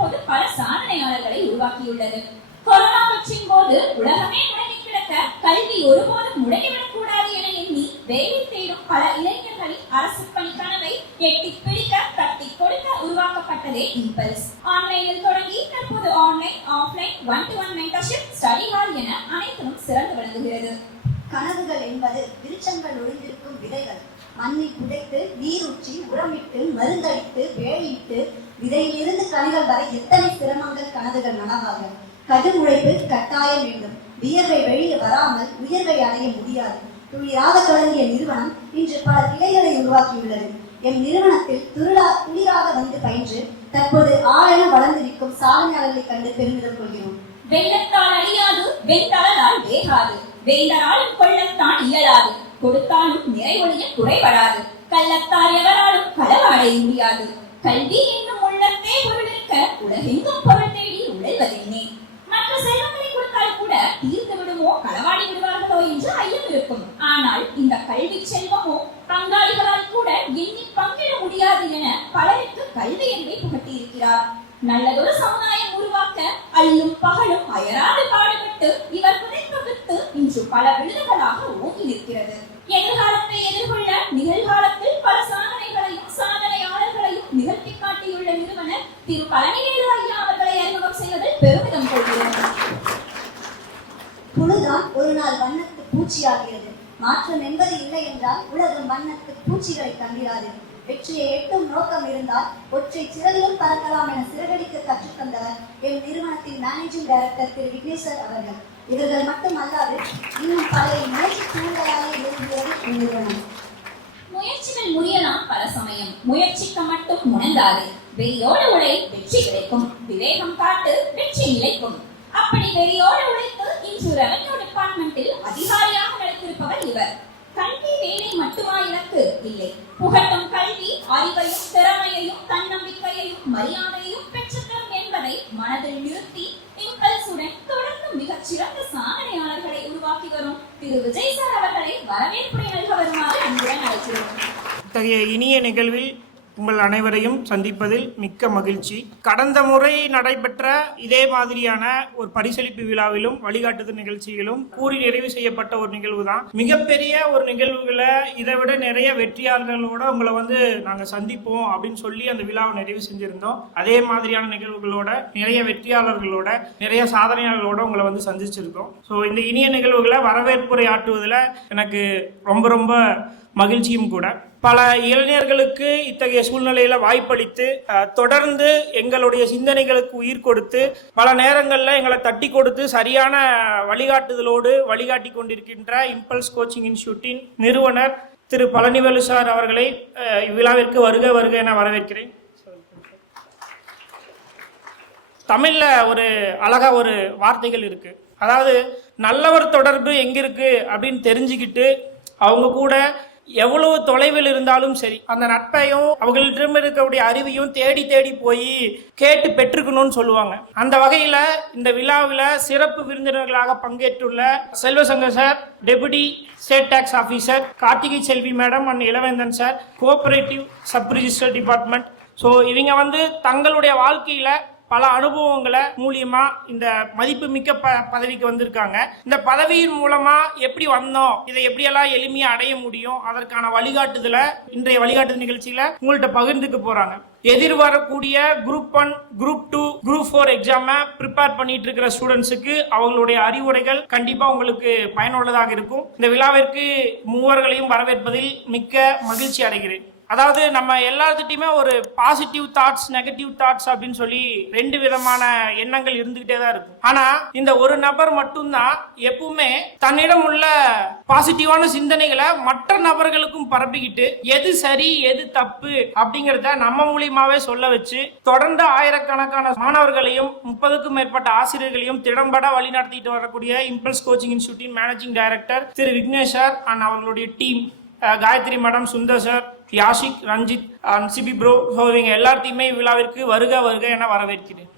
தற்போது பல சாதனையாளர்களை உருவாக்கியுள்ளது. கொரோனா தொற்றின் போது உலகமே முடங்கி கிடக்க கல்வி ஒருபோதும் முடங்கிவிடக் கூடாது என எண்ணி வேலை தேடும் பல இளைஞர்களின் அரசு பணி கனவை எட்டி பிடிக்க தட்டி கொடுக்க உருவாக்கப்பட்டதே இம்பல்ஸ். ஆன்லைனில் தொடங்கி தற்போது online, offline, 1-to-1 mentorship, study hall என அனைத்திலும் சிறந்து விளங்குகிறது. கனவுகள் என்பது விருட்சங்கள் ஒளிந்திருக்கும் விதைகள். மண்ணில் புதைத்து, நீரூற்றி, உரமிட்டு, மருந்தடித்து, வேலியிட்டு, விதையிலிருந்து கனிகள் வரை எத்தனை சிரமங்கள் கனவுகள் நனவாக. கடும் உழைப்பு கட்டாயம் வேண்டும். வியர்வை வெளியே வராமல் உயர்வை அடைய முடியாது. துளிராக தொடங்கிய நிறுவனம் இன்று பல கிளைகளை உருவாக்கியுள்ளது. எம் நிறுவனத்தில் துளிராக வந்து பயின்று தற்போது ஆழென வளர்ந்திருக்கும் சாதனையாளர்களை கண்டு பெருமிதம் கொள்கிறோம். வெள்ளத்தால் அழியாது, வெண்தளால் வேகாது, வேந்தராலும் கொள்ளத்தான் இயலாது, கொடுத்தாலும் நிறைவொழிய குறைபடாது, கள்ளத்தால் எவராலும் களவாடைய முடியாது. கல்வி என்னும் உள்ளத்தே பொருளிருக்க உலகெங்கும் பொருள் தேடி உழைவதென்னே. மற்ற செல்வங்களை கொடுத்தால் கூட தீர்ந்து விடுமோ, களவாடி விடுவார்களோ என்று ஐயம் இருக்கும். ஆனால் இந்த கல்வி செல்வமோ பங்காளிகளால் கூட எண்ணி பங்கிட முடியாது என பலருக்கு கல்வி என்பதை புகட்டியிருக்கிறார். நல்லதொரு சமுதாயம் உருவாக்க அல்லும் பகலும் அயராது பாடுபட்டு இவர் புதைத்து இன்று பல விருதுகளாக ஓங்கி நிற்கிறது. எதிர்காலத்தை எதிர்கொள்ள நிகழ்காலத்தில் பல சாதனைகளையும் சாதனையாளர்களையும் நிகழ்த்தி காட்டியுள்ள நிறுவனர் திரு பழனிவேலு ஐயா அவர்களை அறிமுகம் செய்வதில் பெருமிதம் கொள்கிறோம். புழுதான் ஒரு நாள் வண்ணத்து பூச்சியாகிறது. மாற்றம் என்பது இல்லை என்றால் உலகம் வண்ணத்து பூச்சிகளை கண்டிராது. வெற்றியை எட்டும் நோக்கம் இருந்தால் ஒற்றை சிறகிலும் பறக்கலாம் என சிறகடிக்க கற்றுத்தந்தவர் எம் நிறுவனத்தின் மேனேஜிங் டைரக்டர் திரு விக்னேஸ்வர் அவர்கள். இவர்கள் மட்டுமல்லாது இன்னும் பல முயற்சி தூண்களாக இயங்குகிறது இந்நிறுவனம். முயற்சிகள் முறியலாம் பல சமயம், முயற்சிக்க மட்டும் முனைந்தாது. வெறியோடு உழை, வெற்றி கிடைக்கும். விவேகம் காட்டு, வெற்றி நிலைக்கும். அப்படி வெறியோடு உழைத்து இன்று ரெவென்யூ டிபார்ட்மெண்டில் அதிகாரியாக நடத்திருப்பவர் இவர். கல்வி வேலை மட்டுமா இலக்கு இல்லை, புகட்டும் கல்வி அறிவையும் திறமையையும் தன்னம்பிக்கையையும் மரியாதையையும் பெற்றுத்தரும் என்பதை மனதில் நிறுத்தி இம்பல்ஸுடன் தொடர்ந்து மிகச் சிறந்த சாதனையாளர்களை உருவாக்கி வரும் திரு விஜய் சார் அவர்களை வரவேற்புரை நல்க வருமாறு அன்புடன் அழைக்கிறோம். இத்தகைய இனிய நிகழ்வில் உங்கள் அனைவரையும் சந்திப்பதில் மிக்க மகிழ்ச்சி. கடந்த முறை நடைபெற்ற இதே மாதிரியான ஒரு பரிசளிப்பு விழாவிலும் வழிகாட்டுதல் நிகழ்ச்சியிலும் கூறி நிறைவு செய்யப்பட்ட ஒரு நிகழ்வு தான். மிகப்பெரிய ஒரு நிகழ்வுகளை இதை விட நிறைய வெற்றியாளர்களோட உங்களை நாங்கள் சந்திப்போம் அப்படின்னு சொல்லி அந்த விழாவை நிறைவு செஞ்சிருந்தோம். அதே மாதிரியான நிகழ்வுகளோட நிறைய வெற்றியாளர்களோட நிறைய சாதனையாளர்களோட உங்களை சந்திச்சிருக்கோம். ஸோ இந்த இனிய நிகழ்வுகளை வரவேற்புரை ஆற்றுவதில் எனக்கு ரொம்ப ரொம்ப மகிழ்ச்சியும் கூட. பல இளைஞர்களுக்கு இத்தகைய சூழ்நிலையில வாய்ப்பளித்து தொடர்ந்து எங்களுடைய சிந்தனைகளுக்கு உயிர் கொடுத்து பல நேரங்களில் எங்களை தட்டி கொடுத்து சரியான வழிகாட்டுதலோடு வழிகாட்டி கொண்டிருக்கின்ற இம்பல்ஸ் கோச்சிங் இன்ஸ்டியூட்டின் நிறுவனர் திரு பழனிவேலு சார் அவர்களை இவ்விழாவிற்கு வருக வருக என வரவேற்கிறேன். தமிழ்ல ஒரு அழகா ஒரு வார்த்தைகள் இருக்கு. அதாவது நல்லவர் தொடர்பு எங்க இருக்கு அப்படின்னு தெரிஞ்சுக்கிட்டு அவங்க கூட எவ்வளவு தொலைவில் இருந்தாலும் சரி அந்த நட்பையும் அவர்களிடம் இருக்கக்கூடிய அறிவையும் தேடி தேடி போய் கேட்டு பெற்றுக்கணும்னு சொல்லுவாங்க. அந்த வகையில இந்த விழாவில் சிறப்பு விருந்தினர்களாக பங்கேற்றுள்ள Selvasankar sir, deputy state tax officer Karthigai Selvi madam and Ilavendhan sir, cooperative sub register department. So இவங்க தங்களுடைய வாழ்க்கையில பல அனுபவங்களை மூலியமா இந்த மதிப்பு மிக்க பதவிக்கு வந்திருக்காங்க. இந்த பதவியின் மூலமா எப்படி வந்தோம், இதை எப்படியெல்லாம் எளிமையா அடைய முடியும், அதற்கான வழிகாட்டுதலை இன்றைய வழிகாட்டுதல் நிகழ்ச்சியில உங்கள்கிட்ட பகிர்ந்துக்க போறாங்க. எதிர்வரக்கூடிய குரூப் 1, குரூப் 2, குரூப் 4 எக்ஸாமை ப்ரிப்பேர் பண்ணிட்டு இருக்கிற ஸ்டூடெண்ட்ஸுக்கு அவங்களுடைய அறிவுரைகள் கண்டிப்பா உங்களுக்கு பயனுள்ளதாக இருக்கும். இந்த விழாவிற்கு மூவர்களையும் வரவேற்பதில் மிக்க மகிழ்ச்சி அடைகிறேன். அதாவது நம்ம எல்லாத்துட்டையுமே ஒரு பாசிட்டிவ் தாட்ஸ், நெகட்டிவ் தாட்ஸ் அப்படின்னு சொல்லி ரெண்டு விதமான எண்ணங்கள் இருந்துகிட்டே தான் இருக்கும். ஆனா இந்த ஒரு நபர் மட்டும்தான் எப்பவுமே தன்னிடம் உள்ள பாசிட்டிவான சிந்தனைகளை மற்ற நபர்களுக்கும் பரப்பிக்கிட்டு எது சரி எது தப்பு அப்படிங்கிறத நம்ம மூலியமாவே சொல்ல வச்சு தொடர்ந்து ஆயிரக்கணக்கான மாணவர்களையும் 30க்கும் மேற்பட்ட ஆசிரியர்களையும் திறம்பட வழிநடத்திட்டு வரக்கூடிய இம்பல்ஸ் கோச்சிங் இன்ஸ்டியூட்டின் மேனேஜிங் டைரக்டர் திரு விக்னேஷ் சார் அண்ட் அவர்களுடைய team, Gayathri madam, Sundar sir, Yashik, Ranjith, Sibi bro, இவங்க எல்லாத்தையுமே விழாவிற்கு வருக வருக என வரவேற்கிறேன்.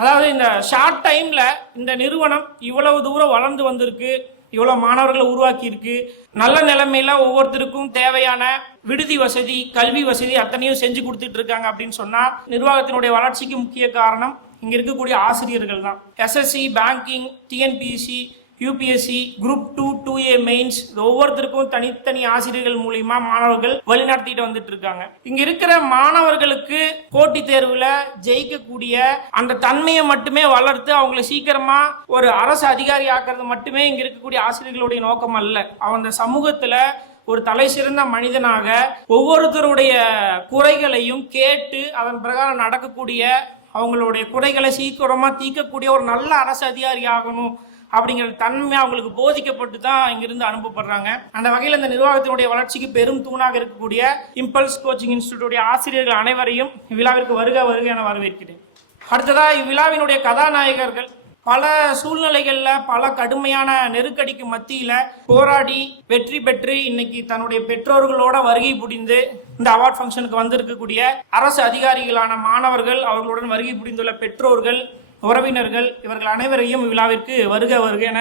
அதாவது இந்த ஷார்ட் டைம்ல இந்த நிறுவனம் இவ்வளவு தூரம் வளர்ந்து வந்திருக்கு. இவ்வளோ மாணவர்களை உருவாக்கி இருக்கு. நல்ல நிலைமையில ஒவ்வொருத்தருக்கும் தேவையான விடுதி வசதி, கல்வி வசதி அத்தனையும் செஞ்சு கொடுத்துட்டு இருக்காங்க அப்படின்னு சொன்னா நிர்வாகத்தினுடைய வளர்ச்சிக்கு முக்கிய காரணம் இங்க இருக்கக்கூடிய ஆசிரியர்கள் தான். SSC, banking, TNPSC, UPSC, group 2, 2A mains, ஒவ்வொருத்தருக்கும் தனித்தனி ஆசிரியர்கள் மூலியமா மாணவர்கள் வழிநடத்திட்டு வந்துட்டு இருக்காங்க. இங்க இருக்கிற மாணவர்களுக்கு போட்டித் தேர்வுல ஜெயிக்கக்கூடிய அந்த தன்மையை மட்டுமே வளர்த்து அவங்களை சீக்கிரமா ஒரு அரசு அதிகாரி ஆக்குறது மட்டுமே இங்க இருக்கக்கூடிய ஆசிரியர்களுடைய நோக்கம் அல்ல. அவங்க சமூகத்துல ஒரு தலை சிறந்த மனிதனாக ஒவ்வொருத்தருடைய குறைகளையும் கேட்டு அதன் பிரகாரம் நடக்கக்கூடிய, அவங்களுடைய குறைகளை சீக்கிரமா தீர்க்கக்கூடிய ஒரு நல்ல அரசு அதிகாரி ஆகணும் அப்படிங்கிற தன்மை அவங்களுக்கு போதிக்கப்பட்டு தான் இங்கிருந்து அனுப்பப்படுறாங்க. அந்த வகையில் இந்த நிர்வாகத்தினுடைய வளர்ச்சிக்கு பெரும் தூணாக இருக்கக்கூடிய இம்பல்ஸ் கோச்சிங் இன்ஸ்டிடியூட்டுடைய ஆசிரியர்கள் அனைவரையும் இவ்விழாவிற்கு வருக வருக என வரவேற்கிறேன். அடுத்ததா இவ்விழாவினுடைய கதாநாயகர்கள் பல சூழ்நிலைகள்ல பல கடுமையான நெருக்கடிக்கு மத்தியில போராடி வெற்றி பெற்று இன்னைக்கு தன்னுடைய பெற்றோர்களோட வருகை புரிந்து இந்த அவார்ட் ஃபங்க்ஷனுக்கு வந்திருக்கக்கூடிய அரசு அதிகாரிகளான மாணவர்கள், அவர்களுடன் வருகை புரிந்துள்ள பெற்றோர்கள், உறவினர்கள், இவர்கள் அனைவரையும் விழாவிற்கு வருக வருக என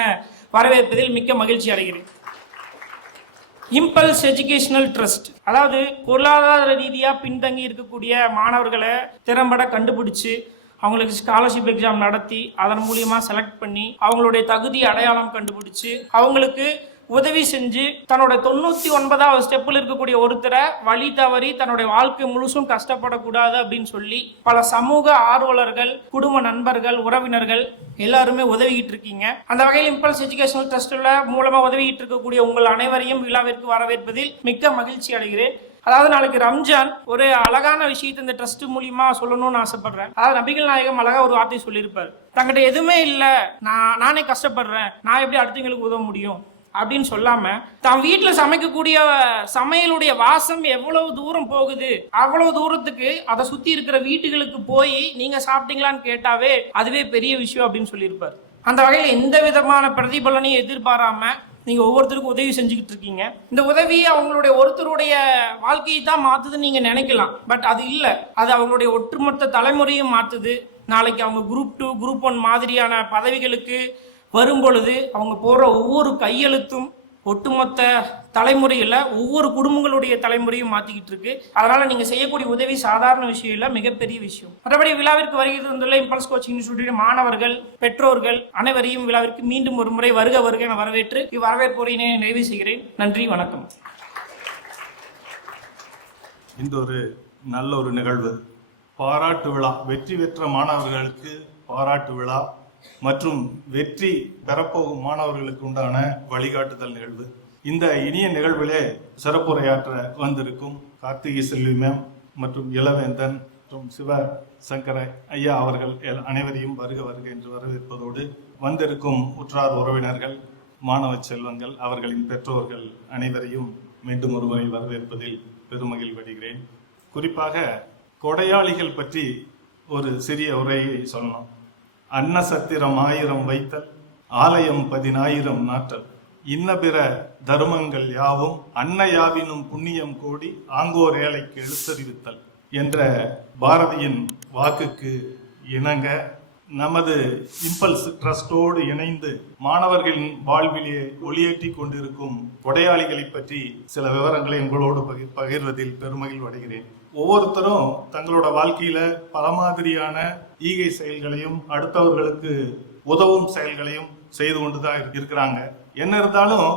வரவேற்பதில் மிக்க மகிழ்ச்சி அடைகிறேன். இம்பல்ஸ் எஜுகேஷனல் ட்ரஸ்ட், அதாவது பொருளாதார ரீதியாக பின்தங்கி இருக்கக்கூடிய மாணவர்களை திறம்பட கண்டுபிடிச்சு அவங்களுக்கு ஸ்காலர்ஷிப் எக்ஸாம் நடத்தி அதன் மூலியமா செலக்ட் பண்ணி அவங்களுடைய தகுதி அடையாளம் கண்டுபிடிச்சு அவங்களுக்கு உதவி செஞ்சு தன்னோட 99வது ஸ்டெப்பில் இருக்கக்கூடிய ஒருத்தரை வழி தவறி தன்னுடைய வாழ்க்கை முழுசும் கஷ்டப்படக்கூடாது அப்படின்னு சொல்லி பல சமூக ஆர்வலர்கள், குடும்ப நண்பர்கள், உறவினர்கள் எல்லாருமே உதவிக்கிட்டு இருக்கீங்க. அந்த வகையில் இம்பல்ஸ் எஜுகேஷனல் ட்ரஸ்ட்ல மூலமா உதவிக்கிட்டு இருக்கக்கூடிய உங்கள் அனைவரையும் விழாவிற்கு வரவேற்பதில் மிக்க மகிழ்ச்சி அடைகிறேன். அதாவது நாளைக்கு ரம்ஜான், ஒரு அழகான விஷயத்தை இந்த ட்ரஸ்ட் மூலியமா சொல்லணும்னு ஆசைப்படுறேன். அதாவது நபிகள் நாயகம் அழகா ஒரு வார்த்தை சொல்லியிருப்பார், தங்கிட்ட எதுவுமே இல்லை, நானே கஷ்டப்படுறேன், நான் எப்படி அடுத்தவங்களுக்கு உதவ முடியும் அப்படின்னு சொல்லாம தான் வீட்டில் சமைக்கக்கூடிய சமையலுடைய வாசம் எவ்வளவு தூரம் போகுது, அவ்வளவு தூரத்துக்கு அதை சுத்தி இருக்கிற வீட்டுகளுக்கு போய் நீங்க சாப்பிட்டீங்களான்னு கேட்டாவே அதுவே பெரிய விஷயம் அப்படின்னு சொல்லியிருப்பார். அந்த வகையில் எந்த விதமான பிரதிபலனையும் எதிர்பாராம நீங்க ஒவ்வொருத்தருக்கும் உதவி செஞ்சுக்கிட்டு இருக்கீங்க. இந்த உதவி அவங்களுடைய ஒருத்தருடைய வாழ்க்கையை தான் மாத்துதுன்னு நீங்க நினைக்கலாம், பட் அது இல்லை. அது அவங்களுடைய ஒட்டுமொத்த தலைமுறையும் மாத்துது. நாளைக்கு அவங்க குரூப் 2, குரூப் 1 மாதிரியான பதவிகளுக்கு வரும்பொழுது அவங்க போடுற ஒவ்வொரு கையெழுத்தும் ஒட்டுமொத்த தலைமுறையில் ஒவ்வொரு குடும்பங்களுடைய தலைமுறையும் மாற்றிக்கிட்டு இருக்கு. அதனால நீங்கள் செய்யக்கூடிய உதவி சாதாரண விஷயம் இல்லை, மிகப்பெரிய விஷயம். மற்றபடி விழாவிற்கு வருகை தந்துள்ள இம்பல்ஸ் கோச்சிங் இன்ஸ்டிடியூட் மாணவர்கள், பெற்றோர்கள் அனைவரையும் விழாவிற்கு மீண்டும் ஒரு முறை வருக வருக என வரவேற்று இவ்வரவேற்புரையினை நிறைவு செய்கிறேன். நன்றி, வணக்கம். இந்த ஒரு நல்ல ஒரு நிகழ்வு, பாராட்டு விழா, வெற்றி பெற்ற மாணவர்களுக்கு பாராட்டு விழா மற்றும் வெற்றி பெறப்போகும் மாணவர்களுக்கு உண்டான வழிகாட்டுதல் நிகழ்வு. இந்த இனிய நிகழ்விலே சிறப்புரையாற்ற வந்திருக்கும் கார்த்திகை செல்வி மேம் மற்றும் இளவேந்தன் மற்றும் சிவ சங்கர ஐயா அவர்கள் அனைவரையும் வருக வருக என்று வரவேற்பதோடு, வந்திருக்கும் உற்றார் உறவினர்கள், மாணவ செல்வங்கள், அவர்களின் பெற்றோர்கள் அனைவரையும் மீண்டும் ஒருமுறை வரவேற்பதில் பெருமகிழ்வடைகிறேன். குறிப்பாக கொடையாளிகள் பற்றி ஒரு சிறிய உரையை சொல்லணும். அன்னசத்திரம் 1000 வைத்தல், ஆலயம் 10,000 நாற்றல், இன்ன பிற தர்மங்கள் யாவும் அன்ன யாவினும் புண்ணியம் கோடி ஆங்கோர் ஏழைக்கு எழுத்தறிவித்தல் என்ற பாரதியின் வாக்குக்கு இணங்க நமது இம்பல்ஸ் ட்ரஸ்டோடு இணைந்து மாணவர்களின் வாழ்விலே ஒளியேற்றி கொண்டிருக்கும் கொடையாளிகளை பற்றி சில விவரங்களை உங்களோடு பகிர்வதில் பெருமகிழ்வு அடைகிறேன். ஒவ்வொருத்தரும் தங்களோட வாழ்க்கையில பல மாதிரியான ஈகை செயல்களையும் அடுத்தவர்களுக்கு உதவும் செயல்களையும் செய்து கொண்டுதான் இருக்கிறாங்க. என்ன இருந்தாலும்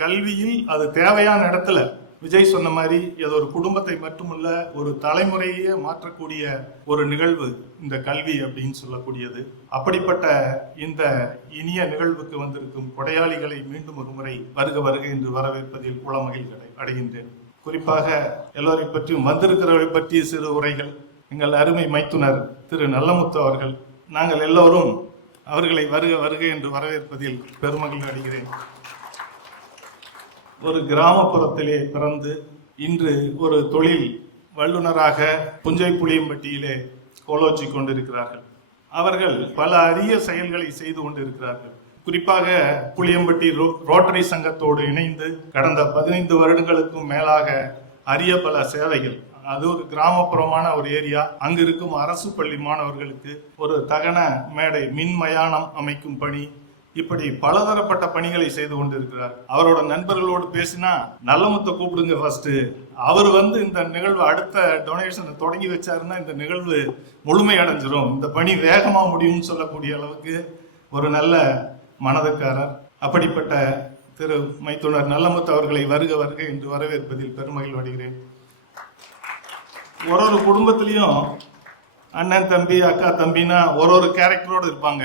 கல்வியில் அது தேவையான இடத்துல விஜய் சொன்ன மாதிரி ஏதோ ஒரு குடும்பத்தை மட்டுமல்ல, ஒரு தலைமுறையே மாற்றக்கூடிய ஒரு நிகழ்வு இந்த கல்வி அப்படின்னு சொல்லக்கூடியது. அப்படிப்பட்ட இந்த இனிய நிகழ்வுக்கு வந்திருக்கும் கொடையாளிகளை மீண்டும் ஒரு முறை வருக வருக என்று வரவேற்பதில் குளமகிழ்ச்சி அடைகின்றேன். குறிப்பாக எல்லோரை பற்றியும் வந்திருக்கிறவர்களை பற்றிய சிறு உரைகள். எங்கள் அருமை மைத்துனர் திரு நல்லமுத்து அவர்கள், நாங்கள் எல்லோரும் அவர்களை வருக வருக என்று வரவேற்பதில் பெருமகிழ்ச்சி அடைகிறேன். ஒரு கிராமப்புறத்திலே பிறந்து இன்று ஒரு தொழில் வல்லுநராக புஞ்சை புளியம்பட்டியிலே கோலோச்சி கொண்டிருக்கிறார்கள். அவர்கள் பல அரிய செயல்களை செய்து கொண்டிருக்கிறார்கள். குறிப்பாக புளியம்பட்டி ரோட்டரி சங்கத்தோடு இணைந்து கடந்த 15 வருடங்களுக்கும் மேலாக அரிய பல சேவைகள். அது ஒரு கிராமப்புறமான ஒரு ஏரியா. அங்கு இருக்கும் அரசு பள்ளி மாணவர்களுக்கு ஒரு தகன மேடை, மின் மயானம் அமைக்கும் பணி, இப்படி பலதரப்பட்ட பணிகளை செய்து கொண்டிருக்கிறார். அவரோட நண்பர்களோடு பேசினா நல்லமுத்த கூப்பிடுங்க ஃபர்ஸ்ட். அவர் இந்த நிகழ்வு அடுத்த டொனேஷனை தொடங்கி வச்சாருன்னா இந்த நிகழ்வு முழுமை அடைஞ்சிரும், இந்த பணி வேகமா முடியும்னு சொல்லக்கூடிய அளவுக்கு ஒரு நல்ல மனதுக்காரர். அப்படிப்பட்ட திரு மைத்துனர் நல்லமுத்து அவர்களை வருக வருக என்று வரவேற்பதில் பெருமகிழ்வு அடைகிறேன். ஒரு குடும்பத்திலையும் அண்ணன் தம்பி அக்கா தம்பினா ஒரு கேரக்டரோடு இருப்பாங்க.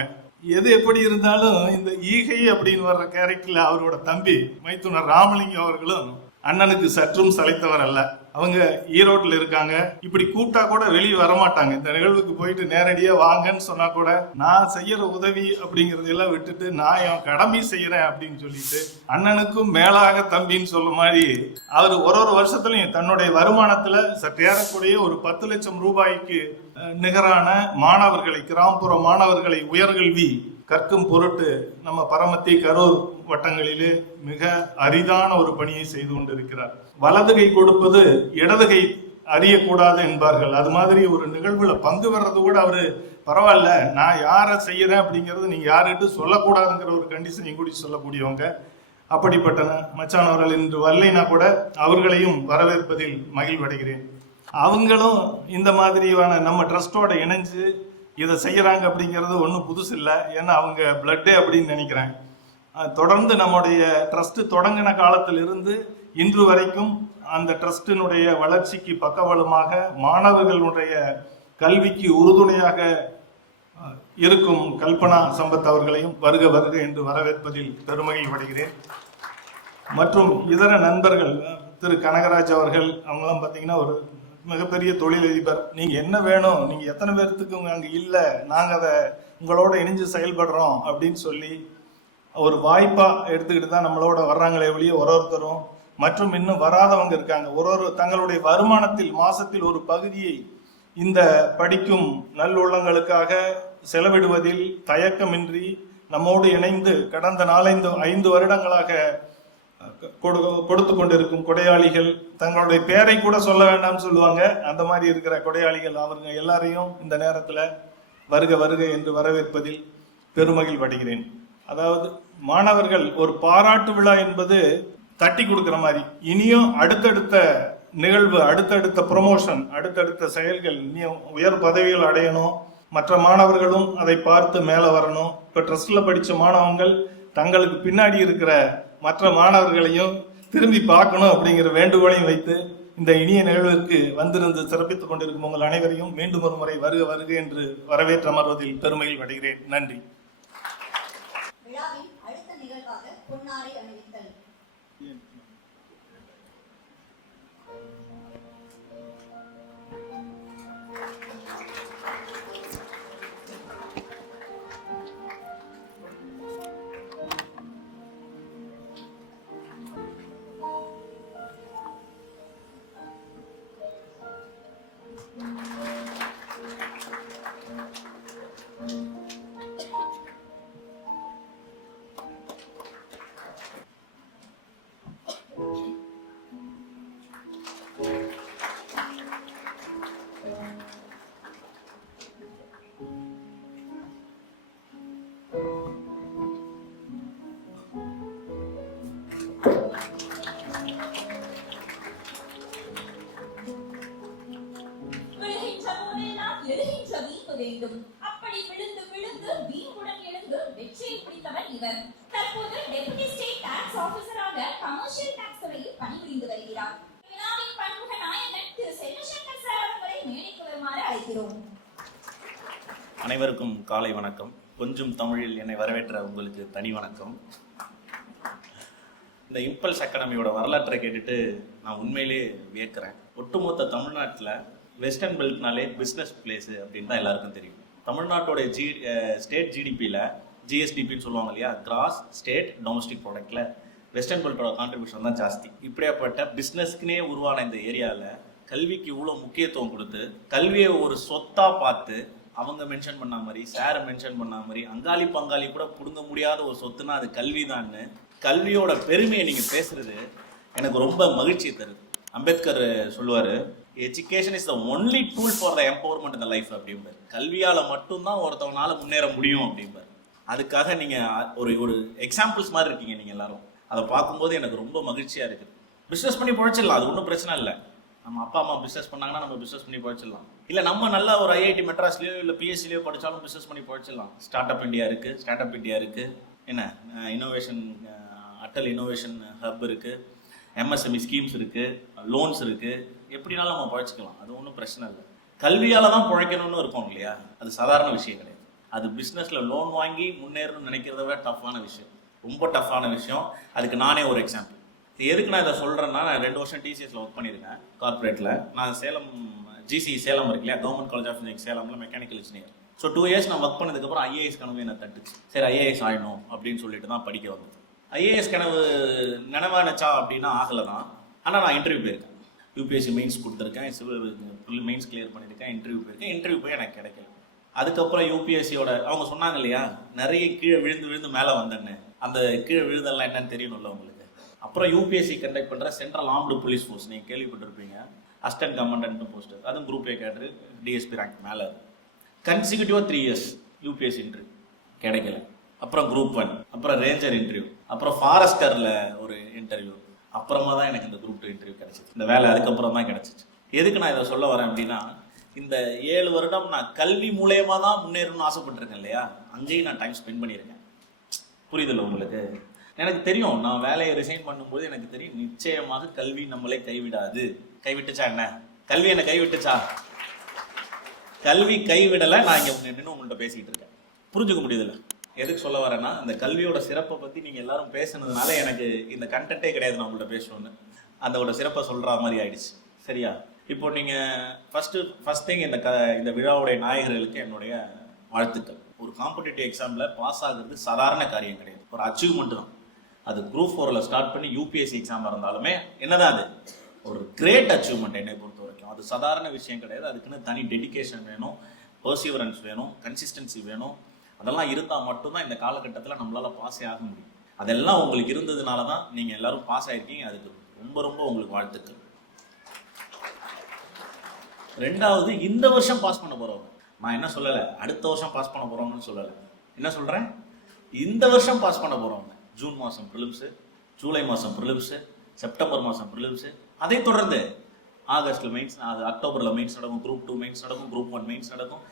எது எப்படி இருந்தாலும் இந்த ஈகை அப்படின்னு வர்ற கேரக்டர்ல அவரோட தம்பி மைத்துனர் ராமலிங்கம் அவர்களும் அண்ணனுக்கு சற்றும் சளைத்தவர் அல்ல. அவங்க ஈரோட்டில் இருக்காங்க. இப்படி கூப்பிட்டா கூட வெளியே வரமாட்டாங்க. இந்த நிகழ்வுக்கு போயிட்டு நேரடியா வாங்கன்னு சொன்னா கூட நான் செய்யற உதவி அப்படிங்கறதெல்லாம் விட்டுட்டு நான் என் கடமை செய்யறேன் அப்படின்னு சொல்லிட்டு அண்ணனுக்கும் மேலாக தம்பின்னு சொல்ல மாதிரி அவர் ஒரு வருஷத்துலயும் தன்னுடைய வருமானத்துல சற்றேறக்கூடிய ஒரு 10 லட்சம் ரூபாய்க்கு நிகரான மாணவர்களை, கிராமப்புற மாணவர்களை உயர்கல்வி கற்கும் பொருட்டு நம்ம பரமத்தி கரூர் வட்டங்களிலே மிக அரிதான ஒரு பணியை செய்து கொண்டிருக்கிறார். வலதுகை கொடுப்பது இடதுகை அறியக்கூடாது என்பார்கள். அது மாதிரி ஒரு நிகழ்வுல பங்கு பெறது கூட அவரு பரவாயில்ல, நான் யாரை செய்யறேன் அப்படிங்கிறது நீங்க யாருக்கிட்ட சொல்லக்கூடாதுங்கிற ஒரு கண்டிஷனையும் கூடி சொல்லக்கூடியவங்க. அப்படிப்பட்ட மச்சானவர்கள் இன்று வரலைன்னா கூட அவர்களையும் வரவேற்பதில் மகிழ்வடைகிறேன். அவங்களும் இந்த மாதிரியான நம்ம ட்ரஸ்டோட இணைஞ்சு இதை செய்யறாங்க அப்படிங்கிறது ஒன்றும் புதுசு இல்லை. ஏன்னா அவங்க பிளட்டே அப்படின்னு நினைக்கிறேன். தொடர்ந்து நம்முடைய ட்ரஸ்ட் தொடங்கின காலத்திலிருந்து இன்று வரைக்கும் அந்த ட்ரஸ்டினுடைய வளர்ச்சிக்கு பக்கபலமாக மாணவர்களுடைய கல்விக்கு உறுதுணையாக இருக்கும் கல்பனா சம்பத் அவர்களையும் வருக வருக என்று வரவேற்பதில் பெருமகிழ்ச்சி அடைகிறேன். மற்றும் இதர நண்பர்கள் திரு கனகராஜ் அவர்கள், அவங்களாம் பார்த்தீங்கன்னா ஒரு மிகப்பெரிய தொழிலதிபர். நீங்க என்ன வேணும், நீங்க எத்தனை பேர்த்துக்கு அங்க இல்ல, நாங்க அதை உங்களோட இணைஞ்சு செயல்படுறோம் அப்படின்னு சொல்லி ஒரு வாய்ப்பா எடுத்துக்கிட்டு தான் நம்மளோட வர்றாங்களே ஒழிய ஒருத்தரும் மற்றும் இன்னும் வராதவங்க இருக்காங்க. ஒரு தங்களுடைய வருமானத்தில் மாசத்தில் ஒரு பகுதியை இந்த படிக்கும் நல்லுள்ளங்களுக்காக செலவிடுவதில் தயக்கமின்றி நம்மோடு இணைந்து கடந்த 4-5 வருடங்களாக கொடுத்து கொண்டிருக்கும் கொடையாளிகள், தங்களுடைய பேரை கூட சொல்ல வேண்டாம்னு சொல்லுவாங்க, அந்த மாதிரி இருக்கிற கொடையாளிகள், அவங்க எல்லாரையும் இந்த நேரத்துல வருக வருக என்று வரவேற்பதில் பெருமகிழ்ச்சி அடைகிறேன். அதாவது மாணவர்கள் ஒரு பாராட்டு விழா என்பது தட்டி கொடுக்கிற மாதிரி, இனியும் அடுத்தடுத்த நிகழ்வு, அடுத்தடுத்த ப்ரொமோஷன், அடுத்தடுத்த செயல்கள், இனியும் உயர் பதவிகள் அடையணும், மற்ற மாணவர்களும் அதை பார்த்து மேல வரணும். இப்ப ட்ரஸ்ட்ல படிச்ச மாணவர்கள் தங்களுக்கு பின்னாடி இருக்கிற மற்ற மாணவர்களையும் திரும்பி பார்க்கணும் அப்படிங்கிற வேண்டுகோளையும் வைத்து இந்த இனிய நிகழ்விற்கு வந்திருந்து சிறப்பித்துக் கொண்டிருக்கும் உங்கள் அனைவரையும் மீண்டும் ஒரு முறை வருக வருக என்று வரவேற்று அமர்வதில் பெருமையில் அடைகிறேன். நன்றி. விழாவின் அடுத்த நிகழ்வாக பொன்னாடை அணிவித்தல். வேண்டும். அப்படி விழுந்து விழுந்து வீம்புடன் எழுந்து வெற்றியை பிடித்தவர் இவர். தற்போது டெபுட்டி ஸ்டேட் டாக்ஸ் ஆபீசராக கமர்ஷியல் டாக்ஸ் துறையில் பணிபுரிந்து வருகிறார். விழாவின் பன்முக நாயகன் திரு செல்வசங்கர் சார் அவர்களை மேடைக்கு வருமாறு அழைக்கிறோம். அனைவருக்கும் காலை வணக்கம். கொஞ்சம் தமிழில் என்னை வரவேற்ற உங்களுக்கு தனி வணக்கம். இந்த இம்பல்ஸ் அகாடமியோட வரலாற்றை கேட்டுட்டு நான் உண்மையிலே வியக்கிறேன். ஒட்டுமொத்த தமிழ்நாட்டில் வெஸ்டர்ன் பெல்ட்னாலே பிஸ்னஸ் பிளேஸு அப்படின்னு தான் எல்லாருக்கும் தெரியும். தமிழ்நாட்டோட ஸ்டேட் ஜிடிபியில் ஜிஎஸ்டிபின்னு சொல்லுவாங்க இல்லையா, கிராஸ் ஸ்டேட் டொமஸ்டிக் ப்ராடக்டில் வெஸ்டர்ன் பெல்ட்டோட கான்ட்ரிபியூஷன் தான் ஜாஸ்தி. இப்படியாப்பட்ட பிஸ்னஸ்க்குனே உருவான இந்த ஏரியாவில் கல்விக்கு இவ்வளோ முக்கியத்துவம் கொடுத்து கல்வியை ஒரு சொத்தாக பார்த்து அவங்க மென்ஷன் பண்ண மாதிரி, சாரை மென்ஷன் பண்ண மாதிரி, அங்காளி பங்காளி கூட பிடுங்க முடியாத ஒரு சொத்துனா அது கல்வி தான்னு கல்வியோட பெருமையை நீங்கள் பேசுறது எனக்கு ரொம்ப மகிழ்ச்சியை தருது. அம்பேத்கர் சொல்லுவார், education is the only tool for the empowerment in the life அப்படிம்பார். கல்வியால் மட்டும்தான் ஒருத்தவனால முன்னேற முடியும் அப்படிம்பார். அதுக்காக நீங்கள் ஒரு எக்ஸாம்பிள்ஸ் மாதிரி இருக்கீங்க நீங்கள் எல்லாரும். அதை பார்க்கும்போது எனக்கு ரொம்ப மகிழ்ச்சியாக இருக்குது. பிஸ்னஸ் பண்ணி பொழைச்சிடலாம், அது ஒன்றும் பிரச்சனை இல்லை. நம்ம அப்பா அம்மா பிஸ்னஸ் பண்ணாங்கன்னா நம்ம பிஸ்னஸ் பண்ணி பொழைச்சிடலாம். இல்லை நம்ம நல்லா ஒரு ஐஐடி மெட்ராஸ்லையோ இல்லை பிஎஸ்சிலையோ படித்தாலும் பிஸ்னஸ் பண்ணி பொழைச்சிடலாம். ஸ்டார்ட் அப் இந்தியா இருக்குது, என்ன இன்னோவேஷன் அட்டல் இன்னோவேஷன் ஹப் இருக்குது, எம்எஸ்எம்இ ஸ்கீம்ஸ் இருக்குது, லோன்ஸ் இருக்குது. எப்படினாலும் நம்ம பொழைச்சிக்கலாம், அது ஒன்றும் பிரச்சனை இல்லை. கல்வியால் தான் பொழைக்கணும்னு இருக்கும் இல்லையா, அது சாதாரண விஷயம் கிடையாது. அது பிஸ்னஸில் லோன் வாங்கி முன்னேறணும்னு நினைக்கிறத விட டஃப்பான விஷயம், ரொம்ப டஃப்பான விஷயம். அதுக்கு நானே ஒரு எக்ஸாம்பிள். எதுக்கு நான் இதை சொல்கிறேன்னா, நான் 2 வருஷம் டிசிஎஸ்ல ஒர்க் பண்ணியிருக்கேன் கார்பரேட்டில். நான் சேலம் ஜிசி சேலம் இருக்கு இல்லையா, கவர்மெண்ட் காலேஜ் ஆஃப் இன்ஜினியரிங் சேலமில் மெக்கானிக்கல் இன்ஜினியர். ஸோ 2 இயர்ஸ் நான் ஒர்க் பண்ணதுக்கப்புறம் ஐஏஎஸ் கனவு என்ன தட்டுச்சு. சரி ஐஏஎஸ் ஆகணும் அப்படின்னு சொல்லிட்டு தான் படிக்க வந்தது. ஐஏஎஸ் கனவு நினைவானச்சா அப்படின்னா ஆகலை தான். ஆனால் நான் இன்டர்வியூ போயிருக்கேன், யூபிஎஸ்சி மெயின்ஸ் கொடுத்துருக்கேன், சிவில் மெயின்ஸ் கிளியர் பண்ணியிருக்கேன், இன்டர்வியூ போயிருக்கேன். இன்டர்வியூ போய் எனக்கு கிடைக்கல. அதுக்கப்புறம் யூபிஎஸ்சியோட அவங்க சொன்னாங்க இல்லையா, நிறைய கீழே விழுந்து மேலே வந்தேன்னு. அந்த கீழே விழுதெல்லாம் என்னன்னு தெரியணும்ல உங்களுக்கு. அப்புறம் யூபிஎஸ்சி கண்டக்ட் பண்ணுற சென்ட்ரல் ஆர்ம்டு போலீஸ் ஃபோர்ஸ், நீங்கள் கேள்விப்பட்டிருப்பீங்க, அசிஸ்டன்ட் கமாண்டன்ட் போஸ்ட், அதுவும் group A cadre, DSP rank மேலே. கன்சிக்யூட்டிவாக 3 இயர்ஸ் யூபிஎஸ்சி இன்டர்வியூ கிடைக்கல. அப்புறம் குரூப் 1, அப்புறம் ரேஞ்சர் இன்டர்வியூ, அப்புறம் ஃபாரஸ்டரில் ஒரு இன்டர்வியூ, அப்புறமா தான் எனக்கு இந்த குரூப் 2 இன்டர்வியூ கிடைச்சிச்சு. இந்த வேலை அதுக்கப்புறம் தான் கிடைச்சிச்சு. எதுக்கு நான் இதை சொல்ல வரேன் அப்படின்னா, இந்த 7 வருடம் நான் கல்வி மூலயமா தான் முன்னேறணும்னு ஆசைப்பட்டிருக்கேன் இல்லையா, அங்கேயும் நான் டைம் ஸ்பெண்ட் பண்ணியிருக்கேன். புரியுதில்ல உங்களுக்கு? எனக்கு தெரியும், நான் வேலையை ரிசைன் பண்ணும்போது எனக்கு தெரியும் நிச்சயமாக கல்வி நம்மளே கைவிடாது. கைவிட்டுச்சா என்ன? கல்வி என்ன கைவிட்டுச்சா? கல்வி கைவிடலை. நான் இங்கே நின்று உங்கள்கிட்ட பேசிக்கிட்டு இருக்கேன். புரிஞ்சுக்க முடியுதுல்ல எதுக்கு சொல்ல வரேன்னா, இந்த கல்வியோட சிறப்பை பற்றி நீங்கள் எல்லாரும் பேசுனதுனால எனக்கு இந்த கண்டென்ட்டே கிடையாது நான் உங்கள்கிட்ட பேசணும்னு. அதோட சிறப்பை சொல்கிற மாதிரி ஆயிடுச்சு. சரியா? இப்போ நீங்கள் ஃபர்ஸ்ட் திங் இந்த விழாவுடைய நாயகர்களுக்கு என்னுடைய வாழ்த்துக்கள். ஒரு காம்படிட்டிவ் எக்ஸாமில் பாஸ் ஆகுறது சாதாரண காரியம் கிடையாது, ஒரு அச்சீவ்மெண்ட் தான். அது குரூப் 4ல் ஸ்டார்ட் பண்ணி யூபிஎஸ்சி எக்ஸாமாக இருந்தாலுமே என்னதான் அது ஒரு கிரேட் அச்சீவ்மெண்ட் என்னை பொறுத்த வரைக்கும். அது சாதாரண விஷயம் கிடையாது. அதுக்குன்னு தனி டெடிகேஷன் வேணும், பர்சிவரன்ஸ் வேணும், கன்சிஸ்டன்சி வேணும். அதெல்லாம் இருந்தால் மட்டும்தான் இந்த காலகட்டத்தில் நம்மளால் பாஸே ஆக முடியும். அதெல்லாம் உங்களுக்கு இருந்ததுனால தான் நீங்கள் எல்லாரும் பாஸ் ஆகிருக்கீங்க. அதுக்கு ரொம்ப ரொம்ப உங்களுக்கு வாழ்த்துக்கள். 2வது, இந்த வருஷம் பாஸ் பண்ண போகிறவங்க, நான் என்ன சொல்லலை அடுத்த வருஷம் பாஸ் பண்ண போகிறவங்கன்னு சொல்லலை. என்ன சொல்கிறேன், இந்த வருஷம் பாஸ் பண்ண போகிறவங்க. ஜூன் மாதம் ப்ரிலிம்ஸு, ஜூலை மாதம் ப்ரிலிம்ஸு, செப்டம்பர் மாதம் ப்ரிலிம்ஸு, அதை தொடர்ந்து ஆகஸ்ட்டில் மெயின்ஸ், அது அக்டோபரில் மெயின்ஸ் நடக்கும், குரூப் 2 மெயின்ஸ் நடக்கும், குரூப் 1 மெயின்ஸ் நடக்கும்.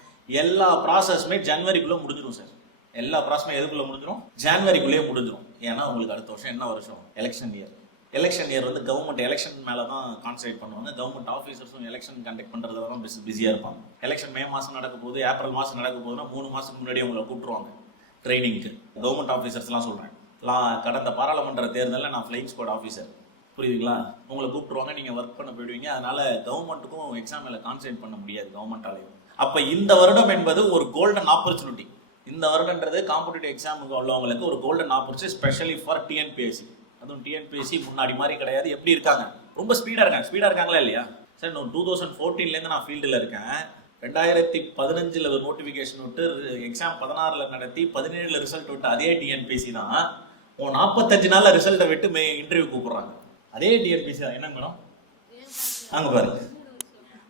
எல்லா ப்ராசஸுமே ஜனவரிக்குள்ளே முடிஞ்சிடும் சார். எல்லா ப்ராசஸுமே எதுக்குள்ளே முடிஞ்சிடும்? ஜனவரிக்குள்ளேயே முடிஞ்சிடும். ஏன்னா உங்களுக்கு அடுத்த வருஷம் என்ன வருஷம்? Election year. எலெக்ஷன் இயர் வந்து கவர்மெண்ட் எலெக்ஷன் மேலே தான் கான்சன்ட்ரேட் பண்ணுவாங்க. கவர்மெண்ட் ஆஃபீஸர்ஸும் எலெக்ஷன் கண்டக்ட் பண்ணுறதுல தான் பிஸியாக இருப்பாங்க. எலெக்ஷன் மே மாதம் நடக்க போகுது, ஏப்ரல் மாதம் நடக்க போகுதுன்னா 3 மாதத்துக்கு முன்னாடியே உங்களை கூப்பிட்டுருவாங்க ட்ரைனிங்க்கு. கவர்மெண்ட் ஆஃபீஸர்ஸ்லாம் சொல்கிறேன். கடந்த பாராளுமன்ற தேர்தலில் நான் ஃப்ளைங் ஸ்குவாட் ஆஃபீஸர், புரியுதுங்களா? உங்களை கூப்பிட்டுருவாங்க, நீங்கள் ஒர்க் பண்ண போயிடுவீங்க. அதனால கவர்மெண்ட்டுக்கும் எக்ஸாம் மேலே கான்சன்ட்ரேட் பண்ண முடியாது கவர்மெண்ட்டாலையும். அப்போ இந்த வருடம் என்பது ஒரு கோல்டன் ஆப்பர்ச்சுனிட்டி. இந்த வருடன்றது காம்படிட்டிவ் எக்ஸாமுக்கு உள்ளவங்களுக்கு ஒரு golden opportunity, specially for TNPSC. அதுவும் டிஎன்பிஎஸ்சி முன்னாடி மாதிரி கிடையாது. எப்படி இருக்காங்க? ரொம்ப ஸ்பீடாக இருக்காங்களா இல்லையா சார்? நான் 2014 நான் ஃபீல்டில் இருக்கேன். 2015 ஒரு நோட்டிஃபிகேஷன் விட்டு எக்ஸாம் 16 நடத்தி 17 ரிசல்ட் விட்டு அதே டிஎன்பிஎஸ்சி தான் 45 நாளில் ரிசல்ட்டை விட்டு இன்டர்வியூ கூப்பிடுறாங்க. அதே டிஎன்பிஎஸ்சி தான். என்ன மேடம் அங்கே பாருங்க,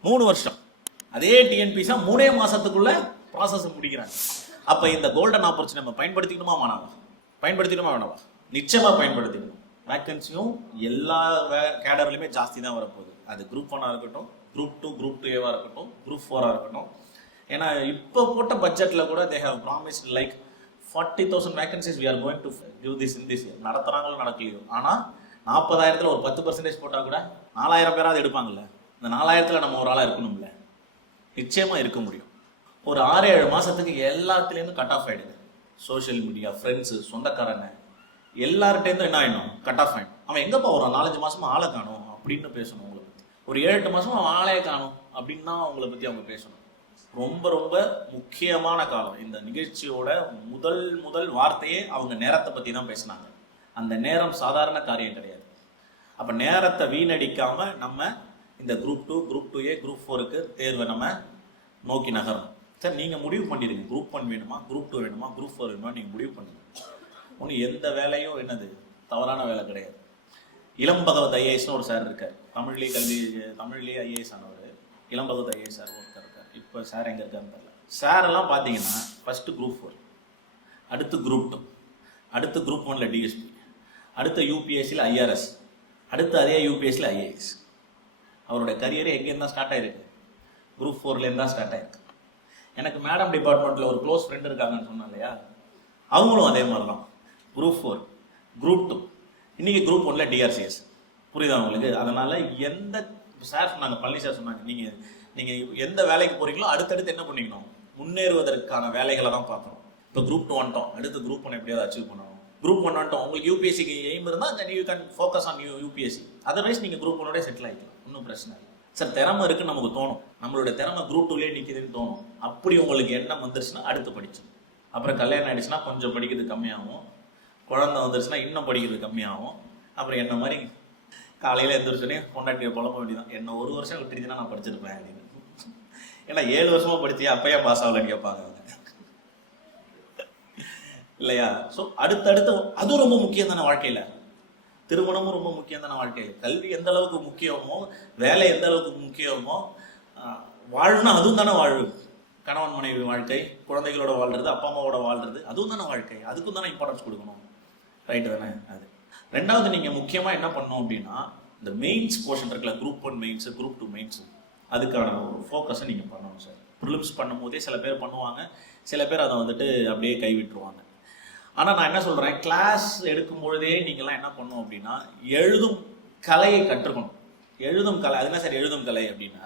3 வருஷம் அதே டிஎன்பிஎஸ்சி 3 மாதத்துக்குள்ள ப்ராசஸ் முடிக்கிறாங்க. அப்போ இந்த கோல்டன் ஆப்பர்ச்சுனிட்டி நம்ம பயன்படுத்திக்கணுமா வேணாவா? நிச்சயமாக பயன்படுத்திக்கணும். வேக்கன்சியும் எல்லா கேடர்லையுமே ஜாஸ்தி தான் வரப்போகுது. அது குரூப் 1 இருக்கட்டும், குரூப் 2, குரூப் 2A இருக்கட்டும், குரூப் 4 இருக்கட்டும். ஏன்னா இப்போ போட்ட பட்ஜெட்டில் கூட they have promised like 40,000 vacancies we are going to give this in this year. நடத்துகிறாங்களோ நடக்கலையோ, ஆனால் 40,000 ஒரு 10% போட்டால் கூட 4,000 பேராவது எடுப்பாங்கல்ல. இந்த 4,000 நம்ம ஒரு ஆளாக இருக்கணும்ல, நிச்சயமாக இருக்க முடியும். ஒரு 6-7 மாதத்துக்கு எல்லாத்துலேருந்து கட் ஆஃப் ஆகிடுது. சோஷியல் மீடியா, ஃப்ரெண்ட்ஸு, சொந்தக்காரங்க எல்லார்ட்டேருந்தும் என்ன ஆகிடும்? கட் ஆஃப் ஆகிடும். அவன் எங்கேப்பா ஒரு 4-5 மாதமாக ஆளை காணும் அப்படின்னு பேசணும். உங்களை பற்றி ஒரு 7-8 மாதமாக அவன் ஆளையே காணும் அப்படின்னு தான் அவங்கள பற்றி அவங்க பேசணும். ரொம்ப ரொம்ப முக்கியமான காலம். இந்த நிகழ்ச்சியோட முதல் வார்த்தையே அவங்க நேரத்தை பற்றி தான் பேசினாங்க. அந்த நேரம் சாதாரண காரியம் கிடையாது. அப்போ நேரத்தை வீணடிக்காமல் நம்ம இந்த குரூப் 2, குரூப் 2A, குரூப் 4க்கு தேர்வை நம்ம நோக்கி நகரணும். சார் நீங்கள் முடிவு பண்ணிடுங்க, குரூப் 1 வேணுமா, குரூப் 2 வேணுமா, குரூப் 4 வேணுமா, நீங்கள் முடிவு பண்ணுங்க. ஒன்றும் எந்த வேலையும் தவறான வேலை கிடையாது. இளம்பகவத் ஐஏஎஸ்னு ஒரு சார் இருக்கார், தமிழ்லேயே ஐஏஎஸ் ஆனவர். இளம்பகவத் ஐஏஎஸ் சார் ஒருத்தர் இருக்கார். இப்போ சார் எங்கே இருக்காருன்னு தெரியல. சாரெல்லாம் பார்த்தீங்கன்னா ஃபஸ்ட்டு குரூப் 4, அடுத்து குரூப் 2, அடுத்து குரூப் 1ல் டிஎஸ்பி, அடுத்த யூபிஎஸ்சியில் ஐஆர்எஸ், அடுத்து அதே யூபிஎஸ்சியில் ஐஏஎஸ். அவருடைய கரியரே எங்கேருந்து தான் ஸ்டார்ட் ஆகிருக்கு? குரூப் 4லேருந்து தான் ஸ்டார்ட் ஆகிருக்கு. எனக்கு மேடம் டிபார்ட்மெண்ட்டில் ஒரு க்ளோஸ் ஃப்ரெண்டு இருக்காங்கன்னு சொன்னேன் இல்லையா, அவங்களும் அதே மாதிரி தான். குரூப் 4, குரூப் 2, இன்றைக்கி குரூப் 1ல் டிஆர்சிஎஸ். புரியுதா உங்களுக்கு? அதனால் எந்த சார் சொன்னாங்க, பழனி சார் சொன்னாங்க, நீங்கள் எந்த வேலைக்கு போகிறீங்களோ அடுத்தடுத்து என்ன பண்ணிக்கணும், முன்னேறுவதற்கான வேலைகளை தான் பார்க்கணும். இப்போ குரூப் 2 வந்துட்டோம், அடுத்து குரூப் 1 எப்படியாவது அச்சீவ் பண்ணணும். குரூப் 1 வந்துட்டோம், உங்களுக்கு யூபிஎஸ்சிக்கு எய்ம் இருந்தால் you can focus on UPSC. Otherwise நீங்கள் குரூப் 1ஓட செட்டில் ஆகிக்கலாம், ஒன்றும் பிரச்சனை இல்லை. சார் திறமை இருக்குன்னு நமக்கு தோணும், நம்மளோட திறமை குரூப் 2லேயே நிற்கிதுன்னு தோணும். அப்படி உங்களுக்கு எண்ணம் வந்துருச்சுன்னா அடுத்து படிச்சோம். அப்புறம் கல்யாணம் ஆகிடுச்சுன்னா கொஞ்சம் படிக்கிறது கம்மியாகும், குழந்தை வந்துருச்சுன்னா இன்னும் படிக்கிறது கம்மியாகும். அப்புறம் என்ன மாதிரி காலையில் எழுந்திரிச்சோன்னே கொண்டாட்டியை புலம்ப வேண்டியதான், என்ன 1 வருஷம் விட்டுருச்சுன்னா நான் படிச்சிருப்பேன் அப்படின்னு. ஏன்னா 7 வருஷமாக படித்தியா அப்பையா பாஸ் ஆகலன்னு கேட்பாங்க அவங்க இல்லையா? ஸோ அடுத்தடுத்து அதுவும் ரொம்ப முக்கியம் தானே வாழ்க்கையில். திருமணமும் ரொம்ப முக்கியம் தானே வாழ்க்கையில். கல்வி எந்த அளவுக்கு முக்கியமோ, வேலை எந்த அளவுக்கு முக்கியமோ, வாழ்னா அதுவும் தானே வாழ்வு. கணவன் மனைவி வாழ்க்கை, குழந்தைகளோட வாழ்றது, அப்பா அம்மாவோட வாழ்றது, அதுவும் தானே வாழ்க்கை. அதுக்கும் தானே இம்பார்ட்டன்ஸ் கொடுக்கணும். ரைட்டு தானே? அது ரெண்டாவது நீங்கள் முக்கியமாக என்ன பண்ணணும் அப்படின்னா, இந்த மெயின்ஸ் போர்ஷன் இருக்குல்ல, குரூப் 1 மெயின்ஸு, குரூப் 2 மெயின்ஸு, அதுக்கான ஒரு ஃபோக்கஸை நீங்கள் பண்ணணும் சார். ப்ரிலிம்ஸ் பண்ணும் போதே சில பேர் பண்ணுவாங்க, சில பேர் அதை வந்துட்டு அப்படியே கைவிட்டுருவாங்க. ஆனால் நான் என்ன சொல்கிறேன், கிளாஸ் எடுக்கும் பொழுதே நீங்கள்லாம் என்ன பண்ணணும் அப்படின்னா, எழுதும் கலையை கற்றுக்கணும். எழுதும் கலை, அது என்ன சார் எழுதும் கலை அப்படின்னா,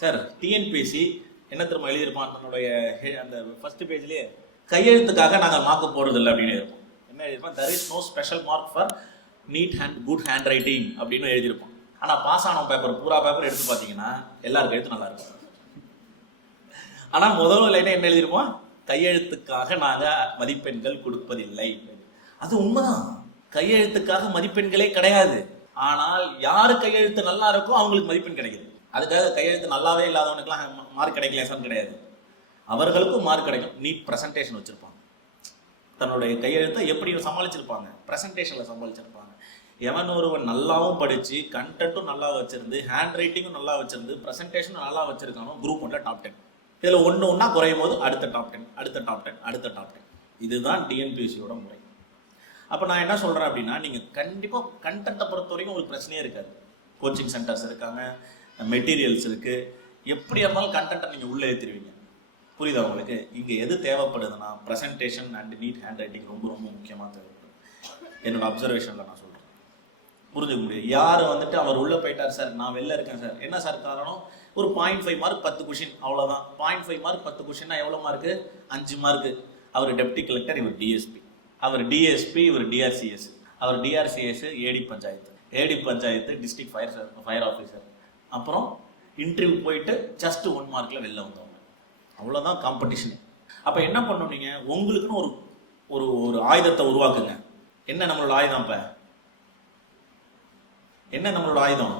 சார் டிஎன்பிஎஸ்சி என்ன திரும்ப எழுதியிருப்பான் தன்னுடைய அந்த ஃபர்ஸ்ட் பேஜ்லேயே, கையெழுத்துக்காக நாங்கள் மார்க் போடுறதில்லை அப்படின்னு இருக்கும். என்ன எழுதியிருப்பான், there is no special mark for neat hand good hand writing அப்படின்னு எழுதியிருப்பான். ஆனால் பாஸ் ஆன பேப்பர் பூரா பேப்பர் எடுத்து பார்த்தீங்கன்னா எல்லாருக்கும் எழுத்து நல்லா இருக்கும். ஆனால் முதல் லைனே என்ன எழுதியிருப்போம், கையெழுத்துக்காக நாங்கள் மதிப்பெண்கள் கொடுப்பதில்லை. அது உண்மைதான், கையெழுத்துக்காக மதிப்பெண்களே கிடையாது. ஆனால் யாரு கையெழுத்து நல்லா இருக்கோ அவங்களுக்கு மதிப்பெண் கிடைக்குது. அதுக்காக கையெழுத்து நல்லாவே இல்லாதவனுக்குலாம் மார்க் கிடைக்கல சார் கிடையாது. அவர்களுக்கும் மார்க் கிடைக்கும். நீட் ப்ரெசன்டேஷன் வச்சிருப்பாங்க, தன்னுடைய கையெழுத்தை எப்படி சமாளிச்சிருப்பாங்க, ப்ரெசன்டேஷனில் சமாளிச்சிருப்பாங்க. எவன் ஒருவன் நல்லாவும் படித்து கண்டென்ட்டும் நல்லா வச்சிருந்து, ஹேண்ட் ரைட்டிங்கும் நல்லா வச்சிருந்து, ப்ரெசன்டேஷனும் நல்லா வச்சிருக்கானோ குரூப் 1ல் டாப் 10. இதில் ஒன்றா குறையும் போது அடுத்த டாப் 10, அடுத்த டாப் 10, அடுத்த டாப் 10. இதுதான் டிஎன்பிஎஸ்சியோட முறை. அப்போ நான் என்ன சொல்கிறேன் அப்படின்னா, நீங்கள் கண்டிப்பாக கண்டென்ட்டை பொறுத்த வரைக்கும் ஒரு பிரச்சனையே இருக்காது. கோச்சிங் சென்டர்ஸ் இருக்காங்க, மெட்டீரியல்ஸ் இருக்குது, எப்படி இருந்தாலும் கண்டென்ட்டை நீங்கள் உள்ளே ஏற்றிடுவீங்க. புரியுதா உங்களுக்கு? இங்கே எது தேவைப்படுதுன்னா, presentation and neat handwriting ரொம்ப ரொம்ப முக்கியமாக தேவைப்படுது. என்னோட அப்சர்வேஷனில் நான் சொல்கிறேன். புரிஞ்சுக்க முடியும். யார் வந்துட்டு அவர் உள்ளே போயிட்டார் சார், நான் வெளில இருக்கேன் சார், என்ன சார் காரணம், ஒரு 0.5 மார்க் 10 கொஷின், அவ்வளோதான். 0.5 மார்க் 10 கொஷின்னா எவ்வளோ மார்க்கு, 5 மார்க்கு. அவர் டெப்டி கலெக்டர், இவர் டிஎஸ்பி, அவர் டிஎஸ்பி, இவர் டிஆர்சிஎஸ், அவர் டிஆர்சிஎஸ் ஏடி பஞ்சாயத்து, ஏடி பஞ்சாயத்து டிஸ்ட்ரிக்ட் ஃபயர் ஆஃபீஸர். அப்புறம் இன்டர்வியூ போயிட்டு ஜஸ்ட் 1 மார்க்கில் வெளில வந்தவங்க. அவ்வளோதான் காம்படிஷன். அப்போ என்ன பண்ணணும், நீங்கள் உங்களுக்குன்னு ஒரு ஒரு ஒரு ஆயுதத்தை உருவாக்குங்க. என்ன நம்மளோட ஆயுதம்? இப்போ என்ன நம்மளோட ஆயுதம்?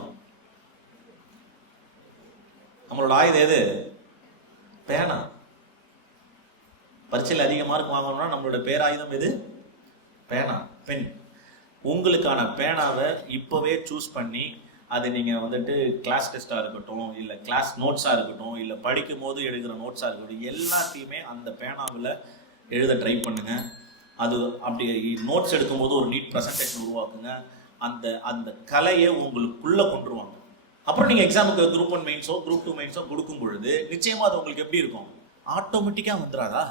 நம்மளோட ஆயுதம் எது? பேனா. பரீட்சையில் அதிக மார்க் வாங்கணும்னா நம்மளோட பேராயுதம் எது? பேனா, பென். உங்களுக்கான பேனாவை இப்போவே சூஸ் பண்ணி, அது நீங்கள் வந்துட்டு கிளாஸ் டெஸ்ட்டாக இருக்கட்டும், இல்லை கிளாஸ் நோட்ஸாக இருக்கட்டும், இல்லை படிக்கும் போது எழுதுகிற நோட்ஸாக இருக்கட்டும், எல்லாத்தையுமே அந்த பேனாவில் எழுத ட்ரை பண்ணுங்கள். அது அப்படி நோட்ஸ் எடுக்கும்போது ஒரு நீட் ப்ரெசன்டேஷன் உருவாக்குங்க. அந்த அந்த கலையை உங்களுக்குள்ளே கொண்டுருவாங்க. அப்புறம் நீங்கள் எக்ஸாமுக்கு குரூப் 1 மெயின்ஸோ குரூப் 2 மெயின்ஸோ கொடுக்கும் பொழுது நிச்சயமாக அது உங்களுக்கு எப்படி இருக்கும்? ஆட்டோமேட்டிக்காக வந்துடாதா?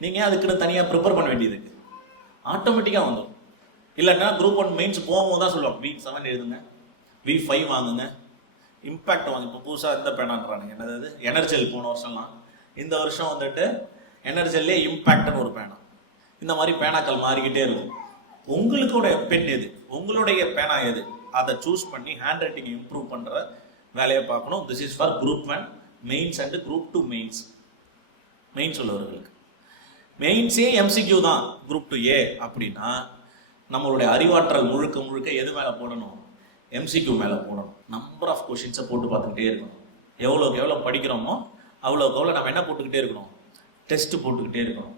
நீங்கள் அதுக்குன்னு தனியாக ப்ரிப்பேர் பண்ண வேண்டியது இருக்குது. ஆட்டோமேட்டிக்காக வந்துடும். இல்லைன்னா குரூப் 1 மெயின்ஸ் போகும்போது தான் சொல்லுவாங்க, V7 எழுதுங்க, V5 வாங்குங்க, இம்பேக்ட் வாங்க. இப்போ புதுசாக இந்த பேனான்றானுங்க, என்னது எனர்ஜெல். போன வருஷம்லாம், இந்த வருஷம் வந்துட்டு எனர்ஜெல்லே இம்பேக்ட்னு ஒரு பேனா. இந்த மாதிரி பேனாக்கள் மாறிக்கிட்டே இருக்கும். உங்களுடைய பென் எது, உங்களுடைய பேனா எது, அதை சூஸ் பண்ணி ஹேண்ட் ரைட்டிங் இம்ப்ரூவ் பண்ணுற வேலையை பார்க்கணும். This is for group 1 mains and group 2 mains. Mains உள்ளவர்களுக்கு மெயின்ஸே எம்சிக்யூ தான். குரூப் 2A அப்படின்னா நம்மளுடைய அறிவாற்றல் முழுக்க முழுக்க எது மேலே போடணும்? எம்சிக்யூ மேலே போடணும். நம்பர் ஆஃப் கொஷின்ஸை போட்டு பார்த்துக்கிட்டே இருக்கணும். எவ்வளோக்கு எவ்வளோ படிக்கிறோமோ அவ்வளோக்கு எவ்வளோ நம்ம என்ன போட்டுக்கிட்டே இருக்கணும்? டெஸ்ட்டு போட்டுக்கிட்டே இருக்கணும்.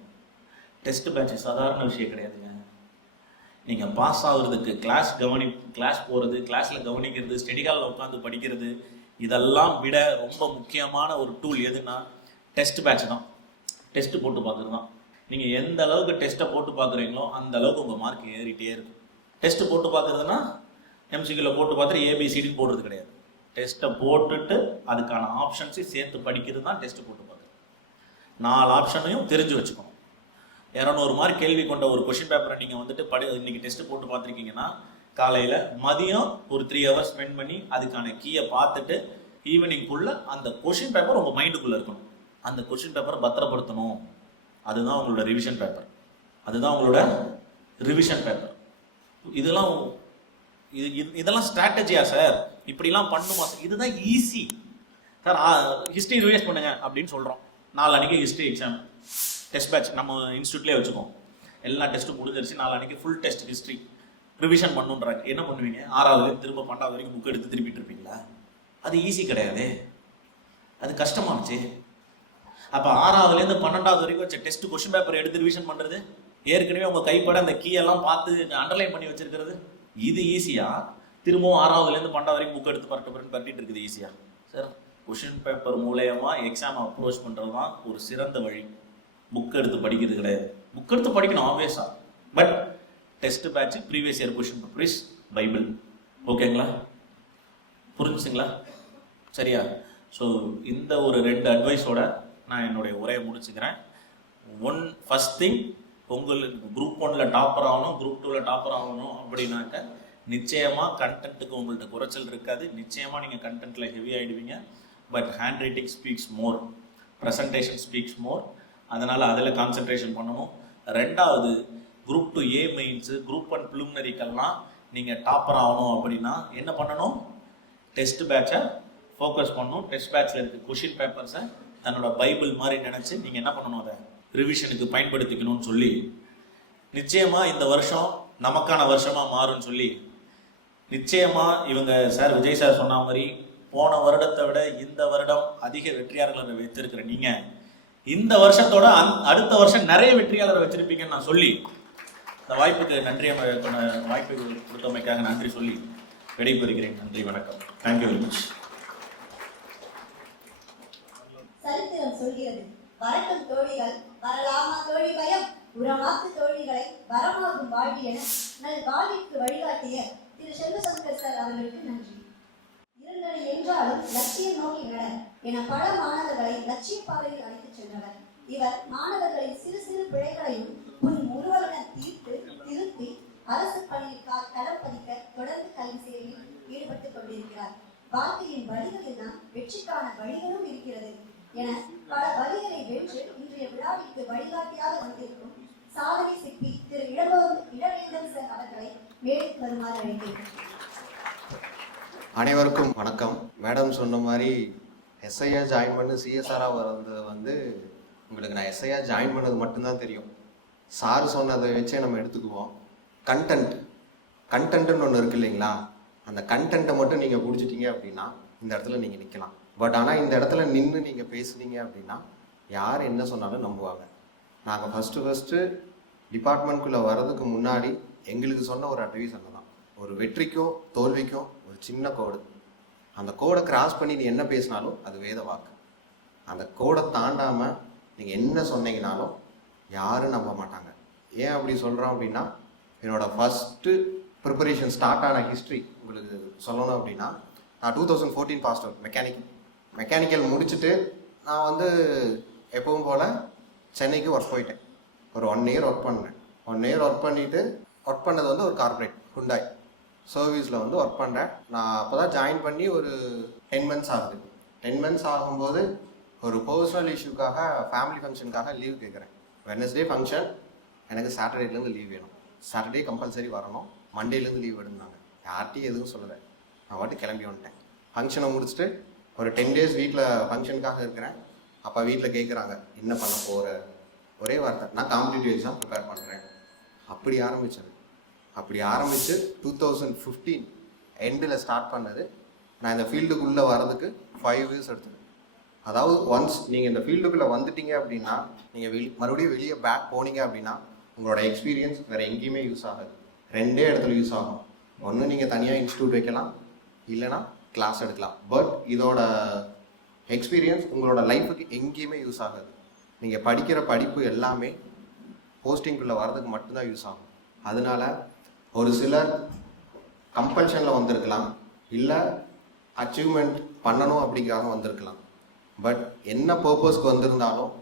டெஸ்ட் பேட்ச் சாதாரண விஷயம் கிடையாதுங்க. நீங்கள் பாஸ் ஆகுறதுக்கு கிளாஸ் போகிறது, கிளாஸில் கவனிக்கிறது, ஸ்டடிகாலில் உட்காந்து படிக்கிறது, இதெல்லாம் விட ரொம்ப முக்கியமான ஒரு டூல் எதுனா டெஸ்ட் பேட்ச் தான். டெஸ்ட்டு போட்டு பார்க்குறது தான். நீங்கள் எந்த அளவுக்கு டெஸ்ட்டை போட்டு பார்க்குறீங்களோ அந்த அளவுக்கு உங்கள் மார்க் ஏறிட்டே இருக்கும். டெஸ்ட்டு போட்டு பார்க்குறதுன்னா எம்சிக்யூவில் போட்டு பார்த்துட்டு ஏபிசிடி போடுறது கிடையாது. டெஸ்ட்டை போட்டுட்டு அதுக்கான ஆப்ஷன்ஸையும் சேர்த்து படிக்கிறது தான் டெஸ்ட்டு போட்டு பார்க்குறது. 4 ஆப்ஷனையும் தெரிஞ்சு வச்சுக்கணும். 200 மார்க் கேள்வி கொண்ட ஒரு கொஷின் பேப்பரை நீங்கள் வந்துட்டு இன்னைக்கு டெஸ்ட்டு போட்டு பார்த்துருக்கீங்கன்னா காலையில் மதியம் ஒரு 3 ஹவர்ஸ் ஸ்பெண்ட் பண்ணி அதுக்கான கீயை பார்த்துட்டு ஈவினிங்குள்ளே அந்த கொஷின் பேப்பர் உங்கள் மைண்டுக்குள்ளே இருக்கணும். அந்த கொஷின் பேப்பரை பத்திரப்படுத்தணும். அதுதான் உங்களோட ரிவிஷன் பேப்பர். இதெல்லாம் ஸ்ட்ராட்டஜியா சார், இப்படிலாம் பண்ணுமா சார், இதுதான் ஈஸி சார். ஹிஸ்ட்ரி ரிவைஸ் பண்ணுங்க அப்படின்னு சொல்கிறோம். 4 அன்னைக்கு ஹிஸ்ட்ரி எக்ஸாம் டெஸ்ட் பேட்ச் நம்ம இன்ஸ்டியூட்லேயே வச்சுக்கோம். எல்லா டெஸ்ட்டும் முடிஞ்சிருச்சு. 4 அன்னைக்கு ஃபுல் டெஸ்ட் ஹிஸ்ட்ரி ரிவிஷன் பண்ணுன்றாங்க. என்ன பண்ணுவீங்க? 6வது திரும்ப 12வது வரைக்கும் புக் எடுத்து திருப்பிட்டு இருப்பீங்களா? அது ஈஸி கிடையாது, அது கஷ்டமாச்சு. அப்போ 6வதுலேருந்து 12வது வரைக்கும் வச்ச டெஸ்ட் கொஸ்டின் பேப்பர் எடுத்து ரிவிஷன் பண்ணுறது, ஏற்கனவே உங்கள் கைப்பட அந்த கீயெல்லாம் பார்த்து அண்டர்லைன் பண்ணி வச்சிருக்கிறது, இது ஈஸியா? திரும்பவும் 6வதுலேருந்து 12வது வரைக்கும் புக் எடுத்து பரட்டிட்டு இருக்குது ஈஸியா? சார், கொஷின் பேப்பர் மூலயமா எக்ஸாம் அப்ரோச் பண்ணுறது தான் ஒரு சிறந்த வழி. புக் எடுத்து படிக்கிறது கிடையாது. புக் எடுத்து படிக்கணும் ஆப்வியஸாக, but test batch previous year question paper is Bible. ஓகேங்களா? புரிஞ்சுங்களா? சரியா? ஸோ இந்த ஒரு 2 அட்வைஸோட நான் என்னுடைய உரையை முடிச்சுக்கிறேன். ஃபர்ஸ்ட் திங், உங்களுக்கு குரூப் 1ல் டாப்பர் ஆகணும், குரூப் 2ல் டாப்பர் ஆகணும் அப்படின்னாக்க நிச்சயமாக கண்டென்ட்டுக்கு உங்கள்கிட்ட குறைச்சல் இருக்காது. நிச்சயமாக நீங்கள் கண்டென்ட்டில் ஹெவி ஆகிடுவீங்க. But handwriting speaks more, presentation speaks more. அதனால் அதில் கான்சன்ட்ரேஷன் பண்ணணும். 2வது, குரூப் 2 A மெயின்ஸு, குரூப் 1 ப்ரிலிமினரிக்கெல்லாம் நீங்கள் டாப்பர் ஆகணும் அப்படின்னா என்ன பண்ணணும்? டெஸ்ட் பேட்சை ஃபோக்கஸ் பண்ணணும். டெஸ்ட் பேட்சில் இருக்க கொஷின் பேப்பர்ஸை தன்னோட பைபிள் மாதிரி நினச்சி நீங்கள் என்ன பண்ணணும்? அதை ரிவிஷனுக்கு பயன்படுத்திக்கணும்னு சொல்லி, நிச்சயமாக இந்த வருஷம் நமக்கான வருஷமாக மாறும்னு சொல்லி, நிச்சயமாக இவங்க சார் விஜய் சார் சொன்ன மாதிரி போன வருடத்தை விட இந்த வருடம் அதிக வெற்றியாளர்களை வைத்திருக்கிற நீங்கள் இந்த வருஷத்தோட அடுத்த வருஷம் நிறைய வெற்றியாளரை வச்சிருப்பீங்கன்னு நான் சொல்லி, இந்த வாய்ப்புக்கு வாய்ப்பு கொடுத்தமைக்காக நன்றி சொல்லி விடைபெறுகிறேன். நன்றி, வணக்கம். Thank you very much. சரித்திரம் சொல்கிறது, வரட்டும் தோழிகள், வரலாமா தோழி பயம், உரமாத்து தோழிகளை வரமாகும் வாழ்வி என நல் வாழ்விற்கு வழிகாட்டிய திரு செல்வசங்கர் சார் அவர்களுக்கு நன்றி. இருந்தனை என்றாலும் லட்சியம் நோக்கி நட என பல மாணவர்களை லட்சிய பாதையில் அழைத்துச் சென்றவர். இவர் மாணவர்களின் சிறு சிறு பிழைகளையும் உன் முழுவதுடன் தீர்த்து திருத்தி அரசு பணியில் களம் பதிக்க தொடர்ந்து கல்வி சேவையில் ஈடுபட்டுக் கொண்டிருக்கிறார். வாழ்க்கையின் வழிகளில் தான் வெற்றிக்கான வழிகளும் இருக்கிறது என பல வழிகளை வென்று இன்றைய விழாவிற்கு வழிகாட்டியாக வந்திருக்கும் சாதனை சிற்பி திரு இடவேந்தன் சார் அவர்களை மேலும் வருமாறு அழைக்கிறேன். அனைவருக்கும் வணக்கம். மேடம் சொன்ன மாதிரி எஸ்ஐயா ஜாயின் பண்ணி சிஎஸ்ஆராக வர்றது வந்து உங்களுக்கு நான் எஸ்ஐயா ஜாயின் பண்ணது மட்டும்தான் தெரியும். சார் சொன்னதை வச்சே நம்ம எடுத்துக்குவோம். கண்டென்ட்னு ஒன்று இருக்கு இல்லைங்களா? அந்த கண்டென்ட்டை மட்டும் நீங்கள் பிடிச்சிட்டிங்க அப்படின்னா இந்த இடத்துல நீங்கள் நிற்கலாம். பட் ஆனால் இந்த இடத்துல நின்று நீங்கள் பேசுனீங்க அப்படின்னா யார் என்ன சொன்னாலும் நம்புவாங்க. நாங்கள் ஃபஸ்ட்டு டிபார்ட்மெண்ட்குள்ளே வர்றதுக்கு முன்னாடி எங்களுக்கு சொன்ன ஒரு அட்வைஸ் அங்கே தான், ஒரு வெற்றிக்கும் தோல்விக்கும் ஒரு சின்ன கோடு. அந்த கோடை கிராஸ் பண்ணி நீ என்ன பேசினாலும் அது வேத வாக்கு. அந்த கோடை தாண்டாமல் நீங்கள் என்ன சொன்னீங்கனாலும் யாரும் நம்ப மாட்டாங்க. ஏன் அப்படி சொல்கிறோம் அப்படின்னா, என்னோடய ஃபஸ்ட்டு ப்ரிப்பரேஷன் ஸ்டார்ட் ஆன ஹிஸ்ட்ரி உங்களுக்கு சொல்லணும் அப்படின்னா, நான் 2014 பாஸ்ட் அவுட் மெக்கானிக்கல் முடிச்சுட்டு நான் வந்து எப்பவும் போல் சென்னைக்கு ஒர்க் போயிட்டேன். ஒரு 1 இயர் ஒர்க் பண்ணேன். 1 இயர் ஒர்க் பண்ணிவிட்டு ஒர்க் பண்ணது வந்து ஒரு கார்பரேட் ஹுண்டாய் சர்வீஸில் வந்து ஒர்க் பண்ணுறேன். நான் அப்போ தான் ஜாயின் பண்ணி ஒரு 10 months ஆகுது. 10 months ஆகும்போது ஒரு பர்சனல் இஷ்யூக்காக ஃபேமிலி ஃபங்க்ஷனுக்காக லீவ் கேட்குறேன். வெட்னஸ்டே ஃபங்க்ஷன், எனக்கு சாட்டர்டேலேருந்து லீவ் வேணும். சாட்டர்டே கம்பல்சரி வரணும், மண்டேலேருந்து லீவ் எடுந்தாங்க. யார்கிட்டையும் எதுவும் சொல்லலை, நான் வாட்டி கிளம்பி வந்துட்டேன். ஃபங்க்ஷனை முடிச்சுட்டு ஒரு 10 days வீட்டில் ஃபங்க்ஷனுக்காக இருக்கிறேன். அப்போ வீட்டில் கேட்குறாங்க, என்ன பண்ண போகிற? ஒரே வார்த்தை, நான் காம்படிட்டிவ் எக்ஸாம் ப்ரிப்பேர் பண்ணுறேன். அப்படி ஆரம்பித்து 2015 எண்டில் ஸ்டார்ட் பண்ணது. நான் இந்த ஃபீல்டுக்குள்ளே வர்றதுக்கு 5 years எடுத்தது. அதாவது ஒன்ஸ் நீங்கள் இந்த ஃபீல்டுக்குள்ளே வந்துட்டீங்க அப்படின்னா, நீங்கள் மறுபடியும் வெளியே பேக் போனீங்க அப்படின்னா உங்களோட எக்ஸ்பீரியன்ஸ் வேறு எங்கேயுமே யூஸ் ஆகாது. 2 இடத்துல யூஸ் ஆகும். ஒன்று நீங்கள் தனியாக இன்ஸ்டியூட் வைக்கலாம், இல்லைனா கிளாஸ் எடுக்கலாம். பட் இதோட எக்ஸ்பீரியன்ஸ் உங்களோட லைஃபுக்கு எங்கேயுமே யூஸ் ஆகாது. நீங்கள் படிக்கிற படிப்பு எல்லாமே போஸ்டிங்குள்ளே வர்றதுக்கு மட்டும்தான் யூஸ் ஆகும். அதனால ஒரு சிலர் கம்பல்ஷனில் வந்திருக்கலாம், இல்லை அச்சீவ்மெண்ட் பண்ணணும் அப்படிங்கிறத வந்திருக்கலாம். பட் என்ன பர்பஸ்க்கு வந்திருந்தாலும்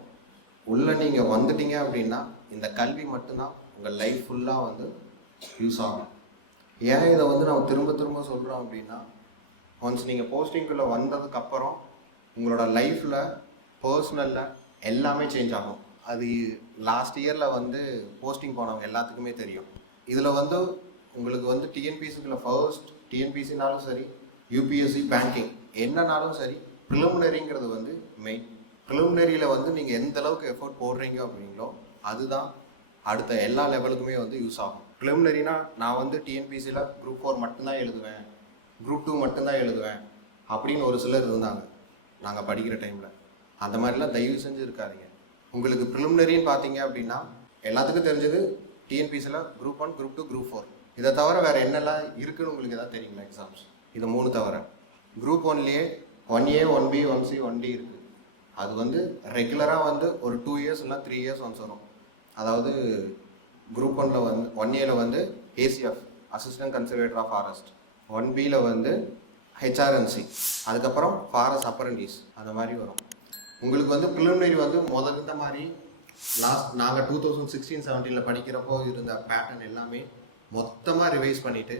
உள்ளே நீங்கள் வந்துட்டீங்க அப்படின்னா இந்த கல்வி மட்டும்தான் உங்கள் லைஃப் ஃபுல்லாக வந்து யூஸ் ஆகும். ஏன் இதை வந்து நம்ம திரும்ப திரும்ப சொல்கிறோம் அப்படின்னா, ஒன்ஸ் நீங்கள் போஸ்டிங்குள்ளே வந்ததுக்கப்புறம் உங்களோட லைஃப்பில் பர்சனலில் எல்லாமே சேஞ்ச் ஆகும். அது லாஸ்ட் இயரில் வந்து போஸ்டிங் போனவங்க எல்லாத்துக்குமே தெரியும். இதில் வந்து உங்களுக்கு வந்து டிஎன்பிசிக்குள்ள ஃபர்ஸ்ட் டிஎன்பிசினாலும் சரி, யூபிஎஸ்சி, பேங்கிங் என்னன்னாலும் சரி, ப்ரிலிமினரிங்கிறது வந்து மெயின். ப்ரிலிமினரியில் வந்து நீங்கள் எந்த அளவுக்கு எஃபோர்ட் போடுறீங்க அப்படிங்களோ அதுதான் அடுத்த எல்லா லெவலுக்குமே வந்து யூஸ் ஆகும். ப்ரிலிமினரினா நான் வந்து டிஎன்பிசியில் குரூப் 4 மட்டும்தான் எழுதுவேன், குரூப் 2 மட்டும்தான் எழுதுவேன் அப்படின்னு ஒரு சிலர் இருந்தாங்க நாங்கள் படிக்கிற டைமில். அந்த மாதிரிலாம் தயவு செஞ்சு இருக்காதீங்க. உங்களுக்கு ப்ரிலிமினரின்னு பார்த்தீங்க அப்படின்னா எல்லாத்துக்கும் தெரிஞ்சது டிஎன்பிசியில் குரூப் 1, குரூப் 2, குரூப் 4. இதை தவிர வேறு என்னெல்லாம் இருக்குன்னு உங்களுக்கு எதாவது தெரியுங்களா எக்ஸாம்ஸ்? இது 3 தவிர group 1லேயே 1A, 1B, 1C, 1D இருக்குது. அது வந்து ரெகுலராக வந்து ஒரு 2 இயர்ஸ் இல்லை 3 இயர்ஸ் ஒன்ஸ் வரும். அதாவது குரூப் 1ல் வந்து 1Aல வந்து ACF, assistant conservator of forest, 1Bயில் வந்து HRNC, அதுக்கப்புறம் ஃபாரஸ்ட் அப்ரண்டிஸ், அந்த மாதிரி வரும். உங்களுக்கு வந்து ப்ரிலிமினரி வந்து முதல்ல இந்த மாதிரி நாங்கள் 2016-17 படிக்கிறப்போ இருந்த பேட்டர்ன் எல்லாமே மொத்தமாக ரிவைஸ் பண்ணிவிட்டு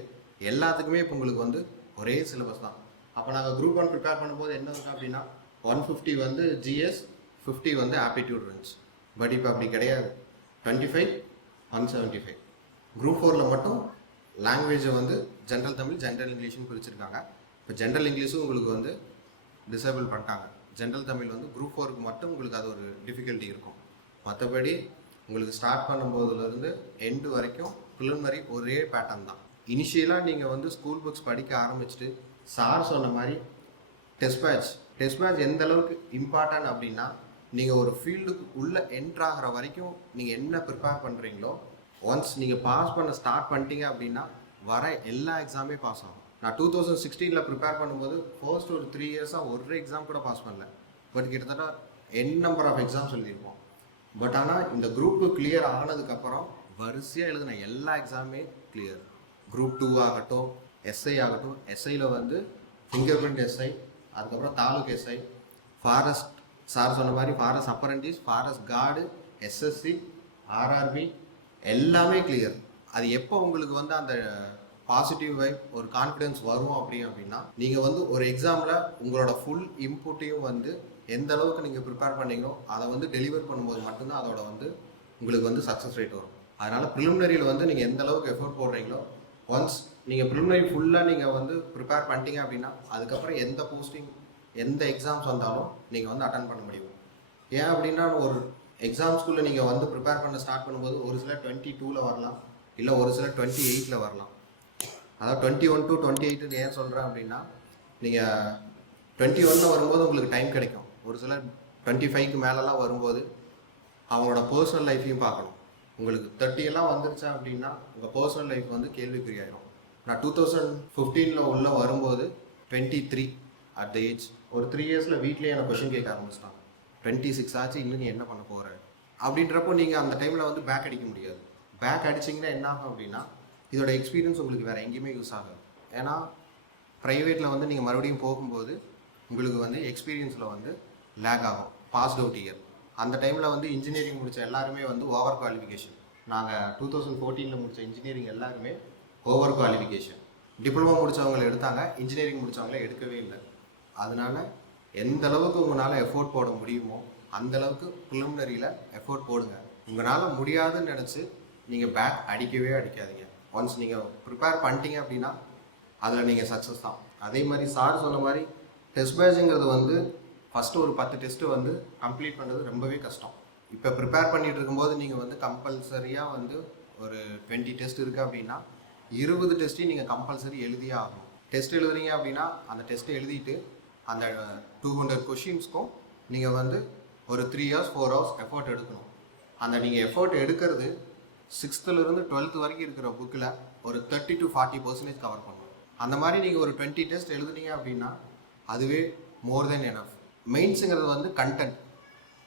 எல்லாத்துக்குமே இப்போ உங்களுக்கு வந்து ஒரே சிலபஸ் தான். அப்போ நாங்கள் குரூப் 1 ப்ரிப்பேர் பண்ணும்போது என்ன இருக்கும் அப்படின்னா 150 வந்து GS, 50 வந்து ஆப்டிடியூட் இருந்துச்சு. பட் இப்போ அப்படி கிடையாது. 25, 175. குரூப் 4ல் மட்டும் லாங்குவேஜை வந்து ஜென்ரல் தமிழ், ஜென்ரல் இங்கிலீஷ்னு பிரிச்சிருக்காங்க. இப்போ ஜென்ரல் இங்கிலீஷும் உங்களுக்கு வந்து டிசேபிள் பண்ணிட்டாங்க. ஜென்ரல் தமிழ் வந்து குரூப் 4க்கு மட்டும் உங்களுக்கு அது ஒரு டிஃபிகல்ட்டி இருக்கும். மற்றபடி உங்களுக்கு ஸ்டார்ட் பண்ணும்போதுலேருந்து எண்டு வரைக்கும் ப்ரிலிமினரி ஒரே பேட்டர்ன் தான். இனிஷியலாக நீங்கள் வந்து ஸ்கூல் புக்ஸ் படிக்க ஆரம்பிச்சுட்டு சார் சொன்ன மாதிரி டெஸ்ட் பேட்ச் எந்த அளவுக்கு இம்பார்ட்டன்ட் அப்படின்னா, நீங்கள் ஒரு ஃபீல்டுக்கு உள்ளே என்ட்ராகிற வரைக்கும் நீங்கள் என்ன ப்ரிப்பேர் பண்ணுறீங்களோ ஒன்ஸ் நீங்கள் பாஸ் பண்ண ஸ்டார்ட் பண்ணிட்டீங்க அப்படின்னா வர எல்லா எக்ஸாமே பாஸ் ஆகும். நான் 2016 ப்ரிப்பேர் பண்ணும்போது ஃபர்ஸ்ட் ஒரு 3 இயர்ஸாக ஒரு எக்ஸாம் கூட பாஸ் பண்ணல. பட் கிட்டத்தட்ட நம்பர் ஆஃப் எக்ஸாம்ஸ் எழுதியிருப்போம். பட் ஆனால் இந்த குரூப்பு கிளியர் ஆனதுக்கப்புறம் வரிசையாக எழுதின எல்லா எக்ஸாமே கிளியர். குரூப் 2 ஆகட்டும், எஸ்ஐ ஆகட்டும். எஸ்ஐயில் வந்து ஃபிங்கர் பிரிண்ட் எஸ்ஐ, அதுக்கப்புறம் தாலுக் எஸ்ஐ, ஃபாரஸ்ட் சார் சொன்ன மாதிரி forest apprentice, forest card, SSC, RRB எல்லாமே கிளியர். அது எப்போ உங்களுக்கு வந்து அந்த பாசிட்டிவ் வைப், ஒரு கான்ஃபிடென்ஸ் வரும் அப்படின்னா நீங்கள் வந்து ஒரு எக்ஸாமில் உங்களோட ஃபுல் இன்புட்டையும் வந்து எந்த அளவுக்கு நீங்கள் ப்ரிப்பேர் பண்ணீங்களோ அதை வந்து டெலிவர் பண்ணும்போது மட்டும்தான் அதோட வந்து உங்களுக்கு வந்து சக்ஸஸ் ரேட் வரும். அதனால் ப்ரிலிமினரியில் வந்து நீங்கள் எந்த அளவுக்கு எஃபோர்ட் போடுறீங்களோ ஒன்ஸ் நீங்கள் ப்ரிலிமினரி ஃபுல்லாக நீங்கள் வந்து ப்ரிப்பேர் பண்ணிட்டீங்க அப்படின்னா அதுக்கப்புறம் எந்த போஸ்டிங், எந்த எக்ஸாம்ஸ் வந்தாலும் நீங்கள் வந்து அட்டன் பண்ண முடியும். ஏன் அப்படின்னா ஒரு எக்ஸாம்ஸ்குள்ளே நீங்கள் வந்து ப்ரிப்பேர் பண்ண ஸ்டார்ட் பண்ணும்போது ஒரு சிலர் 22ல் வரலாம், இல்லை ஒரு சிலர் 28ல் வரலாம். அதாவது 21 to 28 ஏன் சொல்கிறேன் அப்படின்னா, நீங்கள் 21ல் வரும்போது உங்களுக்கு டைம் கிடைக்கும். ஒரு சிலர் 25க்கு மேலெலாம் வரும்போது அவங்களோட பர்சனல் லைஃப்பையும் பார்க்கணும். உங்களுக்கு 30 எல்லாம் வந்துருச்சா அப்படின்னா உங்கள் பர்சனல் லைஃப் வந்து கேள்விக்குறியாயிரும். நான் 2015ல் உள்ளே வரும்போது 23 அட் த ஏஜ். ஒரு 3 இயர்ஸில் வீட்லேயே என்னை கொஷின் கேட்க ஆரம்பிச்சிட்டாங்க. 26 ஆச்சு, இன்னும் நீ என்ன பண்ண போகிற அப்படின்றப்போ நீங்கள் அந்த டைமில் வந்து பேக் அடிக்க முடியாது. பேக் அடிச்சிங்கன்னா என்ன ஆகும் அப்படின்னா இதோட எக்ஸ்பீரியன்ஸ் உங்களுக்கு வேறு எங்கேயுமே யூஸ் ஆகாது. ஏன்னா ப்ரைவேட்டில் வந்து நீங்கள் மறுபடியும் போகும்போது உங்களுக்கு வந்து எக்ஸ்பீரியன்ஸில் வந்து லேக் ஆகும். பாஸ்ட் அவுட் இயர் அந்த டைமில் வந்து இன்ஜினியரிங் முடித்த எல்லாருமே வந்து ஓவர் குவாலிஃபிகேஷன். நாங்கள் 2014ல் முடித்த இன்ஜினியரிங் எல்லாருமே ஓவர் குவாலிஃபிகேஷன். டிப்ளமோ முடித்தவங்களை எடுத்தாங்க, இன்ஜினியரிங் முடித்தவங்கள எடுக்கவே இல்லை. அதனால எந்த அளவுக்கு உங்களால் எஃபோர்ட் போட முடியுமோ அந்தளவுக்கு ப்ரிலிமினரியில் எஃபோர்ட் போடுங்க. உங்களால் முடியாதுன்னு நினச்சி நீங்கள் பேக் அடிக்கவே அடிக்காதீங்க. ஒன்ஸ் நீங்கள் ப்ரிப்பேர் பண்ணிட்டீங்க அப்படின்னா அதில் நீங்கள் சக்ஸஸ் தான். அதே மாதிரி சார் சொன்ன மாதிரி டெஸ்ட் பேட்சுங்கிறது வந்து ஃபஸ்ட்டு ஒரு 10 டெஸ்ட்டு வந்து கம்ப்ளீட் பண்ணுறது ரொம்பவே கஷ்டம். இப்போ ப்ரிப்பேர் பண்ணிகிட்டு இருக்கும்போது நீங்கள் வந்து கம்பல்சரியாக வந்து ஒரு 20 டெஸ்ட் இருக்குது அப்படின்னா 20 டெஸ்ட்டையும் நீங்கள் கம்பல்சரி எழுதியே ஆகணும். டெஸ்ட் எழுதுறீங்க அப்படின்னா அந்த டெஸ்ட்டை எழுதிட்டு அந்த 200 கொஷின்ஸ்க்கும் நீங்கள் வந்து ஒரு 3 hours 4 hours எஃபோர்ட் எடுக்கணும். அந்த நீங்கள் எஃபோர்ட் எடுக்கிறது 6th-லேருந்து 12th வரைக்கும் இருக்கிற புக்கில் ஒரு 30 to 40% கவர் பண்ணணும். அந்த மாதிரி நீங்கள் ஒரு 20 டெஸ்ட் எழுதுனீங்க அப்படின்னா அதுவே மோர் தென் எனஃப். மெயின்ஸுங்கிறது வந்து கண்டென்ட்,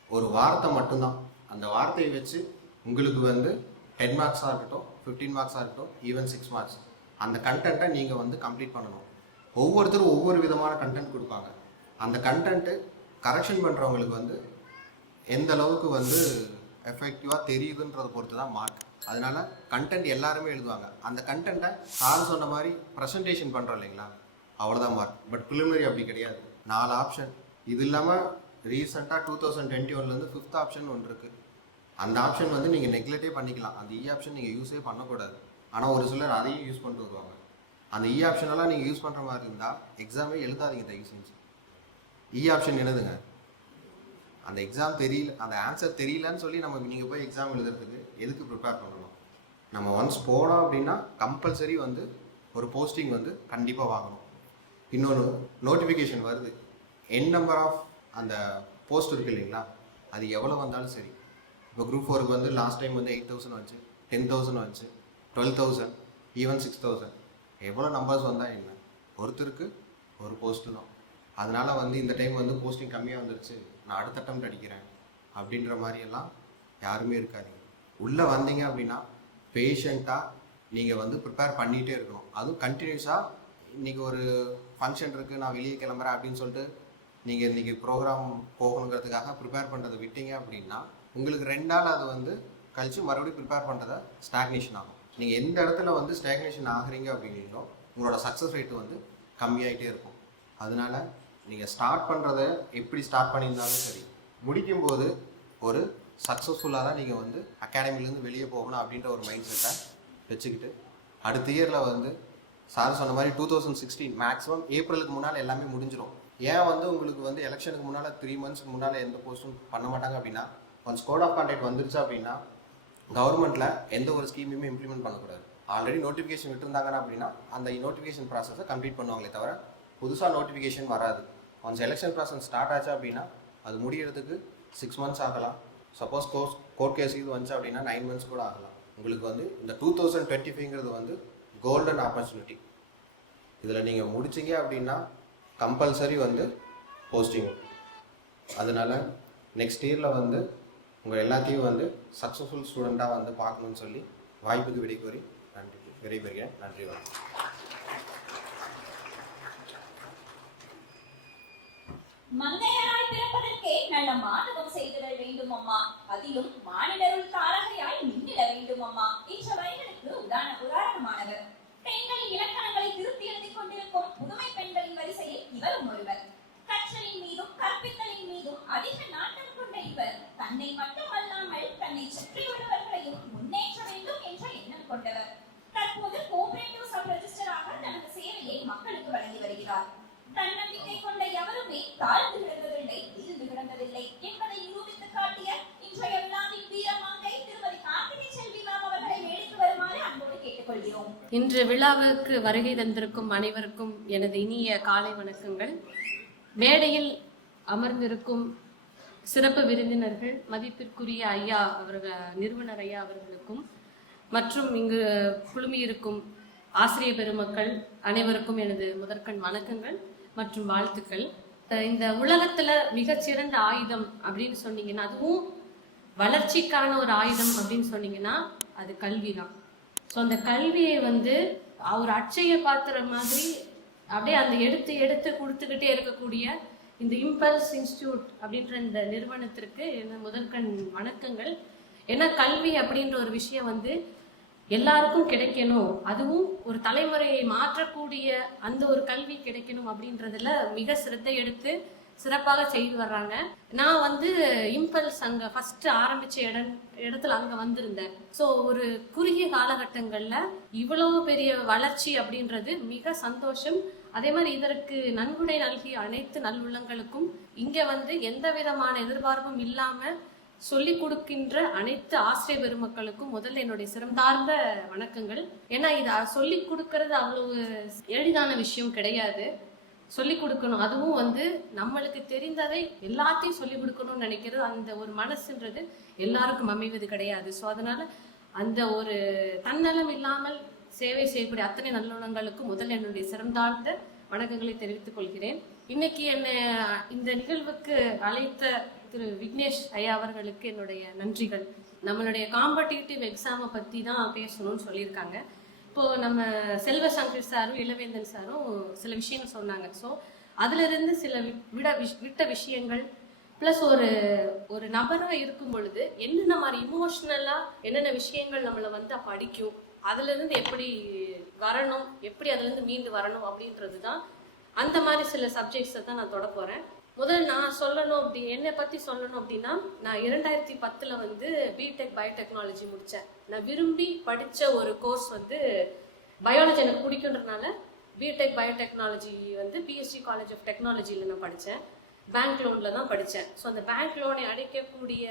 ஒரு வார்த்தை மட்டும்தான். அந்த வார்த்தையை வச்சு உங்களுக்கு வந்து 10 மார்க்ஸாக இருக்கட்டும், 15 மார்க்ஸாக இருக்கட்டும், ஈவன் 6 மார்க்ஸ், அந்த கண்டென்ட்டை நீங்கள் வந்து கம்ப்ளீட் பண்ணணும். ஒவ்வொருத்தரும் ஒவ்வொரு விதமான கண்டென்ட் கொடுப்பாங்க. அந்த கண்டென்ட்டு கரெக்ஷன் பண்ணுறவங்களுக்கு வந்து எந்த அளவுக்கு வந்து எஃபெக்டிவாக தெரியுதுன்றதை பொறுத்து தான் மார்க். அதனால கண்டென்ட் எல்லாருமே எழுதுவாங்க. அந்த கண்டென்ட்டை சார் சொன்ன மாதிரி ப்ரெசன்டேஷன் பண்ணுறோம் இல்லைங்களா, அவ்வளோதான் மார்க். பட் ப்ரிலிமினரி அப்படி கிடையாது. 4 ஆப்ஷன். இது இல்லாமல் ரீசெண்டாக 2021 5th ஆப்ஷன் ஒன்று இருக்குது. அந்த ஆப்ஷன் வந்து நீங்கள் நெக்லெக்டே பண்ணிக்கலாம். அந்த ஆப்ஷன் நீங்கள் யூஸே பண்ணக்கூடாது. ஆனால் ஒரு சிலர் அதையும் யூஸ் பண்ணிட்டு வருவாங்க. அந்த ஆப்ஷனெல்லாம் நீங்கள் யூஸ் பண்ணுற மாதிரி இருந்தால் எக்ஸாமே எழுதாதீங்க தயவு செஞ்சு. ஆப்ஷன் என்னதுங்க? அந்த எக்ஸாம் தெரியல, அந்த ஆன்சர் தெரியலன்னு சொல்லி நீங்கள் போய் எக்ஸாம் எழுதுறதுக்கு எதுக்கு ப்ரிப்பேர் பண்ணணும்? நம்ம ஒன்ஸ் போனோம் அப்படின்னா கம்பல்சரி வந்து ஒரு போஸ்டிங் வந்து கண்டிப்பாக வாங்கணும். இன்னொன்று, நோட்டிஃபிகேஷன் வருது, என் நம்பர் ஆஃப் அந்த போஸ்ட் இருக்குது இல்லைங்களா, அது எவ்வளோ வந்தாலும் சரி. இப்போ குரூப் 4க்கு வந்து லாஸ்ட் டைம் வந்து 8,000 வந்துச்சு, 10,000 வந்துச்சு, 12,000, ஈவன் 6,000. எவ்வளோ நம்பர்ஸ் வந்தால் என்ன, ஒருத்தருக்கு ஒரு போஸ்ட்டு தான். அதனால் வந்து இந்த டைம் வந்து போஸ்டிங் கம்மியாக வந்துருச்சு, நான் அடுத்த அட்டெம்ப்ட் அடிக்கிறேன் அப்படின்ற மாதிரியெல்லாம் யாருமே இருக்காதீங்க. உள்ளே வந்தீங்க அப்படின்னா பேஷண்ட்டாக நீங்கள் வந்து ப்ரிப்பேர் பண்ணிகிட்டே இருக்கணும். அதுவும் கண்டினியூஸாக. இன்றைக்கி ஒரு ஃபங்க்ஷன் இருக்குது, நான் வெளியே கிளம்புறேன் அப்படின்னு சொல்லிட்டு நீங்கள் இன்றைக்கி ப்ரோக்ராம் போகணுங்கிறதுக்காக ப்ரிப்பேர் பண்ணுறதை விட்டீங்க அப்படின்னா உங்களுக்கு 2 நாள் அது வந்து கழித்து மறுபடியும் ப்ரிப்பேர் பண்ணுறதை ஸ்டாக்னேஷன் ஆகும். நீங்கள் எந்த இடத்துல வந்து ஸ்டாக்னேஷன் ஆகுறீங்க அப்படின்னீங்களோ உங்களோட சக்ஸஸ் ரேட்டு வந்து கம்மியாகிட்டே இருக்கும். அதனால நீங்கள் ஸ்டார்ட் பண்ணுறத எப்படி ஸ்டார்ட் பண்ணியிருந்தாலும் சரி, முடிக்கும்போது ஒரு சக்ஸஸ்ஃபுல்லாக தான் நீங்கள் வந்து அகாடமிலேருந்து வெளியே போகணும் அப்படின்ற ஒரு மைண்ட் செட்டை வச்சுக்கிட்டு அடுத்த இயரில் வந்து சார் சொன்ன மாதிரி 2016 மேக்ஸிமம் ஏப்ரலுக்கு முன்னால் எல்லாமே முடிஞ்சிடும். ஏன் வந்து உங்களுக்கு வந்து எலெக்ஷனுக்கு முன்னால் 3 months முன்னால் எந்த போஸ்ட்டும் பண்ண மாட்டாங்க அப்படின்னா, ஒன்ஸ் கோட் ஆஃப் கான்டாக்ட் வந்துருச்சு அப்படின்னா கவர்மெண்ட்டில் எந்த ஒரு ஸ்கீமையுமே இம்ப்ளிமெண்ட் பண்ணக்கூடாது. ஆல்ரெடி நோட்டிஃபிகேஷன் விட்டுருந்தாங்கன்னா அப்படின்னா அந்த நோட்டிஃபிகேஷன் ப்ராசஸை கம்ப்ளீட் பண்ணுவாங்களே தவிர புதுசாக நோட்டிஃபிகேஷன் வராது. ஒன்ஸ் எலெக்ஷன் ப்ராசஸ் ஸ்டார்ட் ஆச்சு அப்படின்னா அது முடியறதுக்கு 6 months ஆகலாம். சப்போஸ் கோர்ட் கேஸ் இது வந்துச்சு அப்படின்னா 9 months கூட ஆகலாம். உங்களுக்கு வந்து இந்த 2025ங்கிறது வந்து கோல்டன் ஆப்பர்ச்சுனிட்டி. இதில் நீங்கள் முடிச்சிங்க அப்படின்னா கம்பல்சரி வந்து போஸ்டிங். அதனால் நெக்ஸ்ட் இயரில் வந்து உங்கள் எல்லாத்தையும் வந்து சக்ஸஸ்ஃபுல் ஸ்டூடெண்ட்டாக வந்து பார்க்கணுன்னு சொல்லி வாய்ப்புக்கு விடை கோரி விடைபெறுகிறேன். நன்றி, வணக்கம். மங்கையராய் பிறப்பதற்கே நல்ல மாதவம் செய்திடல் வேண்டும் அம்மா, அதிலும் மானிடருள் தாரகையாய் மின்னிட வேண்டும் அம்மா என்ற வரிகளுக்கு உதாரணமானவர். பெண்களின் இலக்கணங்களை திருத்தி எழுதிக் கொண்டிருக்கும் புதுமை பெண்களின் வரிசையில் இவரும் ஒருவர். கற்றலின் மீதும் கற்பித்தலின் மீதும் அதிக நாட்டம் கொண்ட இவர் தன்னை மட்டுமல்லாமல் தன்னை சுற்றியுள்ளவர்களையும் முன்னேற்ற வேண்டும் என்ற எண்ணம் கொண்டவர். தற்போது கோஆபரேட்டிவ் சப் ரெஜிஸ்டராக தனது சேவையை மக்களுக்கு வழங்கி வருகிறார். தன்னம்பிக்கை கொண்ட எவருமே தாழ்ந்து கிடந்ததில்லை, வீழ்ந்து கிடந்ததில்லை என்பதை நிரூபித்து காட்டிய இன்றைய விழாவின் வீரமங்கை திருமதி கார்த்திகை செல்வி மேம் அவர்களை மேடைக்கு வருமாறு அன்போடு கேட்டுக்கொள்கிறோம். இன்று விழாவுக்கு வருகை தந்திருக்கும் அனைவருக்கும் எனது இனிய காலை வணக்கங்கள். மேடையில் அமர்ந்திருக்கும் சிறப்பு விருந்தினர்கள், மதிப்பிற்குரிய ஐயா அவர்கள், நிறுவனர் ஐயா அவர்களுக்கும் மற்றும் இங்கு குழுமியிருக்கும் ஆசிரியர் பெருமக்கள் அனைவருக்கும் எனது முதற்கண் வணக்கங்கள் மற்றும் வாழ்த்துக்கள். இந்த உலகத்துல மிகச்சிறந்த ஆயுதம் அப்படின்னு சொன்னீங்கன்னா, அதுவும் வளர்ச்சிக்கான ஒரு ஆயுதம் அப்படின்னு சொன்னீங்கன்னா அது கல்வி தான். ஸோ அந்த கல்வியை வந்து ஒரு அட்சய பாத்திர மாதிரி அப்படியே அந்த எடுத்து கொடுத்துக்கிட்டே இருக்கக்கூடிய இந்த இம்பல்ஸ் இன்ஸ்டியூட் அப்படின்ற இந்த நிறுவனத்திற்கு எனது முதற்கண் வணக்கங்கள். ஏன்னா கல்வி அப்படின்ற ஒரு விஷயம் வந்து எல்லாருக்கும் கிடைக்கணும், அதுவும் ஒரு தலைமுறையை மாற்றக்கூடிய அந்த ஒரு கல்வி கிடைக்கணும் அப்படின்றதுல மிக சிரத்தை எடுத்து சிறப்பாக செய்து வர்றாங்க. நான் வந்து இம்பல்ஸ் அங்கே ஃபர்ஸ்ட் ஆரம்பிச்ச இடத்துல அங்கே வந்திருந்தேன். ஸோ ஒரு குறுகிய காலகட்டங்களில் இவ்வளவு பெரிய வளர்ச்சி அப்படின்றது மிக சந்தோஷம். அதே மாதிரி இதற்கு நன்கொடை நல்கிய அனைத்து நல்லுள்ளங்களுக்கும், இங்கே வந்து எந்த விதமான எதிர்பார்ப்பும் இல்லாமல் சொல்லிக் கொடுக்கின்ற அனைத்து ஆசிரியர் பெருமக்களுக்கும் முதல்ல என்னுடைய சிறந்தார்ந்த வணக்கங்கள். ஏன்னா இது சொல்லிக் கொடுக்கறது அவ்வளவு எளிதான விஷயம் கிடையாது. சொல்லிக் கொடுக்கணும், அதுவும் வந்து நம்மளுக்கு தெரிந்ததை எல்லாத்தையும் சொல்லிக் கொடுக்கணும்னு நினைக்கிறது அந்த ஒரு மனசுன்றது எல்லாருக்கும் அமைவது கிடையாது. ஸோ அதனால அந்த ஒரு தன்னலம் இல்லாமல் சேவை செய்யக்கூடிய அத்தனை நல்லுணங்களுக்கு முதல் என்னுடைய சிறந்தார்ந்த வணக்கங்களை தெரிவித்துக் கொள்கிறேன். இன்னைக்கு என்னை இந்த நிகழ்வுக்கு அழைத்த திரு விக்னேஷ் ஐயா அவர்களுக்கு என்னுடைய நன்றிகள். நம்மளுடைய காம்படிட்டிவ் எக்ஸாமை பற்றி தான் பேசணும்னு சொல்லியிருக்காங்க. இப்போது நம்ம செல்வ சங்கர் சாரும் இளவேந்தன் சாரும் சில விஷயங்கள் சொன்னாங்க. ஸோ அதிலிருந்து சில விட்ட விஷயங்கள் ப்ளஸ் ஒரு நபராக இருக்கும் பொழுது என்னென்ன மாதிரி இமோஷ்னலாக என்னென்ன விஷயங்கள் நம்மளை வந்து அப்போ அடிக்கும், அதுலேருந்து எப்படி வரணும், எப்படி அதுலேருந்து மீண்டு வரணும் அப்படின்றது தான். அந்த மாதிரி சில சப்ஜெக்ட்ஸை தான் நான் தொட போகிறேன். முதல்ல நான் சொல்லணும் என்னை பற்றி சொல்லணும் அப்படின்னா, நான் 2010 வந்து பிடெக் பயோடெக்னாலஜி முடித்தேன். நான் விரும்பி படித்த ஒரு கோர்ஸ் வந்து பயாலஜி எனக்கு பிடிக்குன்றதுனால பிடெக் பயோடெக்னாலஜி வந்து பிஎஸ்சி காலேஜ் ஆஃப் டெக்னாலஜியில் நான் படித்தேன். பேங்க் லோனில் தான் படித்தேன். ஸோ அந்த பேங்க் லோனை அடைக்கக்கூடிய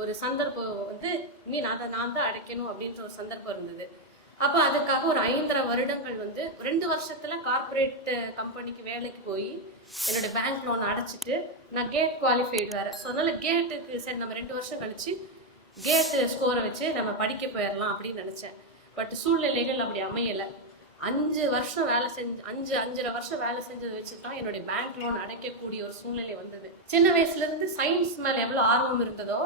ஒரு சந்தர்ப்பம் வந்து அதை நான் தான் அடைக்கணும் அப்படின்ற ஒரு சந்தர்ப்பம் இருந்தது. அப்போ அதுக்காக ஒரு 5.5 வருடங்கள் வந்து 2 வருஷத்துல கார்பரேட் கம்பெனிக்கு வேலைக்கு போய் என்னோட பேங்க் லோன் அடைச்சிட்டு நான் கேட் குவாலிஃபைடு வேற. ஸோ அதனால கேட்டுக்கு சரி நம்ம 2 வருஷம் கழிச்சு கேட்டு ஸ்கோரை வச்சு நம்ம படிக்க போயிடலாம் அப்படின்னு நினைச்சேன். பட் சூழ்நிலைகள் அப்படி அமையலை. 5 வருஷம் வேலை செஞ்சு 5.5 வருஷம் வேலை செஞ்சதை வச்சு தான் என்னுடைய பேங்க் லோன் அடைக்கக்கூடிய ஒரு சூழ்நிலை வந்தது. சின்ன வயசுல இருந்து சயின்ஸ் மேல எவ்வளவு ஆர்வம் இருந்ததோ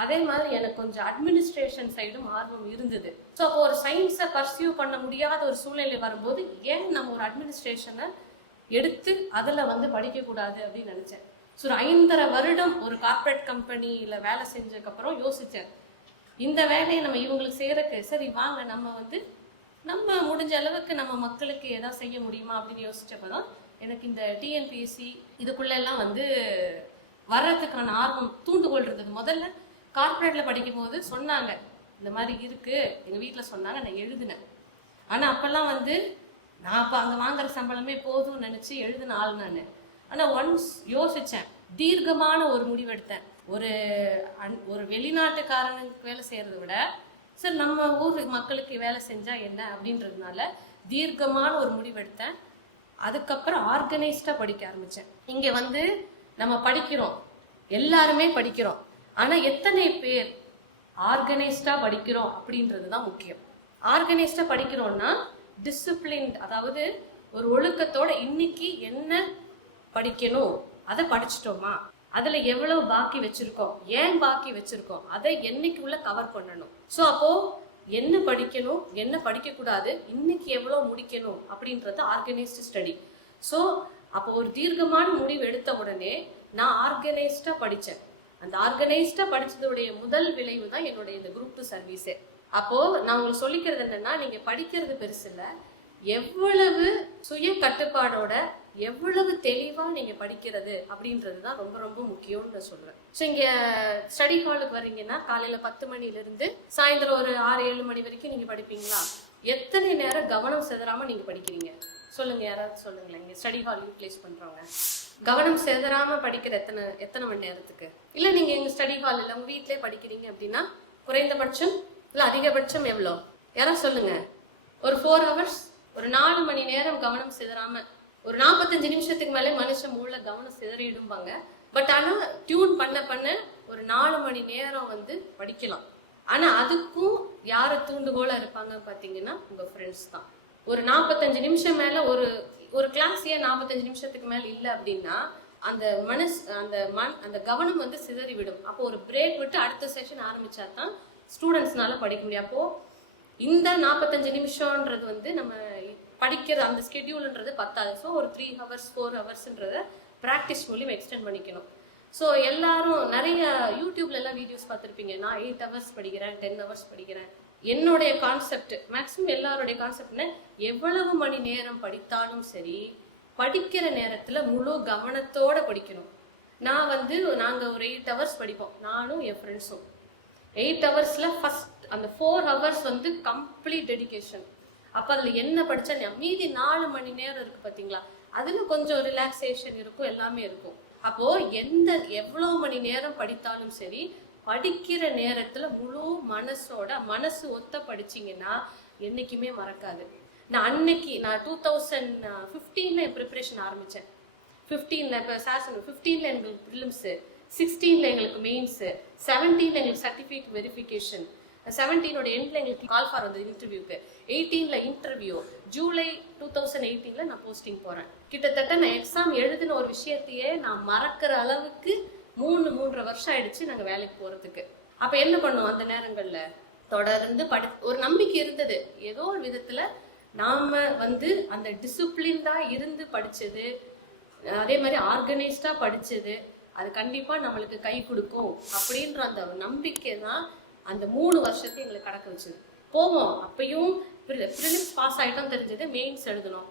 அதே மாதிரி எனக்கு கொஞ்சம் அட்மினிஸ்ட்ரேஷன் சைடும் ஆர்வம் இருந்தது. ஸோ அப்போ ஒரு சயின்ஸை பர்சியூ பண்ண முடியாத ஒரு சூழ்நிலை வரும்போது ஏன் நம்ம ஒரு அட்மினிஸ்ட்ரேஷனை எடுத்து அதில் வந்து படிக்கக்கூடாது அப்படின்னு நினச்சேன். ஸோ ஒரு 5.5 வருடம் ஒரு கார்பரேட் கம்பெனியில் வேலை செஞ்சதுக்கப்புறம் யோசித்தேன், இந்த வேலையை நம்ம இவங்களுக்கு செய்கிறக்கு சரி வாங்க நம்ம முடிஞ்ச அளவுக்கு நம்ம மக்களுக்கு எதாவது செய்ய முடியுமா அப்படின்னு யோசிச்சப்போ தான் எனக்கு இந்த டிஎன்பிஎஸ்சி இதுக்குள்ளெல்லாம் வந்து வர்றதுக்கான ஆர்வம் தூண்டுகோல் இருந்தது. முதல்ல கார்பரேட்டில் படிக்கும் போது சொன்னாங்க இந்த மாதிரி இருக்குது, எங்கள் வீட்டில் சொன்னாங்க, நான் எழுதினேன். ஆனால் அப்போல்லாம் வந்து நான் அப்போ அங்கே வாங்குற சம்பளமே போதும்னு நினச்சி எழுதின ஆள் நான். ஆனால் ஒன்ஸ் யோசித்தேன், தீர்க்கமான ஒரு முடிவெடுத்தேன். ஒரு வெளிநாட்டுக்காரனுக்கு வேலை செய்கிறத விட சரி நம்ம ஊர் மக்களுக்கு வேலை செஞ்சால் என்ன அப்படின்றதுனால தீர்க்கமான ஒரு முடிவெடுத்தேன். அதுக்கப்புறம் ஆர்கனைஸ்டாக படிக்க ஆரம்பித்தேன். இங்கே வந்து நம்ம படிக்கிறோம், எல்லாருமே படிக்கிறோம், ஆனால் எத்தனை பேர் ஆர்கனைஸ்டாக படிக்கிறோம் அப்படின்றது தான் முக்கியம். ஆர்கனைஸ்டாக படிக்கிறோம்னா டிசிப்ளின், அதாவது ஒரு ஒழுக்கத்தோட இன்னைக்கு என்ன படிக்கணும் அதை படிச்சிட்டோமா, அதில் எவ்வளவு பாக்கி வச்சிருக்கோம், ஏன் பாக்கி வச்சிருக்கோம், அதை என்னைக்குள்ள கவர் பண்ணணும். ஸோ அப்போ என்ன படிக்கணும் என்ன படிக்கக்கூடாது, இன்னைக்கு எவ்வளோ முடிக்கணும் அப்படின்றது ஆர்கனைஸ்டு ஸ்டடி. ஸோ அப்போ ஒரு தீர்க்கமான முடிவு எடுத்த உடனே நான் ஆர்கனைஸ்டாக படித்தேன். அந்த ஆர்கனைஸ்டாக படித்ததுடைய முதல் விளைவு தான் என்னுடைய இந்த குரூப் 2 சர்வீஸே. அப்போது நான் உங்களுக்கு சொல்லிக்கிறது என்னென்னா, நீங்கள் படிக்கிறது பெருசு இல்லை, எவ்வளவு சுய கட்டுப்பாடோட எவ்வளவு தெளிவாக நீங்கள் படிக்கிறது அப்படின்றது தான் ரொம்ப ரொம்ப முக்கியம்னு நான் சொல்கிறேன். ஸோ இங்கே ஸ்டடி ஹாலுக்கு வர்றீங்கன்னா காலையில் 10 மணிலேருந்து சாயந்தரம் ஒரு 6-7 மணி வரைக்கும் நீங்கள் படிப்பீங்களா? எத்தனை நேரம் கவனம் செதறாமல் நீங்கள் படிக்கிறீங்க சொல்லுங்கள், யாராவது சொல்லுங்களேன். இங்கே ஸ்டடி ஹால் யூட்டிலைஸ் பண்ணுறவங்க கவனம் செதறாமல் படிக்கிற எத்தனை மணி நேரத்துக்கு? இல்லை நீங்கள் எங்கள் ஸ்டடி ஹால் இல்லை உங்கள் வீட்டிலே படிக்கிறீங்க அப்படின்னா குறைந்தபட்சம் இல்லை அதிகபட்சம் எவ்வளோ? யாராவது சொல்லுங்கள். ஒரு 4 hours, ஒரு 4 மணி நேரம் கவனம் சிதறாம, ஒரு 45 நிமிஷத்துக்கு மேலே மனுஷன் மூளை கவனம் சிதறிடும்பாங்க. பட் ஆனால் டியூன் பண்ண ஒரு 4 மணி நேரம் வந்து படிக்கலாம். ஆனால் அதுக்கும் யாரை தூண்டுகோலா இருப்பாங்க பார்த்தீங்கன்னா உங்கள் ஃப்ரெண்ட்ஸ் தான். ஒரு 45 நிமிஷம் மேலே ஒரு கிளாஸ் ஏன் 45 நிமிஷத்துக்கு மேலே இல்லை அப்படின்னா அந்த கவனம் வந்து சிதறி விடும். அப்போ ஒரு பிரேக் விட்டு அடுத்த செஷன் ஆரம்பிச்சா தான் ஸ்டூடெண்ட்ஸ்னால படிக்க முடியும். அப்போ இந்த 45 நிமிஷம்ன்றது வந்து நம்ம படிக்கிற அந்த ஸ்கெடியூல்ன்றது பத்தாது. ஸோ ஒரு 3 hours 4 ஹவர்ஸ்ன்றத ப்ராக்டிஸ் மூலியம் எக்ஸ்டெண்ட் பண்ணிக்கணும். ஸோ எல்லாரும் நிறைய யூடியூப்ல எல்லாம் வீடியோஸ் பார்த்துருப்பீங்க, நான் 8 hours படிக்கிறேன், 10 hours படிக்கிறேன். என்னுடைய கான்செப்ட், மேக்ஸிமம் எல்லாருடைய கான்செப்ட்னா எவ்வளவு மணி நேரம் படித்தாலும் சரி படிக்கிற நேரத்தில் முழு கவனத்தோட படிக்கணும். நாங்கள் ஒரு 8 hours படிப்போம், நானும் என் ஃப்ரெண்ட்ஸும். 8 ஹவர்ஸ்ல ஃபர்ஸ்ட் அந்த 4 ஹவர்ஸ் வந்து கம்ப்ளீட் டெடிகேஷன். அப்போ அதில் என்ன படித்தா மீதி 4 மணி நேரம் இருக்குது பார்த்தீங்களா, அதில் கொஞ்சம் ரிலாக்ஸேஷன் இருக்கும், எல்லாமே இருக்கும். அப்போது எவ்வளோ மணி நேரம் படித்தாலும் சரி படிக்கிற நேரத்தில் முழு மனசு ஒத்த படிச்சிங்கன்னா என்றைக்குமே மறக்காது. நான் 2015 என் ப்ரிப்பரேஷன் ஆரம்பித்தேன். 15ல் இப்போ 15ல் எங்களுக்கு ப்ரிலிம்ஸு, 16ல் எங்களுக்கு மெயின்ஸு, 17ல் எங்களுக்கு சர்டிஃபிகேட் வெரிஃபிகேஷன், 17ஓட எண்டில் எங்களுக்கு கால் ஃபார் வந்தது இன்டர்வியூக்கு, 18ல் இன்டர்வியூ, ஜூலை 2018ல் நான் போஸ்டிங் போகிறேன். கிட்டத்தட்ட நான் எக்ஸாம் எழுதின ஒரு விஷயத்தையே நான் மறக்கிற அளவுக்கு 3.5 வருஷம் ஆயிடுச்சு நாங்க வேலைக்கு போறதுக்கு. அப்ப என்ன பண்ணுவோம் அந்த நேரங்கள்ல? தொடர்ந்து ஒரு நம்பிக்கை இருந்தது. ஏதோ ஒரு விதத்துல நாம வந்து அந்த டிசிப்ளின்டா இருந்து படிச்சது, அதே மாதிரி ஆர்கனைஸ்டா படிச்சது, அது கண்டிப்பா நம்மளுக்கு கை கொடுக்கும் அப்படின்ற அந்த நம்பிக்கை தான் அந்த 3 வருஷத்தை எங்களுக்கு கடக்க வச்சது. போவோம், அப்பயும் ப்ரிலிம்ஸ் பாஸ் ஆயிட்டோம் தெரிஞ்சது, மெயின்ஸ் எழுதணும்.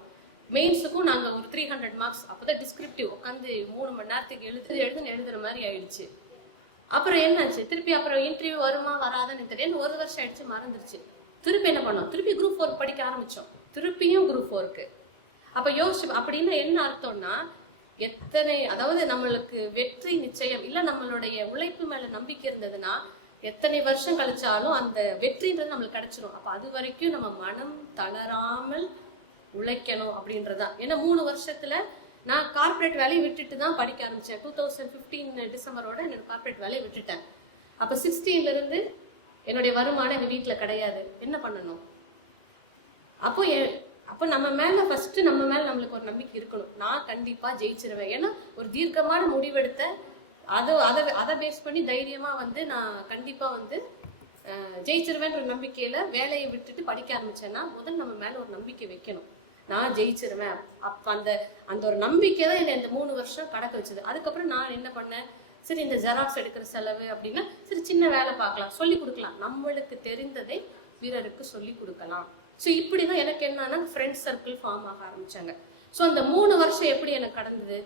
மெயின்ஸுக்கும் நாங்கள் ஒரு 300 மார்க்ஸ், அப்போதான் டிஸ்கிரிப்டிவ் உட்காந்து 3 மணி நேரத்துக்கு எழுதுற மாதிரி ஆயிடுச்சு. அப்புறம் என்னாச்சு, திருப்பி அப்புறம் இன்டர்வியூ வருமா வராதான்னு தெரியும். 1 வருஷம் ஆயிடுச்சு, மறந்துருச்சு. திருப்பி என்ன பண்ணோம், திருப்பி குரூப் 4 படிக்க ஆரம்பிச்சோம். திருப்பியும் குரூப் 4க்கு. அப்ப யோசிச்சு அப்படின்னா என்ன அர்த்தம்னா, எத்தனை, அதாவது நம்மளுக்கு வெற்றி நிச்சயம் இல்ல, நம்மளுடைய உழைப்பு மேல நம்பிக்கை இருந்ததுன்னா எத்தனை வருஷம் கழிச்சாலும் அந்த வெற்றின்றது நம்மளுக்கு கிடைச்சிடும். அப்ப அது வரைக்கும் நம்ம மனம் தளராமல் உழைக்கணும் அப்படின்றதான். ஏன்னா 3 வருஷத்துல நான் கார்பரேட் வேலையை விட்டுட்டு தான் படிக்க ஆரம்பிச்சேன். 2015 டிசம்பரோட என்னோட கார்பரேட் வேலையை விட்டுட்டேன். அப்ப 16ல இருந்து என்னுடைய வருமானம் எங்க வீட்டுல கிடையாது. என்ன பண்ணணும்? அப்போ நம்ம மேல ஃபர்ஸ்ட் நம்ம மேல நம்மளுக்கு ஒரு நம்பிக்கை இருக்கணும். நான் கண்டிப்பா ஜெயிச்சிருவேன். ஏன்னா ஒரு தீர்க்கமான முடிவெடுத்த அதை பேஸ் பண்ணி தைரியமா வந்து நான் கண்டிப்பா வந்து ஜெயிச்சிருவேன்ற நம்பிக்கையில வேலையை விட்டுட்டு படிக்க ஆரம்பிச்சேன்னா முதல் நம்ம மேல ஒரு நம்பிக்கை வைக்கணும். நான் ஜெயிச்சிருவேன். அப்ப அந்த ஒரு நம்பிக்கை தான் என்னை இந்த 3 வருஷம் கடக்க வச்சது. அதுக்கப்புறம் நான் என்ன பண்ணேன், சரி இந்த ஜெராக்ஸ் எடுக்கிற செலவு அப்படின்னா சரி சின்ன வேலை பார்க்கலாம், சொல்லி கொடுக்கலாம், நம்மளுக்கு தெரிந்ததை பிறருக்கு சொல்லி கொடுக்கலாம். ஸோ இப்படிதான் எனக்கு என்னன்னா ஃப்ரெண்ட்ஸ் சர்க்கிள் ஃபார்ம் ஆக ஆரம்பிச்சாங்க. ஸோ அந்த 3 வருஷம் எப்படி எனக்கு கடந்தது,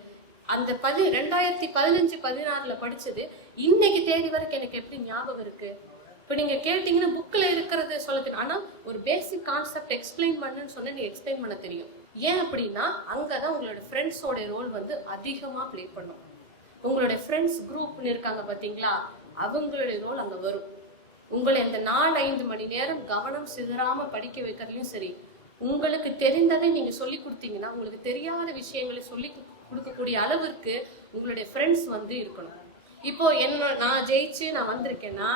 அந்த 2015-16ல படிச்சது இன்னைக்கு தேதி வரைக்கும் எனக்கு எப்படி ஞாபகம் இருக்கு. இப்போ நீங்க கேட்டீங்கன்னா புக்ல இருக்கிறது சொல்ல தெரியும், ஆனா ஒரு பேசிக் கான்செப்ட் எக்ஸ்பிளைன் பண்ணுன்னு சொன்னா நீங்க எக்ஸ்பிளைன் பண்ண தெரியும். ஏன் அப்படின்னா அங்கதான் உங்களோட ஃப்ரெண்ட்ஸோட ரோல் வந்து அதிகமா பிளே பண்ணும். உங்களுடைய ஃப்ரெண்ட்ஸ் குரூப்னு இருக்காங்க பாத்தீங்களா, அவங்களுடைய ரோல் அங்க வரும். உங்களை இந்த 4-5 மணி நேரம் கவனம் சிதறாம படிக்க வைக்கிறதுலயும் சரி, உங்களுக்கு தெரிந்ததை நீங்க சொல்லி கொடுத்தீங்கன்னா உங்களுக்கு தெரியாத விஷயங்களை சொல்லி கொடுக்கக்கூடிய அளவிற்கு உங்களுடைய ஃப்ரெண்ட்ஸ் வந்து இருக்கணும். இப்போ நான் ஜெயிச்சு நான் வந்திருக்கேன்னா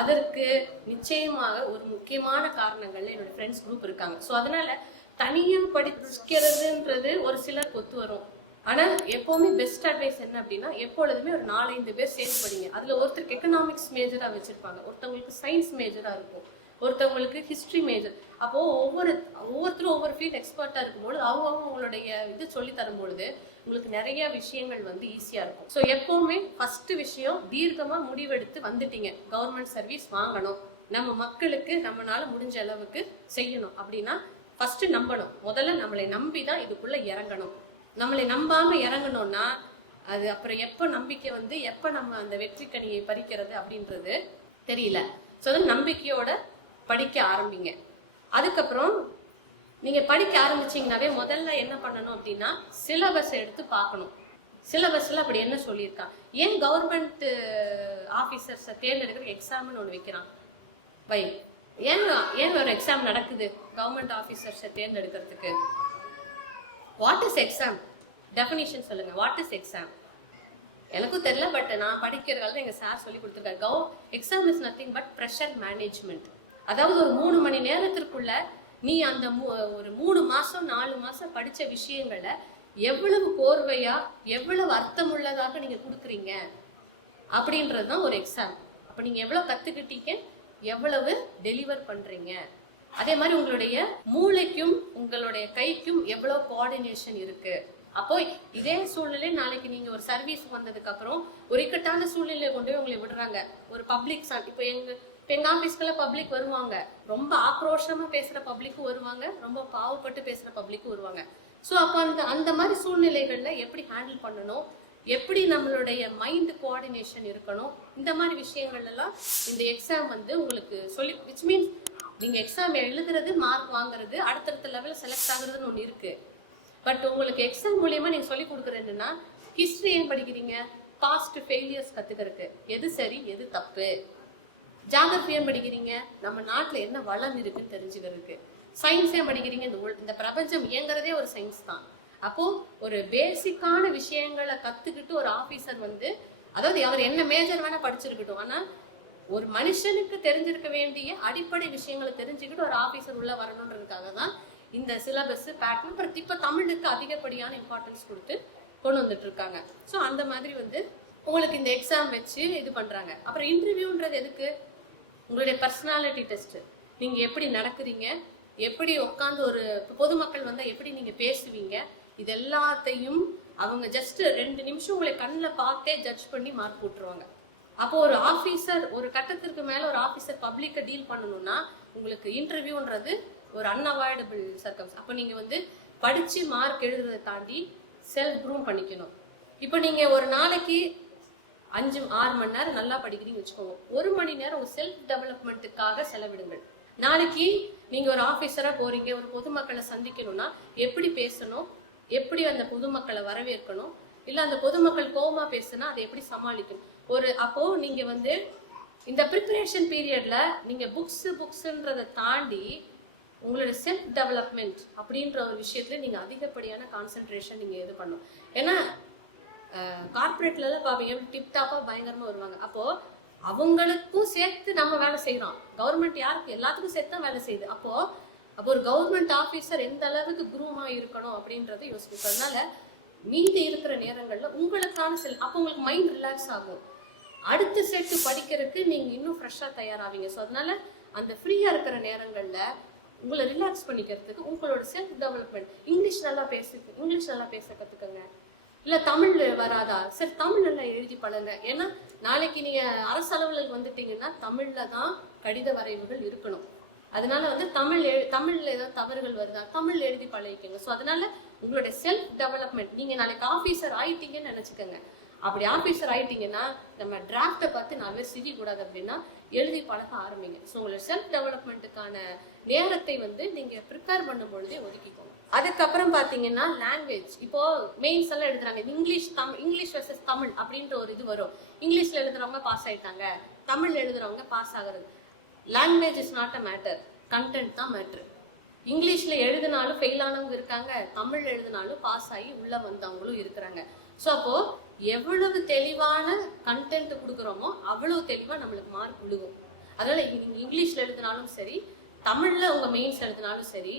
அதற்கு நிச்சயமாக ஒரு முக்கியமான காரணங்கள்ல என்னோட ஃப்ரெண்ட்ஸ் குரூப் இருக்காங்க. ஸோ அதனால தனியா படிக்கிறதுன்றது ஒரு சிலருக்கு ஒத்து வரும். ஆனா எப்பவுமே பெஸ்ட் அட்வைஸ் என்ன அப்படின்னா, எப்பொழுதுமே ஒரு 4-5 பேர் சேர்ந்து படிங்க. அதுல ஒருத்தருக்கு எக்கனாமிக்ஸ் மேஜரா வச்சிருப்பாங்க, ஒருத்தவங்களுக்கு சயின்ஸ் மேஜரா இருக்கும், ஒருத்தவங்களுக்கு ஹிஸ்டரி மேஜர். அப்போ ஒவ்வொருத்தரும் ஒவ்வொரு ஃபீல்ட் எக்ஸ்பர்ட்டா இருக்கும்போது அவங்களுடைய இது சொல்லி தரும்பொழுது உங்களுக்கு நிறைய விஷயங்கள் வந்து ஈஸியா இருக்கும். ஸோ எப்பவுமே ஃபர்ஸ்ட் விஷயம், தீர்க்கமா முடிவெடுத்து வந்துட்டீங்க, கவர்மெண்ட் சர்வீஸ் வாங்கணும், நம்ம மக்களுக்கு நம்மளால முடிஞ்ச அளவுக்கு செய்யணும் அப்படின்னா ஃபர்ஸ்ட் நம்பணும். முதல்ல நம்மளை நம்பி தான் இதுக்குள்ள இறங்கணும். நம்மளை நம்பாம இறங்கணும்னா அது அப்புறம் எப்ப நம்பிக்கை வந்து எப்ப நம்ம அந்த வெற்றி கனியை பறிக்கிறது அப்படின்றது தெரியல. ஸோ நம்பிக்கையோட படிக்க ஆரம்பிங்க. அதுக்கப்புறம் நீங்க படிக்க ஆரம்பிச்சீங்கன்னாவே முதல்ல என்ன பண்ணணும் அப்படின்னா சிலபஸ் எடுத்து பார்க்கணும். சிலபஸ்ல அப்படி என்ன சொல்லியிருக்கான், ஏன் கவர்மெண்ட் ஆபீசர்ஸை தேர்ந்தெடுக்கிற எக்ஸாம்னு ஒன்று வைக்கிறான், ஏன் ஒரு எக்ஸாம் நடக்குது கவர்மெண்ட் ஆபீசர்ஸை தேர்ந்தெடுக்கிறதுக்கு? What is exam? டெஃபினிஷன் சொல்லுங்க. What is exam? எனக்கும் தெரியல, பட் நான் படிக்கிறதால எங்க சார் சொல்லி கொடுத்துருக்காரு. Exam is nothing but pressure management. அதாவது ஒரு 3 மணி நேரத்திற்குள்ள நீ அந்த ஒரு 3 மாசம் 4 மாசம் படிச்ச விஷயங்களை எவ்வளவு கோர்வையா எவ்வளவு அர்த்தம் உள்ளதாக நீங்க கொடுக்குறீங்க அப்படின்றதுதான் ஒரு எக்ஸாம். அப்ப நீங்க எவ்வளவு கத்துக்கிட்டீங்க, எவ்வளவு டெலிவர் பண்றீங்க, அதே மாதிரி உங்களுடைய மூளைக்கும் உங்களுடைய கைக்கும் எவ்வளவு கோஆர்டினேஷன் இருக்கு. அப்போ இதே சூழ்நிலை நாளைக்கு நீங்க ஒரு சர்வீஸ் வந்ததுக்கு அப்புறம் ஒரு இக்கட்டான சூழ்நிலையை கொண்டு போய் உங்களை விடுறாங்க. ஒரு பப்ளிக் இப்போ எங்க ஆபீஸ்க்குள்ள பப்ளிக் வருவாங்க, ரொம்ப ஆக்ரோஷமா பேசுற பப்ளிக்கும் வருவாங்க, ரொம்ப பாவப்பட்டு பேசுற பப்ளிக்கும் வருவாங்க. ஸோ அப்போ அந்த மாதிரி சூழ்நிலைகள்ல எப்படி ஹேண்டில் பண்ணணும், எப்படி நம்மளுடைய மைண்ட் கோஆர்டினேஷன் இருக்கணும், இந்த மாதிரி விஷயங்கள் எல்லாம் இந்த எக்ஸாம் வந்து உங்களுக்கு சொல்லி, விச் மீன்ஸ் நீங்க எக்ஸாம் எழுதுறது, மார்க் வாங்குறது, அடுத்தடுத்த லெவலில் செலக்ட் ஆகுறதுன்னு ஒன்று இருக்கு. பட் உங்களுக்கு எக்ஸாம் மூலியமா நீங்க சொல்லி கொடுக்குறது என்னன்னா, ஹிஸ்டரி ஏன் படிக்கிறீங்க, பாஸ்ட் ஃபெயிலியர்ஸ் கத்துக்கிறதுக்கு, எது சரி எது தப்பு. ஜியாகிரபி ஏன் படிக்கிறீங்க, நம்ம நாட்டுல என்ன வளம் இருக்குன்னு தெரிஞ்சுக்கிறதுக்கு. சயின்ஸ் ஏன் படிக்கிறீங்க, இந்த பிரபஞ்சம் இயங்குறதே ஒரு சயின்ஸ் தான். அப்போ ஒரு பேசிக்கான விஷயங்களை கத்துக்கிட்டு ஒரு ஆபீசர் வந்து, அதாவது அவர் என்ன மேஜர் வேணா படிச்சிருக்கட்டும், ஆனா ஒரு மனுஷனுக்கு தெரிஞ்சிருக்க வேண்டிய அடிப்படை விஷயங்களை தெரிஞ்சுக்கிட்டு ஒரு ஆபீசர் உள்ள வரணுன்றதுக்காக தான் இந்த சிலபஸ் பேட்டர்ன். அப்புறம் இப்ப தமிழுக்கு அதிகப்படியான இம்பார்ட்டன்ஸ் கொடுத்து கொண்டு வந்துட்டு இருக்காங்க. ஸோ அந்த மாதிரி வந்து உங்களுக்கு இந்த எக்ஸாம் வச்சு இது பண்றாங்க. அப்புறம் இன்டர்வியூன்றது எதுக்கு? உங்களுடைய பர்சனாலிட்டி டெஸ்ட். நீங்க எப்படி நடக்குறீங்க, எப்படி உட்காந்து ஒரு பொதுமக்கள் வந்தா எப்படி நீங்க பேசுவீங்க, இது எல்லாத்தையும் அவங்க ஜஸ்ட் 2 நிமிஷம் உங்களை கண்ணில் பார்த்தே ஜட்ஜ் பண்ணி மார்க் போட்டுருவாங்க. அப்போ ஒரு ஆஃபீஸர், ஒரு கட்டத்திற்கு மேல ஒரு ஆஃபீஸர் பப்ளிக்கை டீல் பண்ணணும்னா உங்களுக்கு இன்டர்வியூன்றது ஒரு அன்அவாய்டபிள் சர்க்கம்ஸ். அப்போ நீங்க வந்து படிச்சு மார்க் எழுதுறதை தாண்டி செல்ஃப் க்ரூம் பண்ணிக்கணும். இப்போ நீங்க ஒரு நாளைக்கு 5-6 மணி நேரம் நல்லா படிக்கிறீங்கன்னு வச்சுக்கோங்க. 1 மணி நேரம் உங்க செல்ஃப் டெவலப்மெண்ட்டுக்காக செலவிடுங்கள். நாளைக்கு நீங்க ஒரு ஆபீசரா போறீங்க, ஒரு பொதுமக்களை சந்திக்கணும்னா எப்படி பேசணும், எப்படி அந்த பொதுமக்களை வரவேற்கணும், இல்ல அந்த பொதுமக்கள் கோவமா பேசுனா அதை எப்படி சமாளிக்கணும். அப்போ நீங்க வந்து இந்த ப்ரிப்பரேஷன் பீரியட்ல நீங்க புக்ஸ்ன்றதை தாண்டி உங்களோட செல்ஃப் டெவலப்மெண்ட் அப்படின்ற ஒரு விஷயத்துல நீங்க அதிகப்படியான கான்சென்ட்ரேஷன் நீங்க இது பண்ணணும். ஏன்னா கார்பரேட்ல எல்லாம் பாப்பீங்க டிப்டாப்பா பயங்கரமா வருவாங்க. அப்போ அவங்களுக்கும் சேர்த்து நம்ம வேலை செய்யறோம். கவர்மெண்ட் யாருக்கு? எல்லாத்துக்கும் சேர்த்து தான் வேலை செய்யுது. அப்போ ஒரு கவர்மெண்ட் ஆபீசர் எந்த அளவுக்கு குரூமா இருக்கணும் அப்படின்றத யோசிக்கும். அதனால மீதி இருக்கிற நேரங்கள்ல உங்களுக்கான அப்போ உங்களுக்கு மைண்ட் ரிலாக்ஸ் ஆகும். அடுத்த செட்டு படிக்கிறதுக்கு நீங்க இன்னும் ஃப்ரெஷ்ஷா தயாராவீங்க. ஸோ அதனால அந்த ஃப்ரீயா இருக்கிற நேரங்கள்ல உங்களை ரிலாக்ஸ் பண்ணிக்கிறதுக்கு உங்களோட செல்ஃப் டெவலப்மெண்ட், இங்கிலீஷ் நல்லா பேச கத்துக்கங்க. இல்ல தமிழ் வராதா, சரி தமிழ் நல்லா எழுதி பழங்க. ஏன்னா நாளைக்கு நீங்க அரசு அலுவலகம் வந்துட்டீங்கன்னா தமிழ்ல தான் கடித வரைவுகள் இருக்கணும். அதனால வந்து தமிழ்ல ஏதாவது தவறுகள் வருதா, தமிழ் எழுதி பழகிக்கங்க. ஸோ அதனால உங்களுடைய செல்ஃப் டெவலப்மெண்ட், நீங்க நாளைக்கு ஆபீசர் ஆயிட்டீங்கன்னு நினைச்சுக்கோங்க. அப்படி ஆபீசர் ஆயிட்டீங்கன்னா நம்ம டிராஃப்டை பார்த்து 4 பேர் சிரிக்கூடாது அப்படின்னா எழுதி பழக ஆரம்பிங்க. ஸோ உங்களோட செல்ஃப் டெவலப்மெண்ட்டுக்கான நேரத்தை வந்து நீங்க ப்ரிப்பேர் பண்ணும் பொழுதே ஒதுக்கிக்கோங்க. அதுக்கப்புறம் பாத்தீங்கன்னா லாங்குவேஜ். இப்போ மெயின்ஸ் எல்லாம் எழுதுறாங்க, இங்கிலீஷ் வெர்சஸ் தமிழ் அப்படின்ற ஒரு இது வரும். இங்கிலீஷ்ல எழுதுறவங்க பாஸ் ஆயிட்டாங்க, தமிழ் எழுதுறவங்க பாஸ் ஆகுறது. Language is not a matter, content தான் மேட்ரு. இங்கிலீஷ்ல எழுதினாலும் ஃபெயில் ஆனவங்க இருக்காங்க, தமிழ் எழுதினாலும் பாஸ் ஆகி உள்ள வந்தவங்களும் இருக்கிறாங்க. ஸோ அப்போ எவ்வளவு தெளிவான கண்டென்ட் கொடுக்குறோமோ அவ்வளவு தெளிவா நம்மளுக்கு மார்க் விழுகும். அதனால நீங்க இங்கிலீஷ்ல எழுதினாலும் சரி, தமிழ்ல உங்க மெயின்ஸ் எழுதினாலும் சரி,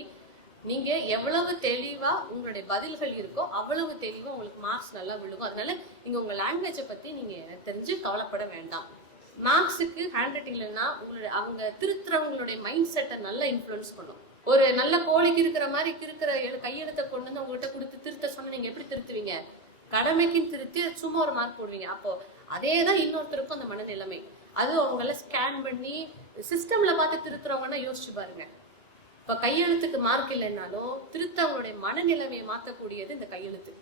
நீங்க எவ்வளவு தெளிவா உங்களுடைய பதில்கள் இருக்கோ அவ்வளவு தெளிவா உங்களுக்கு மார்க்ஸ் நல்லா விழுகும். அதனால நீங்க உங்க லாங்குவேஜை பத்தி நீங்க தெரிஞ்சு கவலைப்பட வேண்டாம். மார்க்ஸுக்கு ஹேண்ட் ரைட்டிங் இல்லைன்னா அவங்க திருத்துறவங்களுடைய மைண்ட் செட்டை நல்லா இன்ஃப்ளூயன்ஸ் பண்ணும். ஒரு நல்ல கோழிக்கு இருக்கிற மாதிரி இருக்கிற கையெழுத்தை கொண்டு வந்து உங்ககிட்ட கொடுத்து திருத்த சொன்னா நீங்க எப்படி திருத்துவீங்க? கடமைக்குன்னு திருத்தி சும்மா ஒரு மார்க் போடுவீங்க. அப்போ அதே தான் இன்னொருத்தருக்கும் அந்த மனநிலைமை. அது அவங்கள ஸ்கேன் பண்ணி சிஸ்டம்ல பார்த்து திருத்துறவங்கன்னா யோசிச்சு பாருங்க. இப்ப கையெழுத்துக்கு மார்க் இல்லைன்னாலும் திருத்தவங்களுடைய மனநிலைமையை மாற்றக்கூடியது இந்த கையெழுத்து.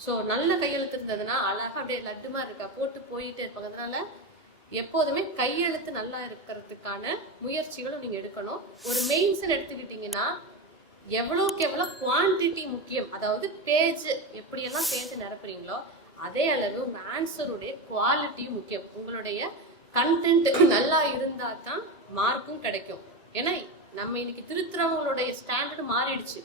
ஸோ நல்ல கையெழுத்து இருந்ததுன்னா அழகா அப்படியே லட்டுமா இருக்கா போட்டு போயிட்டே இருப்பாங்க. அதனால எப்போதுமே கையெழுத்து நல்லா இருக்கிறதுக்கான முயற்சிகளும் நீங்க எடுக்கணும். ஒரு மெயின்ஸ் எடுத்துக்கிட்டீங்கன்னா எவ்வளோக்கு எவ்வளோ குவான்டிட்டி முக்கியம். அதாவது பேஜ் எப்படியெல்லாம் பேஜ் நிரப்புறீங்களோ அதே அளவு உங்க ஆன்சருடைய குவாலிட்டியும் முக்கியம். உங்களுடைய கண்டென்ட் நல்லா இருந்தா தான் மார்க்கும் கிடைக்கும். ஏன்னா நம்ம இன்னைக்கு திருத்துறவங்களுடைய ஸ்டாண்டர்டு மாறிடுச்சு.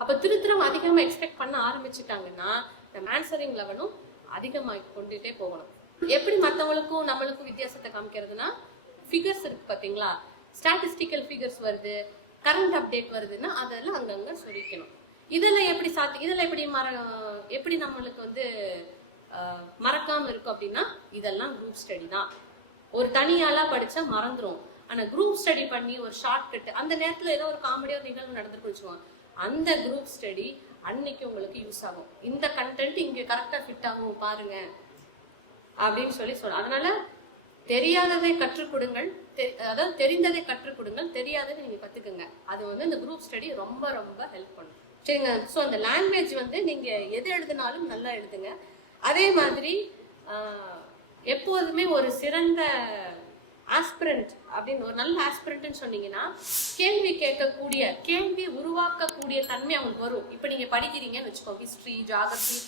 அப்ப திருத்துறவங்க அதிகமா எக்ஸ்பெக்ட் பண்ண ஆரம்பிச்சுட்டாங்கன்னா நம்ம ஆன்சரிங் லெவலும் அதிகமாக கொண்டுட்டே போகணும். எப்படி மற்றவங்களுக்கும் நம்மளுக்கும் வித்தியாசத்தை காமிக்கிறதுனா ஃபிகர்ஸ் இருக்கு பாத்தீங்களா, ஸ்டாட்டிஸ்டிக்கல் ஃபிகர்ஸ் வருது, கரண்ட் அப்டேட் வருதுன்னா அதெல்லாம் அங்கங்க சொல்லிக்கணும். இதெல்லாம் எப்படி நம்மளுக்கு வந்து மறக்காம இருக்கும் அப்படின்னா இதெல்லாம் குரூப் ஸ்டடி தான். ஒரு தனியாளா படிச்சா மறந்துடும். ஆனா குரூப் ஸ்டடி பண்ணி ஒரு ஷார்ட் கட் அந்த நேரத்துல ஏதோ ஒரு காமெடியா ஒரு நிகழ்வு நடந்துட்டு வச்சுக்கோங்க, அந்த குரூப் ஸ்டடி அன்னைக்கு உங்களுக்கு யூஸ் ஆகும். இந்த கண்டென்ட் இங்க கரெக்டா ஃபிட் ஆகும் பாருங்க அப்படின்னு சொல்ல. அதனால தெரியாததை கற்றுக் கொடுங்கள், அதாவது தெரிந்ததை கற்றுக் கொடுங்கள், தெரியாததை நீங்க கத்துக்குங்க. அது வந்து இந்த குரூப் ஸ்டடி ரொம்ப ரொம்ப ஹெல்ப் பண்ணும். சரிங்க. ஸோ அந்த லாங்குவேஜ் வந்து நீங்க எது எழுதினாலும் நல்லா எழுதுங்க. அதே மாதிரி எப்போதுமே ஒரு சிறந்த ஆஸ்பிரண்ட் அப்படின்னு ஒரு நல்ல ஆஸ்பிரண்ட்னு சொன்னீங்கன்னா கேள்வி கேட்கக்கூடிய, கேள்வி உருவாக்கக்கூடிய தன்மை அவங்களுக்கு வரும். இப்போ நீங்க படிக்கிறீங்கன்னு வச்சுக்கோ, ஹிஸ்டரி, ஜியாகிரபி,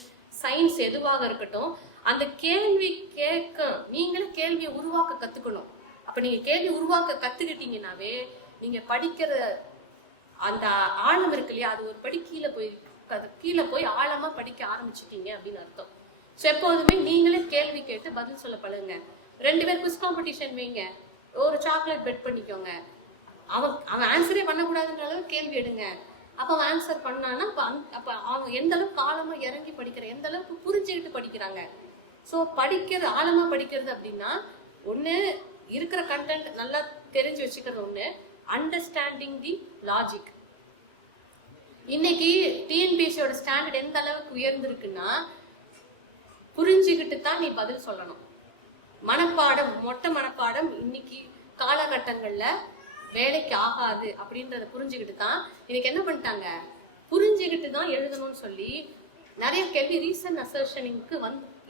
சயின்ஸ் எதுவாக இருக்கட்டும், அந்த கேள்வி கேட்க நீங்களும் கேள்வியை உருவாக்க கத்துக்கணும். அப்ப நீங்க கேள்வி உருவாக்க கத்துக்கிட்டீங்கன்னாவே நீங்க படிக்கிற அந்த ஆழம் இருக்கு இல்லையா, அது ஒரு படி கீழே போய் ஆழமா படிக்க ஆரம்பிச்சுட்டீங்க அப்படின்னு அர்த்தம். ஸோ எப்போதுமே நீங்களே கேள்வி கேட்டு பதில் சொல்ல பழகுங்க. 2 பேர் குவிஸ் காம்படிஷன் வைங்க, ஒரு சாக்லேட் பெட் பண்ணிக்கோங்க. அவன் ஆன்சரே பண்ணக்கூடாதுன்ற அளவுக்கு கேள்வி எடுங்க. அப்ப அவன் ஆன்சர் பண்ணான்னா அப்ப அவன் எந்த அளவுக்கு ஆழமா இறங்கி படிக்கிற, எந்த அளவுக்கு புரிஞ்சுக்கிட்டு படிக்கிறாங்க. ஸோ ஆழமாக படிக்கிறது அப்படின்னா ஒன்று இருக்கிற கண்டென்ட் நல்லா தெரிஞ்சு வச்சுக்கிறது ஒன்று, அண்டர்ஸ்டாண்டிங் தி லாஜிக். இன்னைக்கு டிஎன்பிஎஸ்சியோட ஸ்டாண்டர்ட் எந்த அளவுக்கு உயர்ந்திருக்குன்னா, புரிஞ்சுக்கிட்டு தான் நீ பதில் சொல்லணும். மனப்பாடம், மொட்டை மனப்பாடம் இன்னைக்கு காலகட்டங்கள்ல வேலைக்கு ஆகாது அப்படின்றத புரிஞ்சுக்கிட்டு தான் இன்னைக்கு என்ன பண்ணிட்டாங்க, புரிஞ்சுக்கிட்டு தான் எழுதணும்னு சொல்லி நிறைய கேள்வி ரீசன் அசர்ஷனிங்க்கு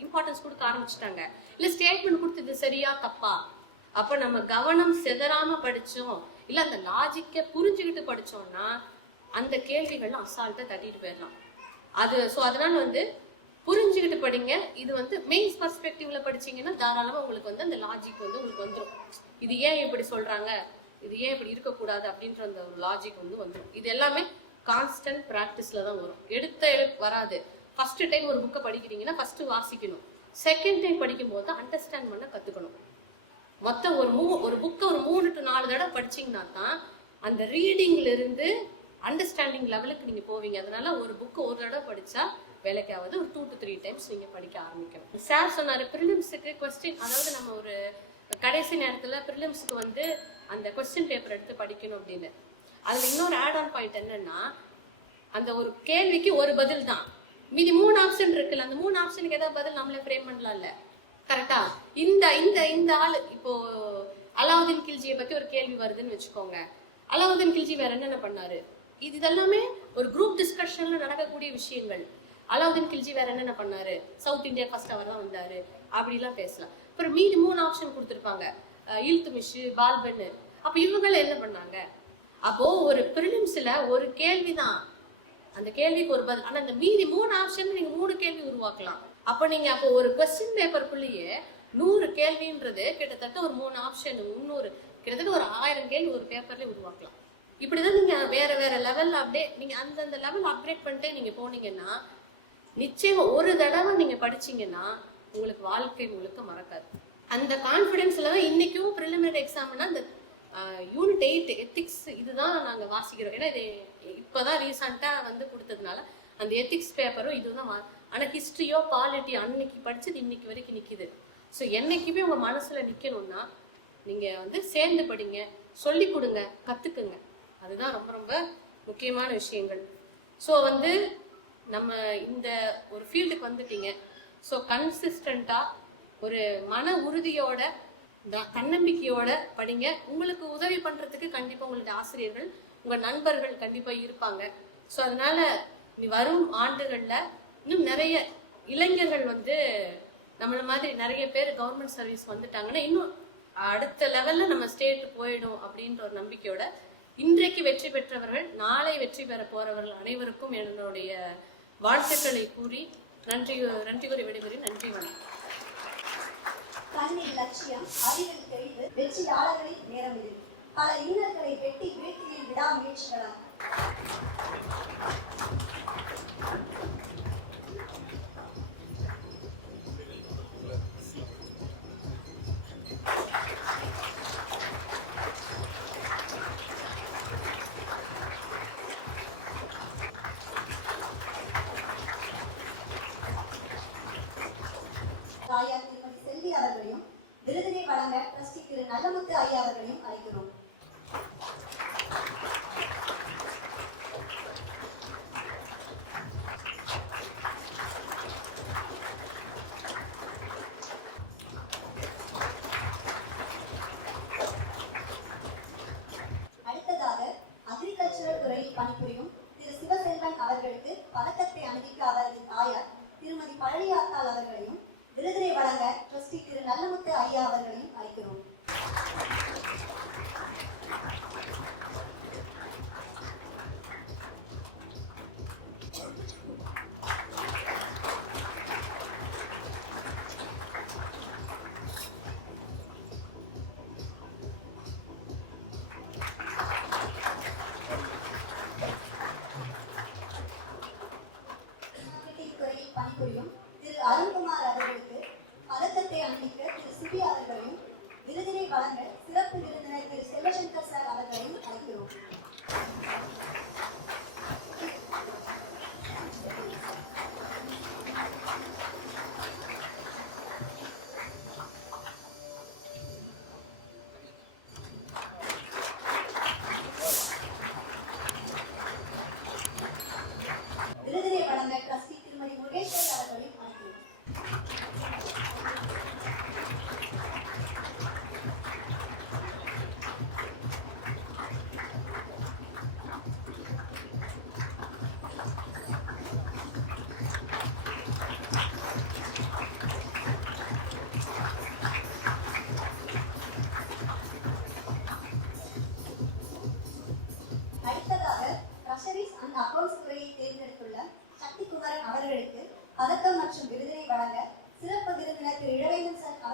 இம்பார்ட்டன்ஸ் கொடுக்க ஆரம்பிச்சுட்டாங்க. இல்ல ஸ்டேட்மெண்ட் கொடுத்து இது சரியா தப்பா, அப்ப நம்ம கவனம் செதறாம படிச்சோம், இல்ல அந்த லாஜிக்க புரிஞ்சுக்கிட்டு படிச்சோம்னா அந்த கேள்விகள்லாம் அசால்ட்டா தட்டிட்டு போயிடலாம். அதனால புரிஞ்சுக்கிட்டு படிங்க. இது மெயின்ஸ் பர்ஸ்பெக்டிவ்ல படிச்சீங்கன்னா தாராளமா உங்களுக்கு அந்த லாஜிக் உங்களுக்கு வந்துடும். இது ஏன் இப்படி சொல்றாங்க, இது ஏன் இப்படி இருக்கக்கூடாது அப்படின்ற அந்த ஒரு லாஜிக் வந்துடும். இது எல்லாமே கான்ஸ்டன்ட் ப்ராக்டிஸ்ல தான் வரும். எடுத்த வராது. ஃபர்ஸ்ட் டைம் ஒரு புக்கை படிக்கிறீங்கன்னா ஃபர்ஸ்ட் வாசிக்கணும். செகண்ட் டைம் படிக்கும் போது அண்டர்ஸ்டாண்ட் பண்ண கத்துக்கணும். மொத்தம் ஒரு புக்கை ஒரு 3 to 4 தடவை படிச்சீங்கன்னா தான் அந்த ரீடிங்ல இருந்து அண்டர்ஸ்டாண்டிங் லெவலுக்கு நீங்க போவீங்க. அதனால ஒரு புக்கு ஒரு தடவை படிச்சா வேலைக்காவது ஒரு 2 to 3 டைம்ஸ் நீங்க படிக்க ஆரம்பிக்கணும். சார் சொன்னாரு ப்ரிலிம்ஸுக்கு கொஸ்டின், அதாவது நம்ம ஒரு கடைசி நேரத்துல ப்ரிலிம்ஸுக்கு அந்த கொஸ்டின் பேப்பர் எடுத்து படிக்கணும் அப்படின்னு. அதுல இன்னொரு ஆட் ஆன் பாயிண்ட் என்னன்னா, அந்த ஒரு கேள்விக்கு ஒரு பதில் தான், மீதி 3 ஆப்ஷன் இருக்குல்ல, அந்த 3 ஆப்ஷனுக்கு ஏதாவது பதில் நம்மளே ஃப்ரேம் பண்ணலாம்ல. கரெக்டா? இந்த ஆளு இப்போ அலாவுதீன் கில்ஜியை பத்தி ஒரு கேள்வி வருதுன்னு வச்சுக்கோங்க. அலாவுதீன் கில்ஜி வேற என்னென்ன பண்ணாரு, இதெல்லாமே ஒரு குரூப் டிஸ்கஷன்ல நடக்கக்கூடிய விஷயங்கள். அலாவுதீன் கில்ஜி வேற என்னென்ன பண்ணாரு, சவுத் இந்தியா ஃபர்ஸ்ட் அவர் தான் வந்தாரு, அப்படிலாம் பேசலாம். அப்புறம் மீதி 3 ஆப்ஷன் கொடுத்துருப்பாங்க, இல்துமிஷ், பால்பன். அப்ப இவங்க என்ன பண்ணாங்க? அப்போ ஒரு பிரிலிம்ஸ்ல ஒரு கேள்விதான், அந்த கேள்விக்கு ஒரு பதில். ஆனா இந்த மீதி 3 ஆப்ஷன் நீங்க 3 கேள்வி உருவாக்கலாம். அப்போ ஒரு கொஸ்டின் பேப்பருக்குள்ளேயே 100 கேள்வின்றது கிட்டத்தட்ட ஒரு 3 ஆப்ஷன், 300 கிட்டத்தட்ட ஒரு 1000 கேள்வி ஒரு பேப்பர்ல உருவாக்கலாம். இப்படிதான் நீங்க வேற வேற லெவல்ல அப்படியே நீங்க அந்த லெவல் அப்கிரேட் பண்ணிட்டே நீங்க போனீங்கன்னா நிச்சயமா ஒரு தடவை நீங்க படிச்சீங்கன்னா உங்களுக்கு வாழ்க்கை முழுக்க மறக்காது. அந்த கான்பிடன்ஸ்ல தான் இன்னைக்கும் ப்ரிலிமினரி எக்ஸாம்னா அந்த யூனிட் 8 எத்திக்ஸ் இதுதான் நாங்க வாசிக்கிறோம். ஏன்னா இது இப்பதான் ரீசெண்டா கொடுத்ததுனால அந்த எத்திக்ஸ் பேப்பரும் இதுதான். ஆனா ஹிஸ்டரியோ பாலிட்டியோ அன்னைக்கு படிச்சது இன்னைக்கு வரைக்கும் நிக்குது. ஸோ என்னைக்குமே உங்க மனசுல நிக்கணும்னா நீங்க சேர்ந்து படிங்க, சொல்லி கொடுங்க, கத்துக்குங்க. அதுதான் ரொம்ப ரொம்ப முக்கியமான விஷயங்கள். ஸோ நம்ம இந்த ஒரு ஃபீல்டுக்கு வந்துட்டீங்க. ஸோ கன்சிஸ்டண்டா ஒரு மன உறுதியோட தன்னம்பிக்கையோட படிங்க. உங்களுக்கு உதவி பண்றதுக்கு கண்டிப்பா உங்களுடைய ஆசிரியர்கள், உங்க நண்பர்கள் கண்டிப்பா இருப்பாங்க. ஸோ அதனால வரும் ஆண்டுகள்ல இன்னும் நிறைய இளைஞர்கள் நம்மள மாதிரி நிறைய பேர் கவர்மெண்ட் சர்வீஸ் வந்துட்டாங்கன்னா இன்னும் அடுத்த லெவல்ல நம்ம ஸ்டேட் போயிடும் அப்படின்ற ஒரு நம்பிக்கையோட இன்றைக்கு வெற்றி பெற்றவர்கள் நாளை வெற்றி பெற போறவர்கள் அனைவருக்கும் என்னுடைய வாழ்த்துக்களை கூறி நன்றி கூறி விடைபெறுகிறேன். நன்றி, வணக்கம். கண்ணின் லட்சியம், அறிவில் தெளிவு, வெற்றியாளர்களின் நேரம் இது. பல இன்னல்களை வெட்டி வீழ்த்தியின் விடாமுயற்சிகளால் தாயார் திருமதி செல்வி அவர்களையும் விருதினை வழங்க ட்ரஸ்டி திரு நல்லமுத்து ஐயா அவர்களையும் அழைக்கிறோம். அடுத்ததாக அக்ரிகல்ச்சரல் துறையில் பணிபுரியும் திரு சிவசெல்வன் அவர்களுக்கு பதக்கத்தை அணிவிக்க அவரது தாயார் திருமதி பழனியாத்தாள் அவர்களையும் விருதினை வழங்க ட்ரஸ்டி திரு நல்லமுத்து ஐயா அவர்களையும் அழைக்கிறோம்.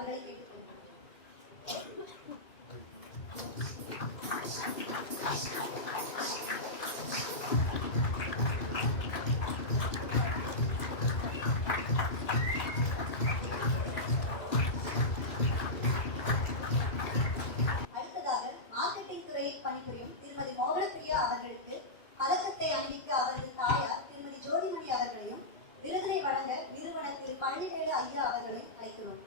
அவர்களை கேட்டுக்கொள்கிறேன். அடுத்ததாக மார்க்கெட்டிங் துறையில் பணிபுரியும் திருமதி மோகனப்பிரியா அவர்களுக்கு பதக்கத்தை அணிவிக்க அவரது தாயார் திருமதி ஜோதிமணி அவர்களையும் விருதினை வழங்க நிறுவனர் திரு பழனிவேலு ஐயா அவர்களையும் அழைக்கிறோம்.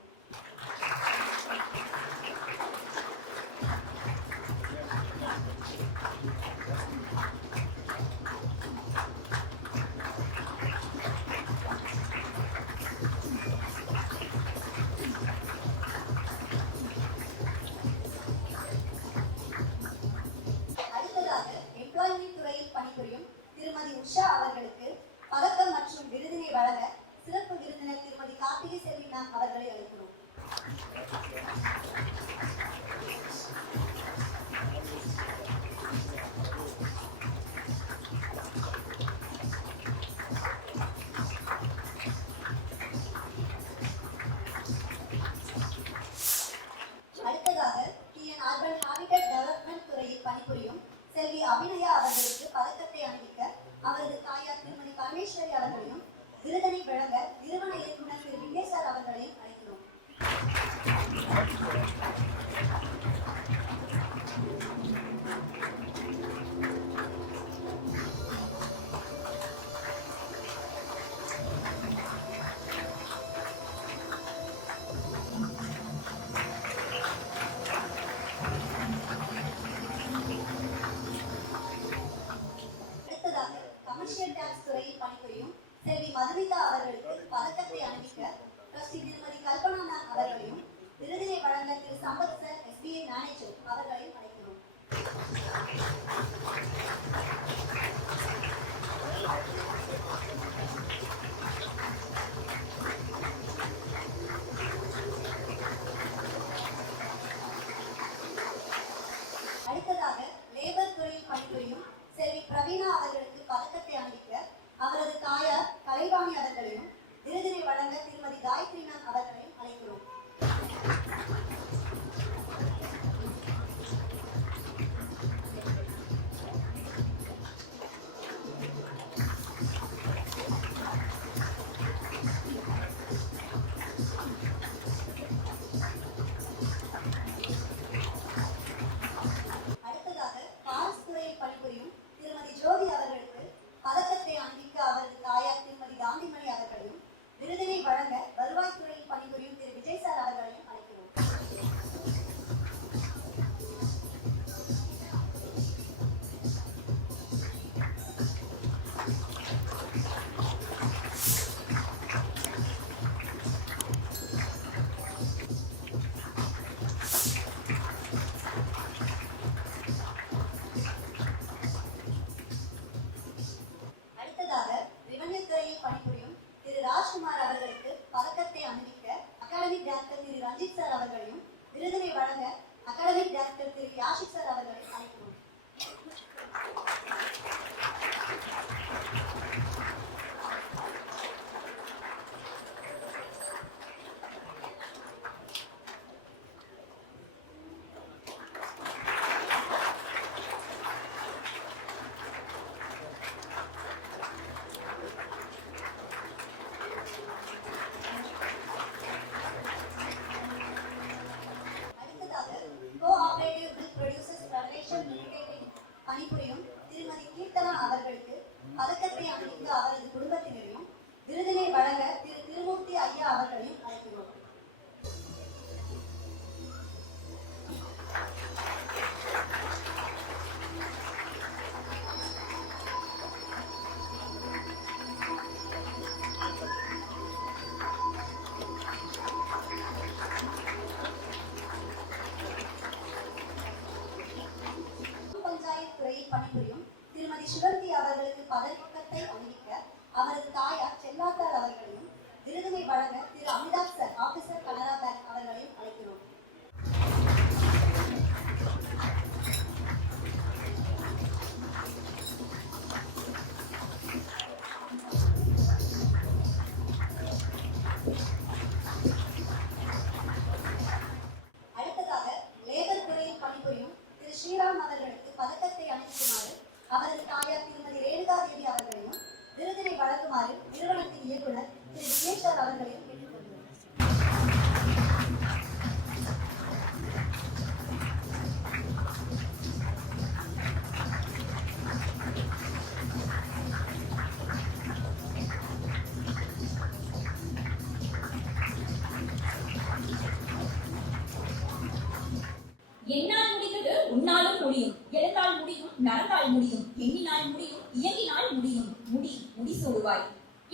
அடுத்ததாக எம்ப்ளாய்மெண்ட் துறையில் பணிபுரியும் திருமதி உஷா அவர்களுக்கு பதக்கம் மற்றும் விருதினை வழங்க சிறப்பு விருந்தினர் திருமதி கார்த்திகை செல்வி மேம் அவர்களை அழைக்கிறோம். அடுத்ததாக டிஎன் அர்பன் ஹாபிடட் டெவலப்மெண்ட் துறையில் பணிபுரியும் செல்வி அபிநயா அவர்களுக்கு பதக்கத்தை அணிவிக்க அவரது தாயார் திருமதி பரமேஸ்வரி அவர்களையும் விருதினை வழங்க நிறுவன இயக்குனர் திரு விக்னேஸ்வர் அவர்களையும் அழைக்கிறோம். அடுத்ததாக கமர்ஷியல் டாக்ஸ் துறையில் பணிபுரியும் செல்வி மதுமிதா அவர்களுக்கு பதக்கத்தை அணிவிக்க ட்ரஸ்டி திருமதி கல்பனா மேம் அவர்களையும் விருதினை வழங்க திரு சம்பத் சார் SBI மேனேஜர் அவர்களையும் அழைக்கிறோம். அடுத்ததாக லேபர் துறையில் பணிபுரியும் செல்வி பிரவீனா அவர்களுக்கு பதக்கத்தை அணிவிக்க அவரது தாயார் கலைவாணி அவர்களையும் விருதினை வழங்க திருமதி காயத்ரி மேம் அவர்களையும் அழைக்கிறோம். அடுத்ததாக பாரஸ் துறையில் பணிபுரியும் திருமதி ஜோதி அவர்களுக்கு பதக்கத்தை அணிவிக்க அவரது தாயார் திருமதி காந்திமணி அவர்களையும் விருதினை வழங்க வருவாய்த்துறையில் பணிபுரியும் திரு விஜய் சார் அவர்களையும் அழைக்கிறோம். அடுத்ததாக ரெவன்யூ துறையில் பணிபுரியும் திரு ராஜ்குமார் அவர்களுக்கு பதக்கத்தை அணிவிக்க அகாடமிக் டைரக்டர் திரு ரஞ்சித் சார் அவர்களையும் விருதினை வழங்க அகாடமிக் டைரக்டர் திரு யாஷிக் சார் அவர்களை அழைக்கிறோம். அடுத்ததாக கோஆபரேட்டிவ் மில்க் ப்ரொடியூசர்ஸ் ஃபெடரேஷன் லிமிடெடில் பணிபுரியும் திருமதி கீர்த்தனா அவர்களுக்கு பதக்கத்தை அணிவிக்க அவரது குடும்பத்தினரையும் விருதினை வழங்க திரு திருமூர்த்தி ஐயா அவர்களையும் அழைக்கிறோம். பஞ்சாயத்து துறையில் பணிபுரியும் திருமதி சுகந்தி அவர்களுக்கு பதக்கத்தை அணிவிக்க அவரது தாயார் செல்லாத்தார் அவர்களையும் விருதினை வழங்க திரு Amitabh sir officer Canara bank அவர்களையும் அழைக்கிறோம். ஸ்ரீராம் அவர்களுக்கு பதக்கத்தை அளிக்குமாறு அவரது தாயார் திருமதி ரேணுகா தேவி அவர்களையும் விருதினை வழங்குமாறு நிறுவனத்தின் இயக்குனர் திரு தினேஷர் அவர்களையும் கேட்டுக்கொள்கிறோம். என்னால் முடிந்தது உன்னாலும் முடியும். எழுந்தால் முடியும், நடந்தால் முடியும், எண்ணினால் முடியும், இயங்கினால் முடியும். முடிசூடுவாய்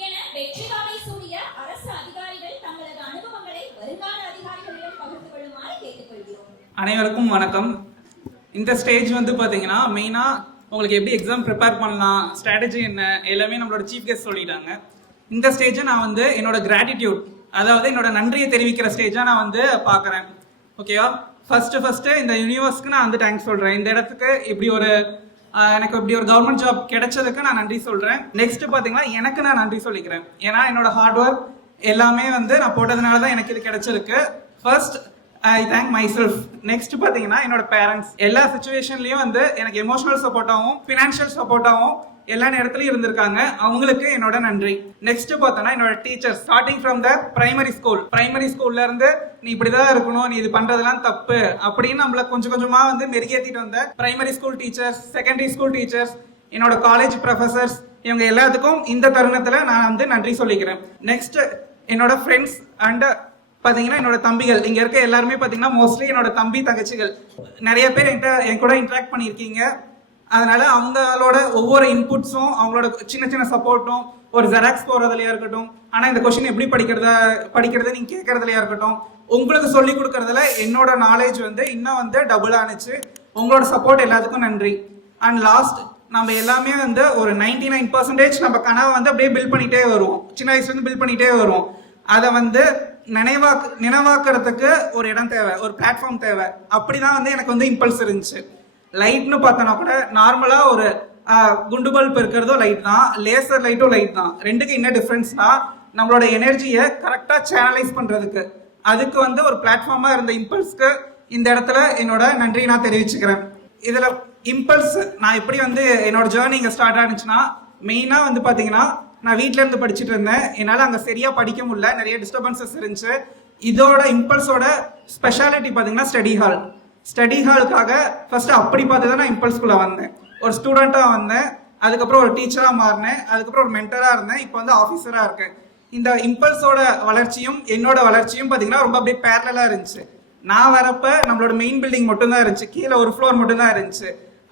என வெற்றி வாகை சூடிய அரசு அதிகாரிகள் தங்களது அனுபவங்களை வருங்கால அதிகாரிகளிடம் பகிர்ந்து கொள்ளுமாறு கேட்டுக்கொள்கிறோம். அனைவருக்கும் வணக்கம். இந்த ஸ்டேஜ் வந்து பார்த்தீங்கன்னா மெயினாக உங்களுக்கு எப்படி எக்ஸாம் ப்ரிப்பேர் பண்ணலாம், ஸ்ட்ராட்டஜி என்ன, எல்லாமே நம்மளோட சீஃப் கெஸ்ட் சொல்லிட்டாங்க. இந்த ஸ்டேஜை நான் வந்து என்னோட கிராட்டிடியூட், அதாவது என்னோட நன்றியை தெரிவிக்கிற ஸ்டேஜாக நான் வந்து பார்க்குறேன். ஓகேவா? ஃபர்ஸ்ட்டு இந்த யூனிவர்ஸ்க்கு நான் வந்து தேங்க்ஸ் சொல்கிறேன். இந்த இடத்துக்கு எனக்கு இப்படி ஒரு கவர்மெண்ட் ஜாப் கிடைச்சதுக்கு நான் நன்றி சொல்கிறேன். நெக்ஸ்ட் பார்த்தீங்கன்னா எனக்கு நான் நன்றி சொல்லிக்கிறேன். ஏன்னா என்னோட ஹார்ட் ஒர்க் எல்லாமே வந்து நான் போட்டதுனால தான் எனக்கு இது கிடைச்சிருக்கு. First I thank my self. Next பார்த்தீங்கன்னா என்னோட பேரண்ட்ஸ் எல்லா சுச்சுவேஷன்லையும் வந்து எனக்கு எமோஷனல் சப்போர்ட்டாகவும் ஃபினான்ஷியல் சப்போர்ட்டாகவும் எல்லா நேரத்துலையும் இருந்திருக்காங்க. அவங்களுக்கு என்னோட நன்றி. நெக்ஸ்ட் பார்த்தோன்னா என்னோட teachers, starting from the primary ஸ்கூல்ல இருந்து நீ இப்படிதான் இருக்கணும், நீ இது பண்றதெல்லாம் தப்பு அப்படின்னு நம்மள கொஞ்சம் கொஞ்சமா வந்து மெருகேற்றிட்டு வந்த primary school teachers, secondary school teachers, என்னோட காலேஜ் ப்ரொஃபசர்ஸ், இவங்க எல்லாத்துக்கும் இந்த தருணத்துல நான் வந்து நன்றி சொல்லிக்கிறேன். நெக்ஸ்ட் என்னோட ஃப்ரெண்ட்ஸ் அண்ட் பாத்தீங்கன்னா என்னோட தம்பிகள். இங்க இருக்க எல்லாருமே பாத்தீங்கன்னா மோஸ்ட்லி என்னோட தம்பி தங்கச்சிகள். நிறைய பேர் என் கூட இன்டராக்ட் பண்ணியிருக்கீங்க. அதனால அவங்களோட ஒவ்வொரு இன்புட்ஸும், அவங்களோட சின்ன சின்ன சப்போர்ட்டும், ஒரு ஜெராக்ஸ் போறதுலயா இருக்கட்டும், ஆனா இந்த கொஸ்டின் எப்படி படிக்கிறது நீங்க கேட்கறதுலயா இருக்கட்டும், உங்களுக்கு சொல்லி கொடுக்கறதுல என்னோட நாலேஜ் வந்து இன்னும் வந்து டபுள் ஆனிச்சு. உங்களோட சப்போர்ட் எல்லாத்துக்கும் நன்றி. அண்ட் லாஸ்ட், நம்ம எல்லாமே வந்து ஒரு 99% நம்ம கனவை வந்து அப்படியே பில்ட் பண்ணிட்டே வருவோம். சின்ன வயசுல இருந்து பில்ட் பண்ணிட்டே வருவோம். அதை வந்து நினைவாக்குறதுக்கு ஒரு இடம் தேவை, ஒரு பிளாட்ஃபார்ம் தேவை. அப்படிதான் வந்து எனக்கு வந்து இம்பல்ஸ் இருந்துச்சு. லைட்னு பார்த்தோன்னா கூட நார்மலா ஒரு குண்டு பல்ப் இருக்கிறதோ லைட் தான், லேசர் லைட்டும் லைட் தான். ரெண்டுக்கு என்ன டிஃப்ரென்ஸ்னா நம்மளோட எனர்ஜியை கரெக்டா சேனலைஸ் பண்றதுக்கு அதுக்கு வந்து ஒரு பிளாட்ஃபார்மா இருந்த இம்பல்ஸ்க்கு இந்த இடத்துல என்னோட நன்றி நான் தெரிவிச்சுக்கிறேன். இதுல இம்பல்ஸ் நான் எப்படி வந்து என்னோட ஜேர்னி இங்க ஸ்டார்ட் ஆனிச்சுன்னா, மெயினா வந்து பாத்தீங்கன்னா நான் வீட்ல இருந்து படிச்சுட்டு இருந்தேன். என்னால அங்க சரியா படிக்க முடியல, நிறைய டிஸ்டர்பன்சஸ் இருந்துச்சு. இதோட இம்பல்ஸோட ஸ்பெஷாலிட்டி பாத்தீங்கன்னா ஸ்டடி ஹாலுக்காக ஃபர்ஸ்ட் அப்படி பார்த்து தான் நான் இம்பல்ஸ்குள்ள வந்தேன். ஒரு ஸ்டூடெண்ட்டாக வந்தேன், அதுக்கப்புறம் ஒரு டீச்சராக மாறினேன், அதுக்கப்புறம் ஒரு மென்டராக இருந்தேன், இப்போ வந்து ஆஃபீஸராக இருக்கேன். இந்த இம்பல்ஸோட வளர்ச்சியும் என்னோட வளர்ச்சியும் பார்த்தீங்கன்னா ரொம்ப அப்படியே பேரலாக இருந்துச்சு. நான் வரப்ப நம்மளோட மெயின் பில்டிங் மட்டும்தான் இருந்துச்சு, கீழே ஒரு ஃப்ளோர் மட்டும்தான் இருந்துச்சு.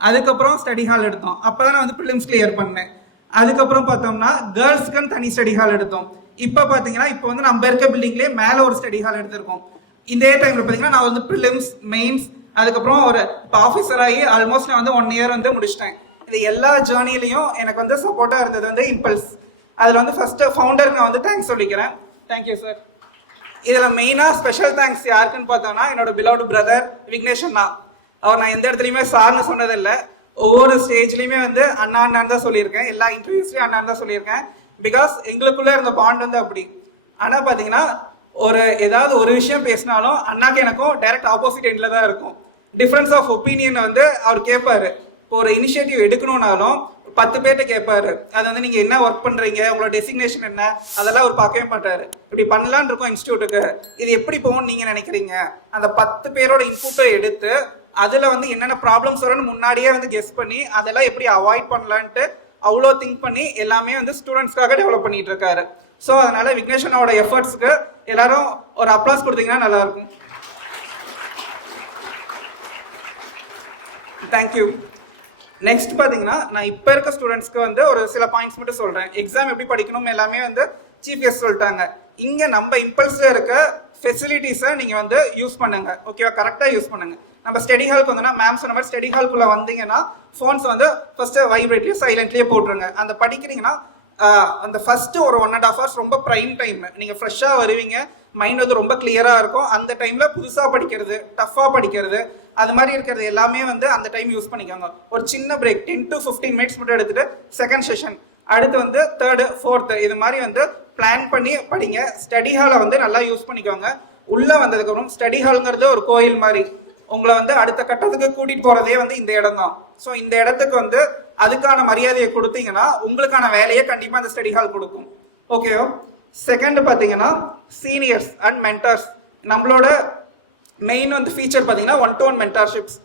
அதுக்கப்புறம் ஸ்டடி ஹால் எடுத்தோம். அப்போ தான் நான் வந்து ப்ரிலிம்ஸ் கிளியர் பண்ணேன். அதுக்கப்புறம் பார்த்தோம்னா கேர்ள்ஸ்க்குன்னு தனி ஸ்டடி ஹால் எடுத்தோம். இப்போ பார்த்தீங்கன்னா இப்போ வந்து நம்ம இருக்க பில்டிங்லேயே மேலே ஒரு ஸ்டடி ஹால் எடுத்திருக்கோம். இதே டைமில் பார்த்தீங்கன்னா நான் வந்து ப்ரிலிம்ஸ், மெயின்ஸ், அதுக்கப்புறம் ஒரு இப்போ ஆஃபீஸர் ஆகி ஆல்மோஸ்ட் நான் வந்து 1 இயர் வந்து முடிச்சிட்டேன். இது எல்லா ஜேர்னிலையும் எனக்கு வந்து சப்போர்ட்டாக இருந்தது வந்து இம்பல்ஸ். அதில் வந்து ஃபர்ஸ்ட் ஃபவுண்டருக்கு நான் வந்து தேங்க்ஸ் சொல்லிக்கிறேன். Thank you sir. இதில் மெயினாக ஸ்பெஷல் தேங்க்ஸ் யாருக்குன்னு பார்த்தோம்னா என்னோட பிலவ்டு பிரதர் விக்னேஷ் அண்ணா. அவர் நான் எந்த இடத்துலையுமே சார்னு சொன்னதில்லை. ஒவ்வொரு ஸ்டேஜ்லையுமே வந்து அண்ணான்னு தான் சொல்லியிருக்கேன். எல்லா இன்டர்வியூஸ்லையும் அண்ணான்னு தான் சொல்லியிருக்கேன். பிகாஸ் எங்களுக்குள்ளே இருந்த பாண்ட் வந்து அப்படி. ஆனால் பார்த்தீங்கன்னா ஏதாவது ஒரு விஷயம் பேசினாலும் அண்ணாக்கு எனக்கும் டைரக்ட் ஆப்போசிட் எண்டில் தான் இருக்கும். டிஃப்ரென்ஸ் ஆஃப் ஒப்பீனியன் வந்து அவர் கேட்பாரு. இப்போ ஒரு இனிஷியேட்டிவ் எடுக்கணும்னாலும் 10 பேர்கிட்ட கேட்பாரு. அது வந்து நீங்க என்ன ஒர்க் பண்றீங்க, உங்களோட டெசிக்னேஷன் என்ன, அதெல்லாம் அவர் பார்க்கவே மாட்டாரு. இப்படி பண்ணலான்னு இருக்கும் இன்ஸ்டியூட்டுக்கு, இது எப்படி போகும்னு நீங்க நினைக்கிறீங்க, அந்த 10 பேரோட இன்புட்டை எடுத்து அதுல வந்து என்னென்ன ப்ராப்ளம்ஸ் வரும்னு முன்னாடியே வந்து கெஸ் பண்ணி அதெல்லாம் எப்படி அவாய்ட் பண்ணலான்ட்டு அவ்வளோ திங்க் பண்ணி எல்லாமே வந்து ஸ்டூடெண்ட்ஸ்க்காக டெவலப் பண்ணிட்டு இருக்காரு. ஸோ அதனால விக்னேஷனோட எஃபர்ட்ஸ்க்கு எல்லாரும் ஒரு அப்ளாஸ் கொடுத்தீங்கன்னா நல்லா இருக்கும். தேங்க்யூ. நெக்ஸ்ட் பார்த்தீங்கன்னா நான் இப்போ இருக்க ஸ்டூடெண்ட்ஸ்க்கு வந்து ஒரு சில பாயிண்ட்ஸ் மட்டும் சொல்கிறேன். எக்ஸாம் எப்படி படிக்கணும் எல்லாமே வந்து சீஃப் கெஸ்ட் சொல்லிட்டாங்க. இங்கே நம்ம இம்பல்ஸில் இருக்க ஃபெசிலிட்டிஸை நீங்கள் வந்து யூஸ் பண்ணுங்க. ஓகேவா? கரெக்டாக யூஸ் பண்ணுங்க. நம்ம ஸ்டடி ஹாலுக்கு வந்தோம்னா மேம் சொன்ன மாதிரி ஸ்டடி ஹாலுக்குள்ளே வந்தீங்கன்னா ஃபோன்ஸ் வந்து ஃபர்ஸ்ட் வைப்ரேட்லேயே சைலண்ட்லேயே போட்டுருங்க. அந்த படிக்கிறீங்கன்னா அந்த ஃபர்ஸ்ட் ஒரு 1.5 hours ரொம்ப ப்ரைம் டைம். நீங்கள் ஃப்ரெஷ்ஷாக வருவீங்க, மைண்ட் வந்து ரொம்ப கிளியராக இருக்கும். அந்த டைமில் புதுசாக படிக்கிறது, டஃப்பாக படிக்கிறது, அது மாதிரி இருக்கிறது எல்லாமே வந்து அந்த டைம் யூஸ் பண்ணிக்கோங்க. ஒரு சின்ன பிரேக் 10 to 15 minutes மட்டும் எடுத்துட்டு செகண்ட் செஷன், அடுத்து வந்து தேர்டு, ஃபோர்த்து, இது மாதிரி வந்து பிளான் பண்ணி படிங்க. ஸ்டடி ஹாலை வந்து நல்லா யூஸ் பண்ணிக்கோங்க. உள்ளே வந்ததுக்கப்புறம் ஸ்டடி ஹாலுங்கிறது ஒரு கோயில் மாதிரி. உங்களை வந்து அடுத்த கட்டத்துக்கு கூட்டிட்டு போறதே வந்து இந்த இடம் தான். ஸோ இந்த இடத்துக்கு வந்து அதுக்கான மரியாதையை கொடுத்தீங்கன்னா உங்களுக்கான வேலையை கண்டிப்பா இந்த ஸ்டடி ஹால் கொடுக்கும். ஓகேவா? செகண்ட் பார்த்தீங்கன்னா சீனியர்ஸ் அண்ட் மென்டர்ஸ். நம்மளோட மெயின் வந்து ஃபீச்சர் பார்த்தீங்கன்னா 1-to-1 மென்டர்ஷிப்ஸ்.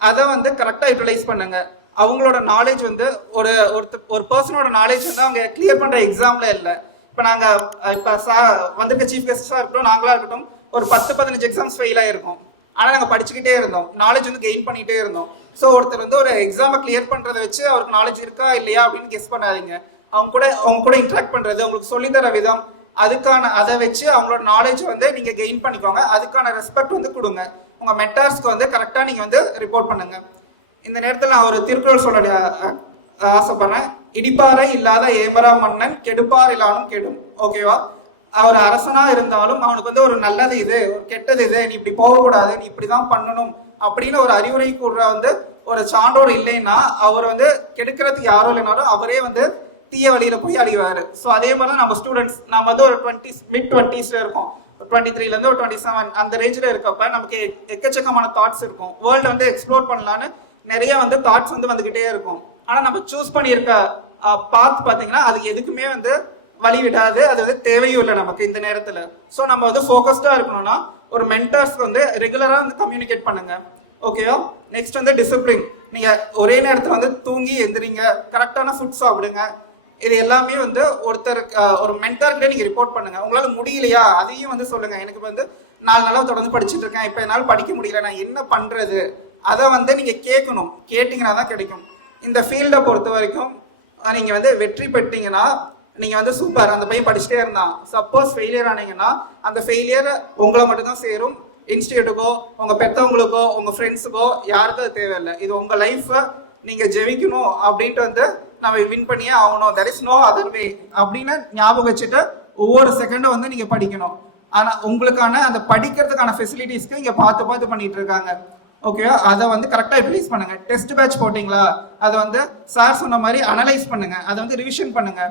அதை வந்து கரெக்டாக யூட்டிலைஸ் பண்ணுங்க. அவங்களோட நாலேஜ் வந்து ஒரு பர்சனோட நாலேஜ் வந்து அவங்க கிளியர் பண்ற எக்ஸாம்ல இல்லை. இப்போ நாங்கள் இப்போ வந்திருக்க சீஃப் கெஸ்டாக இருக்கட்டும், நாங்களாக இருக்கட்டும், ஒரு 10-15 எக்ஸாம்ஸ் ஃபெயில் ஆகிருக்கோம். ஆனால் நாங்கள் படிச்சுக்கிட்டே இருந்தோம், நாலேஜ் வந்து கெயின் பண்ணிகிட்டே இருந்தோம். ஸோ ஒருத்தர் வந்து ஒரு எக்ஸாமை கிளியர் பண்ணுறதை வச்சு அவருக்கு நாலேஜ் இருக்கா இல்லையா அப்படின்னு கெஸ் பண்ணாதீங்க. அவங்க கூட இன்ட்ராக்ட் பண்ணுறது, அவங்களுக்கு சொல்லித்தர விதம், அதை வச்சு அவங்களோட நாலேஜ் வந்து நீங்கள் கெயின் பண்ணிக்கோங்க. அதுக்கான ரெஸ்பெக்ட் வந்து கொடுங்க. உங்கள் மென்டார்ஸ்க்கு வந்து கரெக்டாக நீங்கள் வந்து ரிப்போர்ட் பண்ணுங்க. இந்த நேரத்தில் நான் ஒரு திருக்குறள் சொல்ல ஆசைப்படுறேன். இடிப்பாறை இல்லாத ஏமரா மன்னன் கெடுப்பார் இல்லாலும் கெடும். ஓகேவா? அவர் அரசனா இருந்தாலும் அவனுக்கு வந்து ஒரு நல்லது இது, ஒரு கெட்டது இது, நீ இப்படி போகக்கூடாது, நீ இப்படிதான் பண்ணணும் அப்படின்னு ஒரு அறிவுரை கூடுற வந்து ஒரு சான்றோர் இல்லைன்னா அவர் வந்து கெடுக்கிறதுக்கு யாரும் இல்லைனாலும் அவரே வந்து தீய வழியில போய் அழிவாரு. ஸோ அதே மாதிரி நம்ம ஸ்டூடெண்ட்ஸ், நம்ம வந்து ஒரு mid-20s இருக்கோம், 23 ஒரு 27 அந்த ரேஞ்சில் இருக்கப்ப நமக்கு எக்கச்சக்கமான தாட்ஸ் இருக்கும். வேர்ல்டு வந்து எக்ஸ்ப்ளோர் பண்ணலான்னு நிறைய வந்து தாட்ஸ் வந்து வந்துகிட்டே இருக்கும். ஆனா நம்ம சூஸ் பண்ணியிருக்க பாத் பாத்தீங்கன்னா அது எதுக்குமே வந்து வழி விடாது, அது வந்து தேவையும் இல்லை நமக்கு இந்த நேரத்துல. ஸோ நம்ம வந்து ஃபோக்கஸ்டா இருக்கணும்னா ஒரு மென்டர்ஸ்க்கு வந்து ரெகுலரா வந்து கம்யூனிகேட் பண்ணுங்க. ஓகேவா? நெக்ஸ்ட் வந்து டிசிப்ளின். நீங்க ஒரே நேரத்துல வந்து தூங்கி எந்திரிங்க, கரெக்டான ஃபுட் சாப்பிடுங்க. இது எல்லாமே வந்து ஒரு மென்டார்கிட்ட நீங்க ரிப்போர்ட் பண்ணுங்க. உங்களால முடியலையா அதையும் வந்து சொல்லுங்க. எனக்கு வந்து 4 நாளா தொடர்ந்து படிச்சுட்டு இருக்கேன், இப்ப என்னால் படிக்க முடியல, நான் என்ன பண்றது, அதை வந்து நீங்க கேட்கணும். கேட்டீங்கன்னா தான் கிடைக்கும். இந்த ஃபீல்டை பொறுத்த வரைக்கும் நீங்க வந்து வெற்றி பெற்றீங்கன்னா நீங்க வந்து சூப்பர், அந்த பையன் படிச்சுட்டே இருந்தான். சப்போஸ் ஃபெயிலியர் ஆனீங்கன்னா அந்த ஃபெயிலியர் உங்களை மட்டும்தான் சேரும். இன்ஸ்டியூட்டுக்கோ, உங்க பெற்றவங்களுக்கோ, உங்க ஃப்ரெண்ட்ஸுக்கோ யாருக்கும் அது தேவையில்லை. இது உங்க லைஃப்பை நீங்க ஜெயிக்கணும் அப்படின்ட்டு வந்து நம்ம வின் பண்ணியே ஆகணும். That is no other way அப்படின்னு ஞாபகம் வச்சுட்டு ஒவ்வொரு செகண்டும் வந்து நீங்க படிக்கணும். ஆனா உங்களுக்கான அந்த படிக்கிறதுக்கான ஃபெசிலிட்டிஸ்க்கு இங்க பார்த்து பண்ணிட்டு இருக்காங்க. ஓகேவா? அதை வந்து கரெக்டாக யூட்டிலைஸ் பண்ணுங்க. டெஸ்ட் பேட்ச் போட்டிங்களா, அதை வந்து சார் சொன்ன மாதிரி அனலைஸ் பண்ணுங்க, அதை வந்து ரிவிஷன் பண்ணுங்க.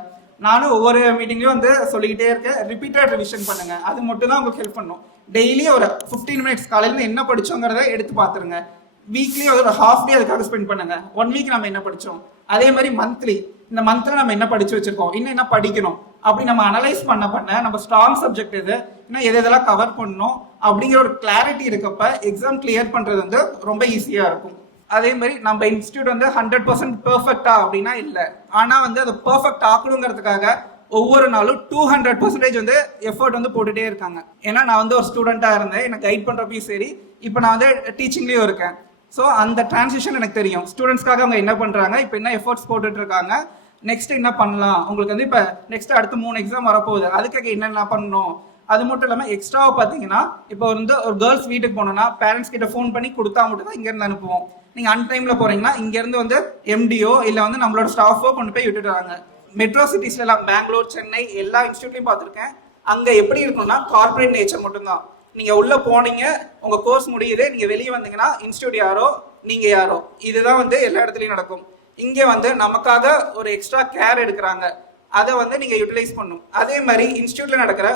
நானும் ஒவ்வொரு மீட்டிங்லயும் வந்து சொல்லிக்கிட்டே இருக்கேன், ரிப்பீட்டட் ரிவிஷன் பண்ணுங்க. அது மட்டும் தான் உங்களுக்கு ஹெல்ப் பண்ணும். டெய்லி ஒரு 15 மினிட்ஸ் காலையில என்ன படிச்சோங்கிறத எடுத்து பார்த்துருங்க. வீக்லி ஒரு ஹாஃப் டே அதுக்காக ஸ்பெண்ட் பண்ணுங்க. 1 வீக் நம்ம என்ன படிச்சோம், அதே மாதிரி மந்த்லி இந்த மந்த்ல நம்ம என்ன படிச்சு வச்சிருக்கோம், இன்னும் என்ன படிக்கணும் அப்படி நம்ம அனலைஸ் பண்ண நம்ம ஸ்ட்ராங் சப்ஜெக்ட் எது, இன்னும் எதெல்லாம் கவர் பண்ணணும் அப்படிங்கிற ஒரு கிளாரிட்டி இருக்கப்ப எக்ஸாம் கிளியர் பண்றது வந்து ரொம்ப ஈஸியா இருக்கும். அதே மாதிரி நம்ம இன்ஸ்டியூட் வந்து 100% பெர்ஃபெக்டா அப்படின்னா இல்லை. ஆனா வந்து அதை பெர்ஃபெக்ட் ஆக்கணுங்கிறதுக்காக ஒவ்வொரு நாளும் 200% வந்து எஃபர்ட் வந்து போட்டுட்டே இருக்காங்க. ஏன்னா நான் வந்து ஒரு ஸ்டூடெண்டா இருந்தேன், எனக்கு கைட் பண்றப்பையும் சரி, இப்போ நான் வந்து டீச்சிங்லயும் இருக்கேன். ஸோ அந்த டிரான்சிஷன் எனக்கு தெரியும். ஸ்டூடெண்ட்ஸ்க்காக அவங்க என்ன பண்றாங்க, இப்போ என்ன எஃபர்ட்ஸ் போட்டுட்டு இருக்காங்க, நெக்ஸ்ட் என்ன பண்ணலாம், உங்களுக்கு வந்து இப்போ நெக்ஸ்ட் அடுத்து 3 எக்ஸாம் வரப்போகுது, அதுக்காக என்னென்ன பண்ணணும். அது மட்டும் இல்லாமல் எக்ஸ்ட்ராவாக பார்த்தீங்கன்னா இப்போ வந்து ஒரு கேர்ள்ஸ் வீட்டுக்கு போனோம்னா பேரண்ட்ஸ் கிட்ட ஃபோன் பண்ணி கொடுத்தா மட்டும் தான் இங்கேருந்து அனுப்புவோம். நீங்கள் அன்டைமில் போகிறீங்கன்னா இங்கேருந்து வந்து எம்டிஓ இல்லை வந்து நம்மளோட ஸ்டாஃபோ கொண்டு போய் விட்டுடுறாங்க. மெட்ரோ சிட்டிஸ்லாம் பெங்களூர், சென்னை எல்லா இன்ஸ்டியூட்லையும் பார்த்துருக்கேன். அங்கே எப்படி இருக்கும்னா கார்பரேட் நேச்சர் மட்டும்தான். நீங்கள் உள்ளே போனீங்க, உங்கள் கோர்ஸ் முடியுது, நீங்கள் வெளியே வந்தீங்கன்னா இன்ஸ்டியூட் யாரோ நீங்கள் யாரோ, இதுதான் வந்து எல்லா இடத்துலையும் நடக்கும். இங்கே வந்து நமக்காக ஒரு எக்ஸ்ட்ரா கேர் எடுக்கிறாங்க, அதை வந்து நீங்கள் யூட்டிலைஸ் பண்ணணும். அதே மாதிரி இன்ஸ்டியூட்ல நடக்கிற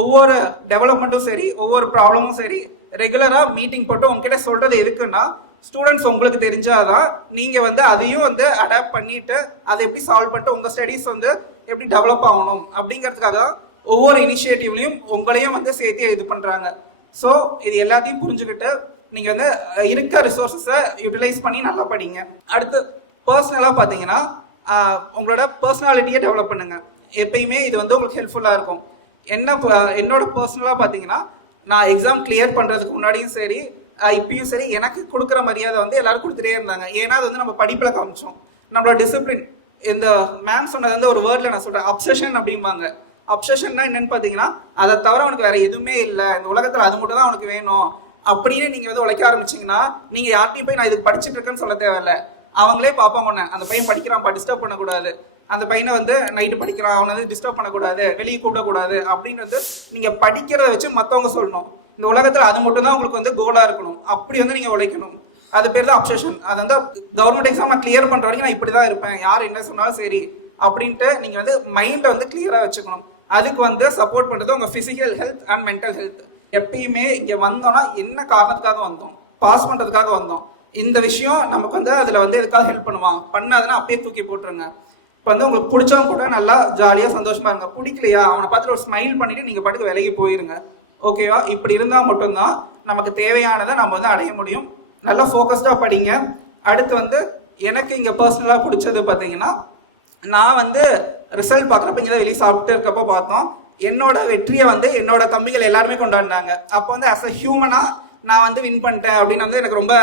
ஒவ்வொரு டெவலப்மெண்ட்டும் சரி, ஒவ்வொரு ப்ராப்ளமும் சரி, ரெகுலராக மீட்டிங் போட்டு உங்ககிட்ட சொல்றது எதுக்குன்னா ஸ்டூடெண்ட்ஸ் உங்களுக்கு தெரிஞ்சாதான் நீங்க வந்து அதையும் வந்து அடாப்ட் பண்ணிட்டு அதை எப்படி சால்வ் பண்ணிட்டு உங்க ஸ்டடீஸ் வந்து எப்படி டெவலப் ஆகணும் அப்படிங்கிறதுக்காக ஒவ்வொரு இனிஷியேட்டிவ்லையும் உங்களையும் வந்து சேர்த்து இது பண்றாங்க. ஸோ இது எல்லாத்தையும் புரிஞ்சுக்கிட்டு நீங்க வந்து இருக்க ரிசோர்ஸஸை யூட்டிலைஸ் பண்ணி நல்லா படிங்க. அடுத்து பர்சனலாக பார்த்தீங்கன்னா உங்களோட பர்சனாலிட்டியை டெவலப் பண்ணுங்க. எப்பயுமே இது வந்து உங்களுக்கு ஹெல்ப்ஃபுல்லாக இருக்கும். என்னோட பர்சனலாக பார்த்தீங்கன்னா நான் எக்ஸாம் கிளியர் பண்ணுறதுக்கு முன்னாடியும் சரி இப்பயும் சரி எனக்கு கொடுக்குற மரியாதை வந்து எல்லாரும் கொடுத்துட்டே இருந்தாங்க. ஏன்னா அது வந்து நம்ம படிப்பில் காமிச்சோம். நம்மளோட டிசிப்ளின், இந்த மேம் சொன்னது வந்து ஒரு வேர்டில் நான் சொல்கிறேன், அப்சஷன் அப்படிம்பாங்க. அப்சஷன்னா என்னன்னு பார்த்தீங்கன்னா அதை தவிர அவனுக்கு வேற எதுவுமே இல்லை, இந்த உலகத்தில் அது மட்டும் தான் அவனுக்கு வேணும் அப்படின்னு நீங்கள் வந்து உழைக்க ஆரம்பிச்சிங்கன்னா நீங்கள் யார்ட்டையும் போய் நான் இதுக்கு படிச்சுட்டு இருக்கேன்னு சொல்ல தேவையில்லை. அவங்களே பார்ப்பாங்க ஒன்று, அந்த பையன் படிக்கிறான், டிஸ்டர்ப் பண்ணக்கூடாது, அந்த பையனை வந்து நைட்டு படிக்கிறான், அவனை வந்து டிஸ்டர்ப் பண்ணக்கூடாது, வெளியே கூப்பிடக்கூடாது அப்படின்னு வந்து நீங்கள் படிக்கிறத வச்சு மற்றவங்க சொல்லணும். இந்த உலகத்தில் அது மட்டும் தான் உங்களுக்கு வந்து கோலாக இருக்கணும். அப்படி வந்து நீங்கள் உழைக்கணும். அது பேர் தான் அப்சஷன். அது வந்து கவர்மெண்ட் எக்ஸாம் நான் கிளியர் பண்ணுற வரைக்கும் நான் இப்படி தான் இருப்பேன், யார் என்ன சொன்னாலும் சரி அப்படின்ட்டு நீங்கள் வந்து மைண்டை வந்து கிளியராக வச்சுக்கணும். அதுக்கு வந்து சப்போர்ட் பண்ணுறது உங்கள் physical health and mental health. எப்பயுமே இங்கே வந்தோம்னா என்ன காரணத்துக்காக வந்தோம், பாஸ் பண்ணுறதுக்காக வந்தோம். இந்த விஷயம் நமக்கு வந்து அதில் வந்து எதுக்காக ஹெல்ப் பண்ணுவான், பண்ணாதுன்னா அப்பயே தூக்கி போட்டுருங்க. இப்போ வந்து உங்களுக்கு பிடிச்சவங்க கூட நல்லா ஜாலியாக சந்தோஷமா இருங்க. பிடிக்கலையா அவனை பார்த்துட்டு ஒரு ஸ்மைல் பண்ணிட்டு நீங்கள் பாட்டுக்கு விலகி போயிருங்க. ஓகேவா? இப்படி இருந்தால் மட்டும்தான் நமக்கு தேவையானதை நம்ம வந்து அடைய முடியும். நல்லா ஃபோக்கஸ்டாக படிங்க. அடுத்து வந்து எனக்கு இங்கே பர்சனலாக பிடிச்சது பார்த்தீங்கன்னா, நான் வந்து ரிசல்ட் பார்க்குறப்ப இங்கே தான் வெளியே சாப்பிட்டு இருக்கப்போ பார்த்தோம், என்னோட வெற்றியை வந்து என்னோட தம்பிகள் எல்லாருமே கொண்டாடினாங்க. அப்போ வந்து ஆஸ் அ ஹியூமனாக நான் வந்து வின் பண்ணிட்டேன் அப்படின்னு வந்து எனக்கு ரொம்ப,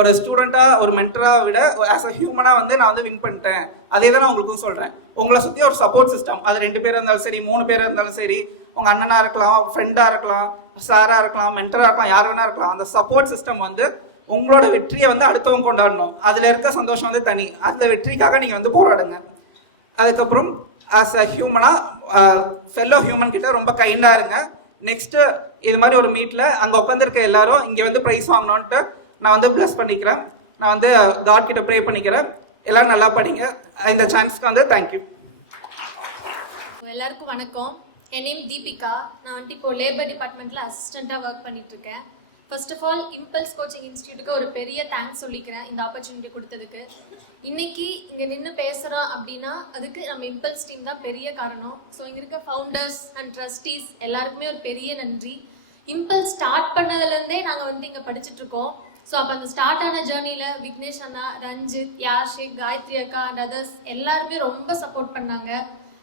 ஒரு ஸ்டூடெண்ட்டாக ஒரு மென்டராக விட ஆஸ் அ ஹியூமனாக வந்து நான் வந்து வின் பண்ணிட்டேன். அதே தான் நான் உங்களுக்கும் சொல்கிறேன். உங்களை சுற்றி ஒரு சப்போர்ட் சிஸ்டம், அது 2 பேர் இருந்தாலும் சரி, 3 பேர் இருந்தாலும் சரி, உங்கள் அண்ணனாக இருக்கலாம், ஃப்ரெண்டாக இருக்கலாம், சாராக இருக்கலாம், மென்டராக இருக்கலாம், யார் வேணா இருக்கலாம். அந்த சப்போர்ட் சிஸ்டம் வந்து உங்களோட வெற்றியை வந்து அடுத்தவங்க கொண்டாடணும். அதில் இருக்க சந்தோஷம் வந்து தனி. அந்த வெற்றிக்காக நீங்கள் வந்து போராடுங்க. அதுக்கப்புறம் ஆஸ் அ ஹியூமனாக ஃபெல்லோ ஹியூமன் கிட்ட ரொம்ப கைண்டாக இருங்க. நெக்ஸ்ட்டு இது மாதிரி ஒரு மீட்டில் அங்கே உட்காந்துருக்க எல்லாரும் இங்கே வந்து ப்ரைஸ் வாங்கணுன்ட்டு நான் வந்து ப்ளஸ் பண்ணிக்கிறேன். நான் வந்து காட் கிட்ட ப்ரே பண்ணிக்கிறேன். எல்லாரும் நல்லா படிங்க. இந்த சான்ஸ்க்கு வந்து தேங்க்யூ. எல்லாருக்கும் வணக்கம். என் நேம் தீபிகா. நான் வந்துட்டு இப்போ லேபர் டிபார்ட்மெண்ட்டில் அசிஸ்டண்ட்டாக ஒர்க் பண்ணிகிட்ருக்கேன். First of all impulse coaching இன்ஸ்டியூட்டுக்கு ஒரு பெரிய தேங்க்ஸ் சொல்லிக்கிறேன் இந்த ஆப்பர்ச்சுனிட்டி கொடுத்ததுக்கு. இன்னைக்கு இங்கே நின்று பேசுகிறோம் அப்படின்னா அதுக்கு நம்ம இம்பல்ஸ் டீம் தான் பெரிய காரணம். ஸோ இங்கே இருக்க ஃபவுண்டர்ஸ் அண்ட் ட்ரஸ்டீஸ் எல்லாருக்குமே ஒரு பெரிய நன்றி. இம்பல்ஸ் ஸ்டார்ட் பண்ணதுலேருந்தே நாங்கள் வந்து இங்கே படிச்சுட்ருக்கோம். ஸோ அப்போ அந்த ஸ்டார்ட் ஆன ஜேர்னியில் விக்னேஷ் அண்ணா, ரஞ்சித், யாஷிக், காயத்ரி அக்கா அண்ட் அதர்ஸ் எல்லாருமே ரொம்ப சப்போர்ட் பண்ணாங்க.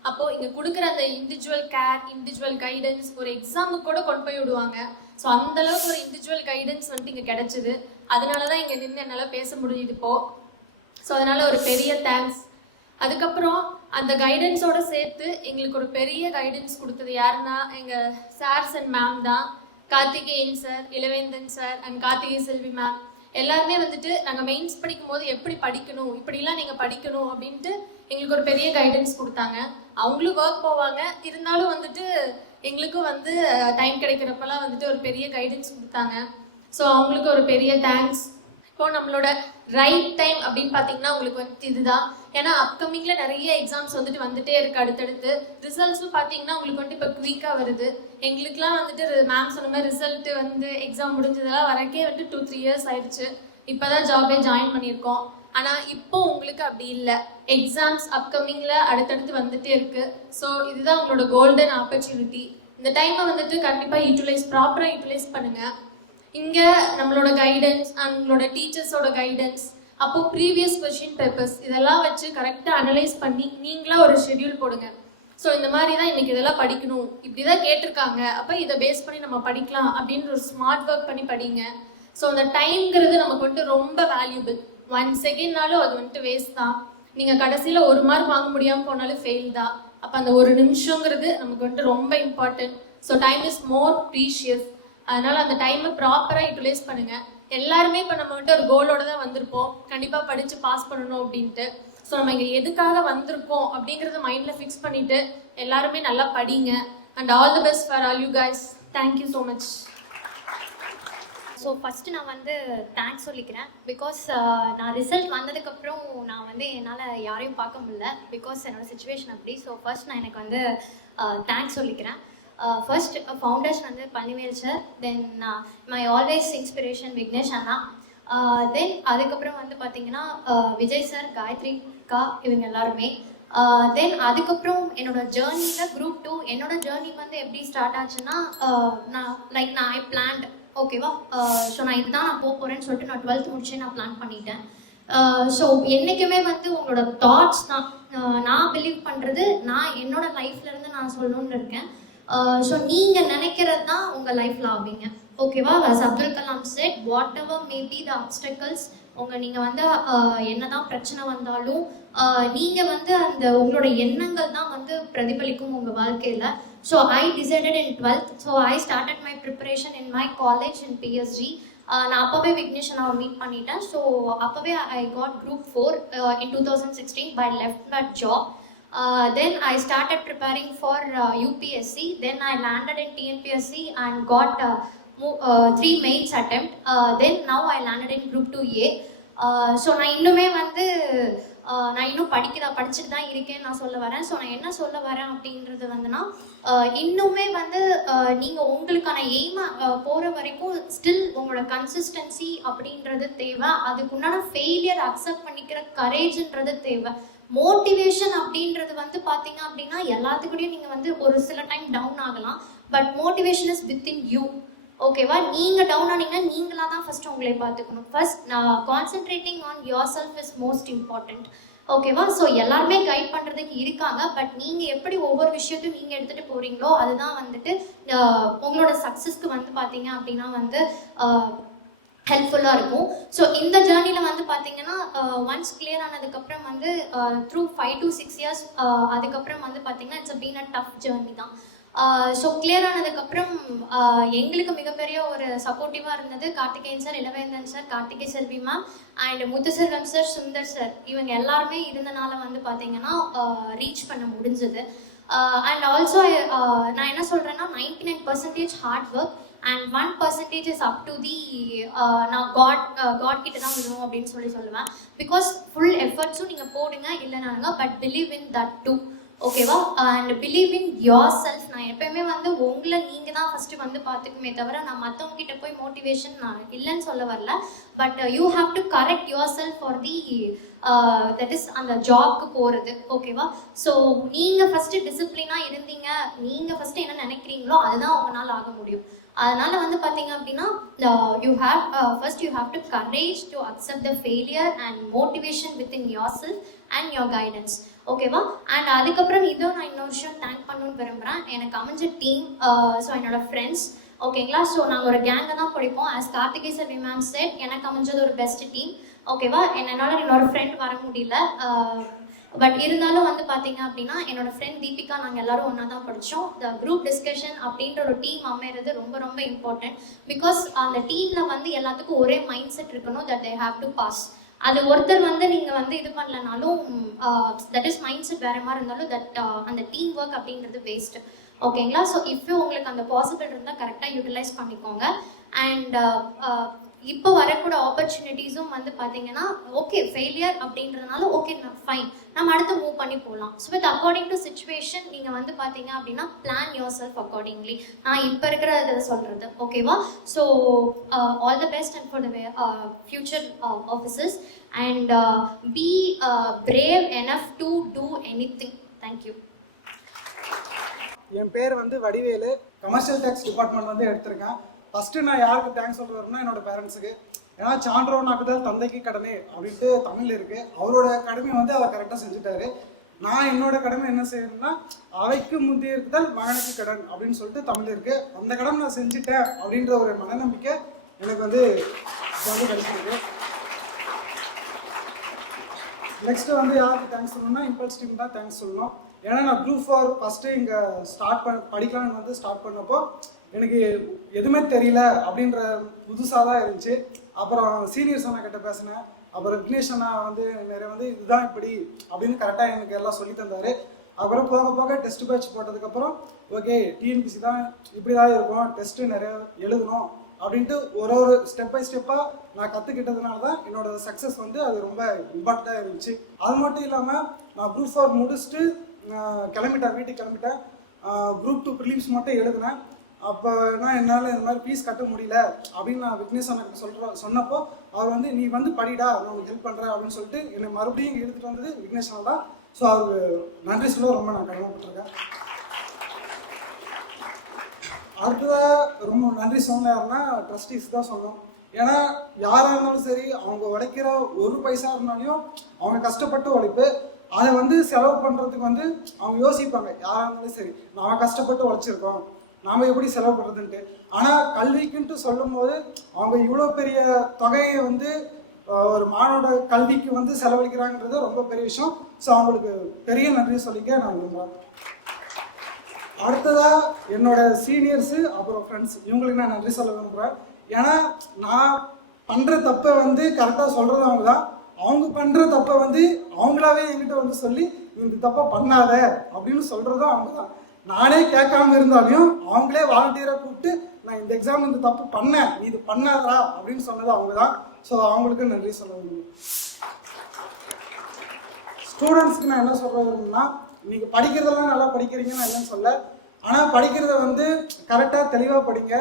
அப்போது இங்கே கொடுக்குற அந்த இண்டிவிஜுவல் கேர், இண்டிவிஜுவல் கைடன்ஸ், ஒரு எக்ஸாமுக்கு கூட கொண்டு போய் விடுவாங்க. ஸோ அந்தளவுக்கு ஒரு இண்டிவிஜுவல் கைடன்ஸ் வந்துட்டு இங்கே கிடச்சிது. அதனால தான் இங்கே நின்று என்னால் பேச முடியுது இப்போது. ஸோ அதனால் ஒரு பெரிய தேங்க்ஸ். அதுக்கப்புறம் அந்த கைடன்ஸோடு சேர்த்து எங்களுக்கு ஒரு பெரிய கைடன்ஸ் கொடுத்தது யாருன்னா எங்கள் சார்ஸ் அண்ட் மேம் தான். Karthikeyan sir, Ilavendhan sir and Karthigai Selvi ma'am எல்லாருமே வந்துட்டு நாங்கள் மெயின்ஸ் படிக்கும் போது எப்படி படிக்கணும், இப்படிலாம் நீங்கள் படிக்கணும் அப்படின்ட்டு எங்களுக்கு ஒரு பெரிய கைடன்ஸ் கொடுத்தாங்க. அவங்களும் ஒர்க் போவாங்க, இருந்தாலும் வந்துட்டு எங்களுக்கும் வந்து டைம் கிடைக்கிறப்பெல்லாம் வந்துட்டு ஒரு பெரிய கைடன்ஸ் கொடுத்தாங்க. ஸோ அவங்களுக்கு ஒரு பெரிய தேங்க்ஸ். இப்போ நம்மளோட ரைட் டைம் அப்படின்னு பார்த்தீங்கன்னா உங்களுக்கு வந்துட்டு இதுதான். ஏன்னா அப்கமிங்கில் நிறைய எக்ஸாம்ஸ் வந்துட்டே இருக்குது. அடுத்தடுத்து ரிசல்ட்ஸும் பார்த்தீங்கன்னா உங்களுக்கு வந்துட்டு இப்போ குயிக்காக வருது. எங்களுக்குலாம் வந்துட்டு மேம் சொன்ன மாதிரி ரிசல்ட்டு வந்து எக்ஸாம் முடிஞ்சதெல்லாம் வரக்கே வந்துட்டு 2-3 இயர்ஸ் ஆயிடுச்சு. இப்போ தான் ஜாபே ஜாயின் பண்ணியிருக்கோம். ஆனால் இப்போ உங்களுக்கு அப்படி இல்லை. எக்ஸாம்ஸ் அப்கமிங்கில் அடுத்தடுத்து வந்துட்டே இருக்குது. ஸோ இதுதான் உங்களோட கோல்டன் ஆப்பர்ச்சுனிட்டி. இந்த டைமை வந்துட்டு கண்டிப்பாக ப்ராப்பராக யூட்டிலைஸ் பண்ணுங்கள். இங்கே நம்மளோட கைடன்ஸ், நம்மளோட டீச்சர்ஸோட கைடன்ஸ், அப்போ ப்ரீவியஸ் கொஷின் பேப்பர்ஸ் இதெல்லாம் வச்சு கரெக்டாக அனலைஸ் பண்ணி நீங்களாக ஒரு ஷெட்யூல் போடுங்க. ஸோ இந்த மாதிரி தான் இன்றைக்கி இதெல்லாம் படிக்கணும், இப்படி தான் கேட்டிருக்காங்க, அப்போ இதை பேஸ் பண்ணி நம்ம படிக்கலாம் அப்படின்னு ஒரு ஸ்மார்ட் ஒர்க் பண்ணி படிங்க. ஸோ அந்த டைம்ங்கிறது நமக்கு வந்துட்டு ரொம்ப வேல்யூபிள். 1 செகண்ட்னாலும் அது வந்துட்டு வேஸ்ட் தான். நீங்கள் கடைசியில் 1 மார்க் வாங்க முடியாமல் போனாலும் ஃபெயில் தான். அப்போ அந்த 1 நிமிஷங்கிறது நமக்கு வந்துட்டு ரொம்ப important. So time is more precious. அதனால் அந்த டைமை ப்ராப்பராக யூட்டிலைஸ் பண்ணுங்கள். எல்லாருமே இப்போ நம்ம வந்துட்டு ஒரு கோலோடு தான் வந்திருப்போம், கண்டிப்பாக படித்து பாஸ் பண்ணணும் அப்படின்ட்டு. ஸோ நம்ம இங்கே எதுக்காக வந்திருக்கோம் அப்படிங்கிறத மைண்டில் ஃபிக்ஸ் பண்ணிவிட்டு எல்லாருமே நல்லா படிங்க. And all the best for all you guys. Thank you so much. So first நான் வந்து தேங்க்ஸ் சொல்லிக்கிறேன். பிகாஸ் நான் ரிசல்ட் வந்ததுக்கப்புறம் நான் வந்து என்னால் யாரையும் பார்க்க முடியல, பிகாஸ் என்னோடய சுச்சுவேஷன் அப்படி. ஸோ ஃபர்ஸ்ட் நான் எனக்கு வந்து தேங்க்ஸ் சொல்லிக்கிறேன். ஃபர்ஸ்ட் ஃபவுண்டர்ஸ் வந்து Palanivel sir, then my always inspiration Vignesh அண்ணா, தென் அதுக்கப்புறம் வந்து பார்த்தீங்கன்னா விஜய் சார், காயத்ரி அக்கா, இவங்க எல்லாருமே. தென் அதுக்கப்புறம் என்னோட ஜேர்னியில் குரூப் 2 என்னோட ஜேர்னி வந்து எப்படி ஸ்டார்ட் ஆச்சுன்னா, நான் ஐ பிளான்ட், ஓகேவா. ஸோ நான் இதுதான் நான் போகிறேன்னு சொல்லிட்டு நான் 12th முடிச்சு நான் பிளான் பண்ணிட்டேன். ஸோ என்றைக்குமே வந்து உங்களோட தாட்ஸ் தான் நான் பிலீவ் பண்ணுறது. நான் என்னோட லைஃப்லேருந்து நான் சொல்லணுன்னு இருக்கேன். ஸோ நீங்கள் நினைக்கிறது தான் உங்கள் லைஃப்பில் ஆவீங்க, ஓகேவா. Abdul Kalam set, what ever may be the obstacles, நீங்கள் வந்து என்ன தான் பிரச்சனை வந்தாலும் நீங்கள் வந்து அந்த உங்களோட எண்ணங்கள் தான் வந்து பிரதிபலிக்கும் உங்கள் வாழ்க்கையில். So I decided in 12th. So I started my preparation in my college in PSG. நான் அப்போவே விக்னேஷ் நான் மீட் பண்ணிட்டேன். ஸோ அப்போவே I got group 4 in 2016 by left that job. Then I started preparing for UPSC. Then I landed in TNPSC and got 3 mains attempt. Then now I landed in group 2A. So நான் இன்னுமே வந்து நான் இன்னும் படிச்சுட்டு தான் இருக்கேன்னு நான் சொல்ல வரேன். ஸோ நான் என்ன சொல்ல வரேன் அப்படின்றது வந்துன்னா, இன்னுமே வந்து நீங்கள் உங்களுக்கான எய்மை போகிற வரைக்கும் ஸ்டில் உங்களோட கன்சிஸ்டன்சி அப்படின்றது தேவை. அதுக்குண்டான ஃபெயிலியர் அக்செப்ட் பண்ணிக்கிற கரேஜ்ன்றது தேவை. மோட்டிவேஷன் அப்படின்றது வந்து பார்த்தீங்க அப்படின்னா எல்லாத்துக்கூடயும் நீங்கள் வந்து ஒரு சில டைம் டவுன் ஆகலாம். But motivation is within you. ஓகேவா? நீங்கள் டவுன் ஆனீங்கன்னா நீங்களாக தான் ஃபர்ஸ்ட் உங்களை பார்த்துக்கணும். First concentrating on your self is most important. ஓகேவா? ஸோ எல்லாருமே கைட் பண்ணுறதுக்கு இருக்காங்க. பட் நீங்கள் எப்படி ஒவ்வொரு விஷயத்தையும் நீங்கள் எடுத்துகிட்டு போகிறீங்களோ அதுதான் வந்துட்டு உங்களோட சக்ஸஸ்க்கு வந்து பார்த்தீங்க அப்படின்னா வந்து ஹெல்ப்ஃபுல்லாக இருக்கும். ஸோ இந்த ஜேர்னியில் வந்து பார்த்தீங்கன்னா ஒன்ஸ் கிளியர் ஆனதுக்கப்புறம் வந்து த்ரூ 5 to 6 years அதுக்கப்புறம் வந்து பார்த்தீங்கன்னா it's been a tough journey தான். ஸோ கிளியர் ஆனதுக்கப்புறம் எங்களுக்கு மிகப்பெரிய ஒரு சப்போர்ட்டிவாக இருந்தது Karthikeyan sir, Ilavendhan sir, Karthigai Selvi ma'am and Muthusargan sir, Sundar sir. இவங்க எல்லாருமே இருந்தனால வந்து பார்த்தீங்கன்னா ரீச் பண்ண முடிஞ்சது. அண்ட் ஆல்சோ நான் என்ன சொல்கிறேன்னா 99% hard work and 1% is up to the நான் காட் கிட்ட தான் விடுவோம் அப்படின்னு சொல்லுவேன். பிகாஸ் ஃபுல் எஃபர்ட்ஸும் நீங்கள் போடுங்க இல்லைனாங்க, but believe in that too. ஓகேவா? And believe in yourself. நான் எப்பயுமே வந்து உங்களை நீங்கள் தான் ஃபஸ்ட்டு வந்து பார்த்துக்குமே தவிர நான் மற்றவங்க கிட்ட போய் மோட்டிவேஷன் நான் இல்லைன்னு சொல்ல வரல. But you have to correct your self for the that is அந்த ஜாப்க்கு போகிறது. ஓகேவா? ஸோ நீங்கள் ஃபஸ்ட்டு டிசிப்ளினாக இருந்தீங்க, நீங்கள் ஃபஸ்ட்டு என்ன நினைக்கிறீங்களோ அதுதான் உங்களால் ஆக முடியும். அதனால் வந்து பார்த்தீங்க அப்படின்னா you have to courage to accept the failure and motivation within your self and your guidance. ஓகேவா? அண்ட் அதுக்கப்புறம் இதோ நான் இன்னொரு விஷயம் தேங்க் பண்ணணும்னு விரும்புகிறேன். எனக்கு அமைஞ்ச டீம், ஸோ என்னோட ஃப்ரெண்ட்ஸ். ஓகேங்களா? ஸோ நாங்கள் ஒரு கேங்கை தான் படிப்போம். As Karthigai Selvi ma'am set, எனக்கு அமைஞ்சது ஒரு பெஸ்ட் டீம். ஓகேவா? என்னால் என்னோட ஃப்ரெண்ட் வர முடியல. பட் இருந்தாலும் வந்து பார்த்தீங்க அப்படின்னா என்னோட ஃப்ரெண்ட் தீபிகா, நாங்கள் எல்லாரும் ஒன்றா தான் படித்தோம். த குரூப் டிஸ்கஷன் அப்படின்ற ஒரு டீம் அமைகிறது ரொம்ப ரொம்ப இம்பார்ட்டன்ட். பிகாஸ் அந்த டீமில் வந்து எல்லாத்துக்கும் ஒரே மைண்ட் செட் இருக்கணும், that they have to pass. அது ஒருத்தர் வந்து நீங்கள் வந்து இது பண்ணலனாலும் தட் இஸ் மைண்ட் செட் வேறு மாதிரி இருந்தாலும் தட் அந்த டீம் ஒர்க் அப்படின்றது வேஸ்ட்டு. ஓகேங்களா? ஸோ இப்போ உங்களுக்கு அந்த பாசிபிள் இருந்தால் கரெக்டாக யூட்டிலைஸ் பண்ணிக்கோங்க. அண்ட் இப்போ வரக்கூட ஆப்பர்ச்சுனிட்டிஸும் வந்து பார்த்தீங்கன்னா ஓகே ஃபெயிலியர் அப்படின்றதுனால ஓகே ஃபைன், நம்ம அடுத்து மூவ் பண்ணி போகலாம். So with according to situation நீங்கள் வந்து பார்த்தீங்க அப்படின்னா பிளான் யோர் செல்ஃப் அக்கார்டிங்லி. நான் இப்போ இருக்கிற இதை சொல்கிறது. ஓகேவா? So all the best and for the future officers and be brave enough to do anything. Thank you. என் பேர் வந்து வடிவேலு. கமர்ஷியல் டேக்ஸ் டிபார்ட்மெண்ட் வந்து எடுத்திருக்கேன். ஃபஸ்ட்டு நான் யாருக்கு தேங்க்ஸ் சொல்கிறேன்னா என்னோட பேரண்ட்ஸுக்கு. ஏன்னா சான்றோனாக்குதல் தந்தைக்கு கடமை அப்படின்ட்டு தமிழ் இருக்குது. அவரோட கடமை வந்து அவர் கரெக்டாக செஞ்சுட்டாரு. நான் என்னோட கடமை என்ன செய்யணும்னா அவைக்கு முந்தைய இருக்குதல் மகனுக்கு கடன் அப்படின்னு சொல்லிட்டு தமிழ் இருக்குது. அந்த கடன் நான் செஞ்சுட்டேன் அப்படின்ற ஒரு மனநம்பிக்கை எனக்கு வந்து கிடைச்சிருக்கு. நெக்ஸ்ட்டு வந்து யாருக்கு தேங்க்ஸ் சொல்லணும்னா இம்பல்ஸ் டீம் தான் தேங்க்ஸ் சொல்லணும். ஏன்னா நான் குரூப் 4 ஃபஸ்ட்டு இங்கே படிக்கலான்னு வந்து ஸ்டார்ட் பண்ணப்போ எனக்கு எதுவுமே தெரியல அப்படின்ற புதுசாக தான் இருந்துச்சு. அப்புறம் சீனியர்ஸ் அண்ணா கிட்ட பேசினேன். அப்புறம் விக்னேஷ் அண்ணா வந்து நிறைய வந்து இதுதான் இப்படி அப்படின்னு கரெக்டாக எனக்கு எல்லாம் சொல்லி தந்தார். அப்புறம் போக போக டெஸ்ட் பேட்ச் போட்டதுக்கப்புறம் ஓகே டிஎன்பிசி தான் இப்படி தான் இருக்கும், டெஸ்ட்டு நிறைய எழுதணும் அப்படின்ட்டு ஒரு ஸ்டெப் பை ஸ்டெப்பாக நான் கற்றுக்கிட்டதுனால தான் என்னோட சக்ஸஸ் வந்து அது ரொம்ப இம்பார்ட்டண்ட்டாக இருந்துச்சு. அது மட்டும் இல்லாமல் நான் குரூப் 4 முடிச்சுட்டு வீட்டுக்கு கிளம்பிட்டேன். குரூப் 2 ப்ரிலிம்ஸ் மட்டும் எழுதினேன். அப்போ நான் என்னால் இந்த மாதிரி ஃபீஸ் கட்ட முடியல அப்படின்னு நான் விக்னேஷ் அண்ணா சொன்னப்போ அவர் வந்து நீ வந்து படிடா, நான் உனக்கு ஹெல்ப் பண்ணுறேன் அப்படின்னு சொல்லிட்டு என்னை மறுபடியும் எடுத்துகிட்டு வந்தது விக்னேஷ் அண்ணா தான். ஸோ அவருக்கு நன்றி சொல்ல ரொம்ப நான் கடமைப்பட்டிருக்கேன். அடுத்ததாக ரொம்ப நன்றி சொன்னாருன்னா ட்ரஸ்டீஸ் தான் சொன்னோம். ஏன்னா யாராக இருந்தாலும் சரி அவங்க உழைக்கிற ஒரு பைசா இருந்தாலையும் அவங்க கஷ்டப்பட்டு உழைப்பு அதை வந்து செலவு பண்ணுறதுக்கு வந்து அவங்க யோசிப்பாங்க. யாராக இருந்தாலும் சரி நாம் கஷ்டப்பட்டு உழைச்சிருக்கோம், நாம் எப்படி செலவு பண்ணுறதுன்ட்டு. ஆனால் கல்விக்குன்ட்டு சொல்லும் போது அவங்க இவ்வளோ பெரிய தொகையை வந்து ஒரு மாணோட கல்விக்கு வந்து செலவழிக்கிறாங்கன்றது ரொம்ப பெரிய விஷயம். ஸோ அவங்களுக்கு பெரிய நன்றி சொல்லிக்க நான் விரும்புகிறேன். அடுத்ததாக என்னோட சீனியர்ஸு அப்புறம் ஃப்ரெண்ட்ஸ் இவங்களுக்கு நான் நன்றி சொல்ல விரும்புகிறேன். ஏன்னா நான் பண்ணுற தப்பை வந்து கரெக்டாக சொல்கிறது அவங்க தான். அவங்க பண்ணுற தப்பை வந்து அவங்களாவே என்கிட்ட வந்து சொல்லி இந்த தப்பை பண்ணாத அப்படின்னு சொல்கிறதும் அவங்க தான். நானே கேட்காம இருந்தாலையும் அவங்களே வாலண்டியராக கூப்பிட்டு நான் இந்த எக்ஸாம் இந்த தப்பு பண்ணேன், நீ இது பண்ணாதா அப்படின்னு சொன்னது அவங்க தான். ஸோ அவங்களுக்கு நன்றி சொல்ல முடியும். ஸ்டூடெண்ட்ஸ்க்கு நான் என்ன சொல்கிறேன்னா, நீங்கள் படிக்கிறதெல்லாம் நல்லா படிக்கிறீங்கன்னு நான் இல்லைன்னு சொல்ல, ஆனால் படிக்கிறத வந்து கரெக்டாக தெளிவாக படிங்க,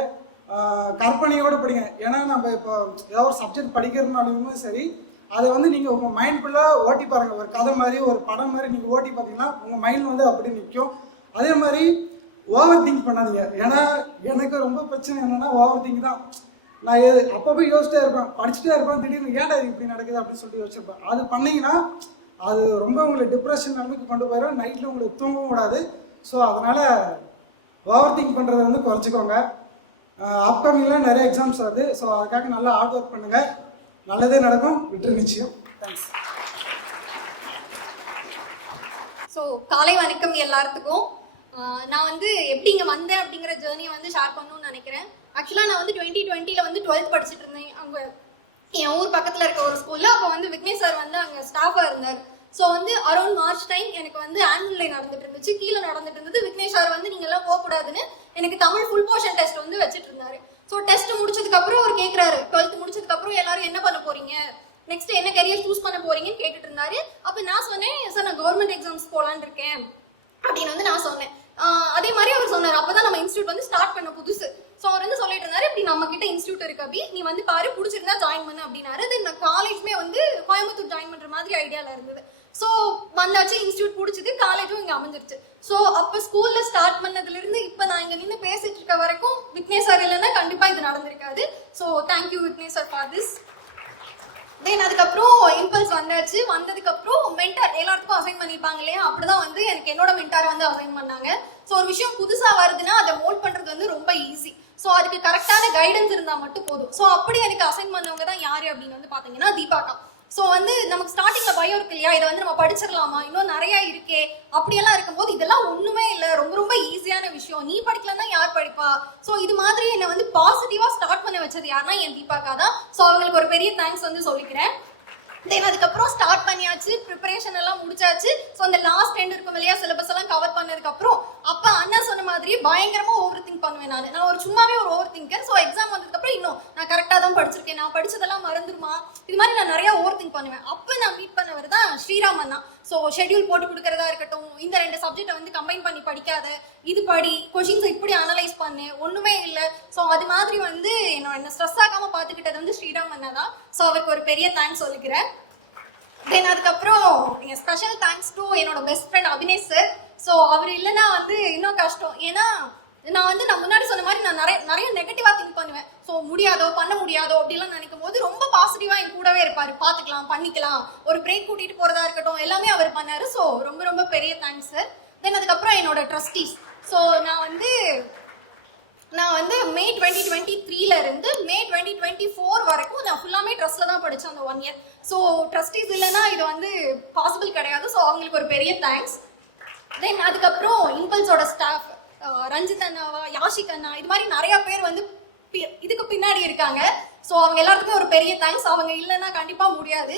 கற்பனையோடு படிங்க. ஏன்னா நம்ம இப்போ ஏதாவது ஒரு சப்ஜெக்ட் படிக்கிறதுனாலுமே சரி, அதை வந்து நீங்கள் உங்கள் மைண்ட் ஃபுல்லாக ஓட்டி பாருங்கள். ஒரு கதை மாதிரி, ஒரு படம் மாதிரி நீங்கள் ஓட்டி பார்த்தீங்கன்னா உங்கள் மைண்ட் வந்து அப்படி நிற்கும். அதே மாதிரி ஓவர் திங்க் பண்ணாதீங்க. ஏன்னா எனக்கு ரொம்ப பிரச்சனை என்னென்னா ஓவர் திங்க் தான். நான் அப்பப்போ யோசிச்சிட்டே இருப்பேன், படிச்சுட்டே இருப்பேன், திடீர்னு ஏன்டா இப்படி நடக்குது அப்படின்னு சொல்லிட்டு யோசிச்சிருப்பேன். அது பண்ணிங்கன்னா அது ரொம்ப உங்களுக்கு டிப்ரெஷன் நிலைமைக்கு கொண்டு போயிடும். நைட்டில் உங்களுக்கு தூங்கவும் கூடாது. ஸோ அதனால் ஓவர் திங்க் பண்ணுறதை வந்து குறைச்சிக்கோங்க. அப்கமிங்கில் நிறைய எக்ஸாம்ஸ் வருது. ஸோ அதுக்காக நல்லா ஹார்ட் ஒர்க் பண்ணுங்கள். நல்லதே நடக்கும், விட்டு நிச்சயம். தேங்க்ஸ். ஸோ காலை வணக்கம் எல்லாத்துக்கும். நான் வந்து எப்படி இங்கே வந்தேன் அப்படிங்கிற ஜேர்னியை வந்து ஷேர் பண்ணணும்னு நினைக்கிறேன். ஆக்சுவலாக நான் வந்து 2020 வந்து 12th படிச்சுட்டு இருந்தேன் அங்கே என் ஊர் பக்கத்தில் இருக்க ஒரு ஸ்கூலில். அப்போ வந்து விக்னேஷ் சார் வந்து அங்கே ஸ்டாஃபாக இருந்தார். ஸோ வந்து அரௌண்ட் மார்ச் டைம் எனக்கு வந்து ஆனுவல் டே நடந்துட்டு இருந்துச்சு, கீழே நடந்துட்டு இருந்தது. விக்னேஷ் சார் வந்து நீங்கள்லாம் போகக்கூடாதுன்னு எனக்கு தமிழ் ஃபுல் போர்ஷன் டெஸ்ட் வந்து வச்சுட்டு இருந்தாரு. ஸோ டெஸ்ட் முடிச்சதுக்கப்புறம் அவர் கேட்குறாரு, 12th முடிச்சதுக்கப்புறம் எல்லாரும் என்ன பண்ண போறீங்க, நெக்ஸ்ட் என்ன கரியர் சூஸ் பண்ண போறீங்கன்னு கேட்டுட்டு இருந்தாரு. அப்போ நான் சொன்னேன், சார் நான் கவர்மெண்ட் எக்ஸாம்ஸ் போகலான்னு இருக்கேன் அப்படின்னு வந்து நான் சொன்னேன். அதே மாதிரி அவர் சொன்னார், அப்பதான் நம்ம இன்ஸ்டியூட் வந்து ஸ்டார்ட் பண்ண புதுசு. ஸோ அவர் வந்து சொல்லிட்டு இருந்தாரு, இப்படி நம்ம கிட்ட இன்ஸ்டியூட் இருக்கு அப்படி, நீ வந்து பாரு, பிடிச்சிருந்தா ஜாயின் பண்ணு அப்படின்னாரு. தென் நான் காலேஜ்மே வந்து கோயம்புத்தூர் ஜாயின் பண்ற மாதிரி ஐடியால இருந்தது. ஸோ வந்தாச்சு, இன்ஸ்டியூட் பிடிச்சது, காலேஜும் இங்கே அமைஞ்சிருச்சு. ஸோ அப்போ ஸ்கூல்ல ஸ்டார்ட் பண்ணதுல இருந்து இப்போ நான் இங்கே நின்று பேசிட்டு இருக்க வரைக்கும் விக்னேஷ் சார் இல்லைன்னா கண்டிப்பா இது நடந்திருக்காது. So thank you Vignesh sir for this. Then அதுக்கப்புறம் இம்பல்ஸ் வந்தாச்சு. வந்ததுக்கப்புறம் மென்டார் எல்லாத்துக்கும் அசைன் பண்ணியிருப்பாங்க இல்லையா, அப்படிதான் வந்து எனக்கு என்னோட மென்டாரை வந்து அசைன் பண்ணாங்க. ஸோ ஒரு விஷயம் புதுசாக வருதுன்னா அதை மோல்ட் பண்ணுறது வந்து ரொம்ப ஈஸி. ஸோ அதுக்கு கரெக்டான கைடன்ஸ் இருந்தால் மட்டும் போதும். ஸோ அப்படி எனக்கு அசைன் பண்ணவங்க தான் யார் அப்படின்னு வந்து பார்த்தீங்கன்னா தீபாக்கா. ஸோ வந்து நமக்கு ஸ்டார்டிங்ல பயம் இருக்கு இல்லையா, இதை வந்து நம்ம படிச்சிடலாமா, இன்னும் நிறைய இருக்கே அப்படியெல்லாம் இருக்கும்போது இதெல்லாம் ஒண்ணுமே இல்லை, ரொம்ப ரொம்ப ஈஸியான விஷயம், நீ படிக்கலன்னா யார் படிப்பா. ஸோ இது மாதிரி என்னை வந்து பாசிட்டிவா ஸ்டார்ட் பண்ண வச்சது யாருன்னா என் தீபாக்கா தான். ஸோ அவங்களுக்கு ஒரு பெரிய தேங்க்ஸ் வந்து சொல்லிக்கிறேன். தென் அதுக்கப்புறம் ஸ்டார்ட் பண்ணியாச்சு, ப்ரிப்பரேஷன் எல்லாம் முடிச்சாச்சு. ஸோ அந்த லாஸ்ட் எண்ட் இருக்கும் இல்லையா, சிலபஸ் எல்லாம் கவர் பண்ணதுக்கு அப்புறம் அப்பா அண்ணா சொன்ன மாதிரி பயங்கரமா ஓவர் திங்க் பண்ணுவேன். நான் ஒரு சும்மாவே ஒரு ஓவர் திங்கர். ஸோ எக்ஸாம் வந்ததுக்கு அப்புறம் இன்னும் நான் கரெக்டாக தான் படிச்சிருக்கேன், நான் படிச்சதெல்லாம் மறந்துருமா, இது மாதிரி நான் நிறைய ஓவர் திங்க் பண்ணுவேன். அப்போ நான் மீட் பண்ணவர் தான் ஸ்ரீராம் அண்ணா. ஸோ ஷெட்யூல் போட்டு கொடுக்கறதா இருக்கட்டும், இந்த 2 சப்ஜெக்டை வந்து கம்பைன் பண்ணி படிக்காத, இது படி, கொஷின்ஸை இப்படி அனலைஸ் பண்ணு, ஒண்ணுமே இல்லை. ஸோ அது மாதிரி வந்து என்ன ஸ்ட்ரெஸ் ஆகாம பார்த்துக்கிட்டது வந்து ஸ்ரீராம் அண்ணா தான். ஸோ அவருக்கு ஒரு பெரிய தேங்க்ஸ் சொல்லிக்கிறேன். தென் அதுக்கப்புறம் ஸ்பெஷல் தேங்க்ஸ் டு என்னோட best friend Abinesh sir. So அவர் இல்லைன்னா வந்து இன்னும் கஷ்டம். ஏன்னா நான் முன்னாடி சொன்ன மாதிரி நான் நிறைய நெகட்டிவா திங்க் பண்ணுவேன். ஸோ முடியாதோ, பண்ண முடியாதோ அப்படிலாம் நினைக்கும் போது ரொம்ப பாசிட்டிவா என் கூடவே இருப்பாரு. பார்த்துக்கலாம், பண்ணிக்கலாம், ஒரு பிரேக் கூட்டிட்டு போறதா இருக்கட்டும், எல்லாமே அவர் பண்ணாரு. ஸோ ரொம்ப ரொம்ப பெரிய தேங்க்ஸ் சார். தென் அதுக்கப்புறம் என்னோட ட்ரஸ்டீஸ். ஸோ நான் வந்து மே 2023ல இருந்து மே 2024 வரைக்கும் நான் ஃபுல்லாமே ட்ரஸ்ட்ல தான் படித்தேன் அந்த 1 இயர். ஸோ ட்ரஸ்டீஸ் இல்லைன்னா இது வந்து பாசிபிள் கிடையாது. ஸோ அவங்களுக்கு ஒரு பெரிய தேங்க்ஸ். தென் அதுக்கப்புறம் இம்பல்ஸோட ஸ்டாஃப் ரஞ்சித் அண்ணாவா, யாஷிக் அண்ணா, இது மாதிரி நிறைய பேர் வந்து இதுக்கு பின்னாடி இருக்காங்க. ஸோ அவங்க எல்லாத்துக்குமே ஒரு பெரிய தேங்க்ஸ். அவங்க இல்லைன்னா கண்டிப்பா முடியாது.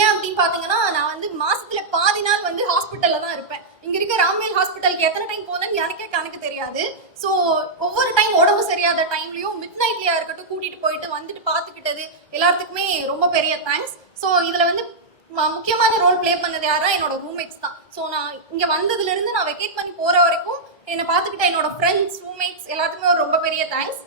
ஏன் அப்படின்னு பாத்தீங்கன்னா, நான் வந்து மாசத்துல பாதி நாள் வந்து ஹாஸ்பிட்டல்ல தான் இருப்பேன். இங்க இருக்க ராம்வேல் ஹாஸ்பிட்டலுக்கு எத்தனை டைம் போனேன்னு எனக்கே கணக்கு தெரியாது. ஸோ ஒவ்வொரு டைம் உடம்பு சரியாத டைம்லயும் மிட் நைட்லயா இருக்கட்டும் கூட்டிட்டு போயிட்டு வந்துட்டு பாத்துக்கிட்டது எல்லாத்துக்குமே ரொம்ப பெரிய தேங்க்ஸ். ஸோ இதுல வந்து முக்கியமான ரோல் பிளே பண்ணது யாரா, என்னோட ரூம்மேட்ஸ் தான். ஸோ நான் இங்க வந்ததுல இருந்து நான் வெக்கேட் பண்ணி போற வரைக்கும் என்னை பார்த்துக்கிட்ட என்னோட ஃப்ரெண்ட்ஸ், ரூம்மேட்ஸ் எல்லாத்துக்குமே ஒரு ரொம்ப பெரிய தேங்க்ஸ்.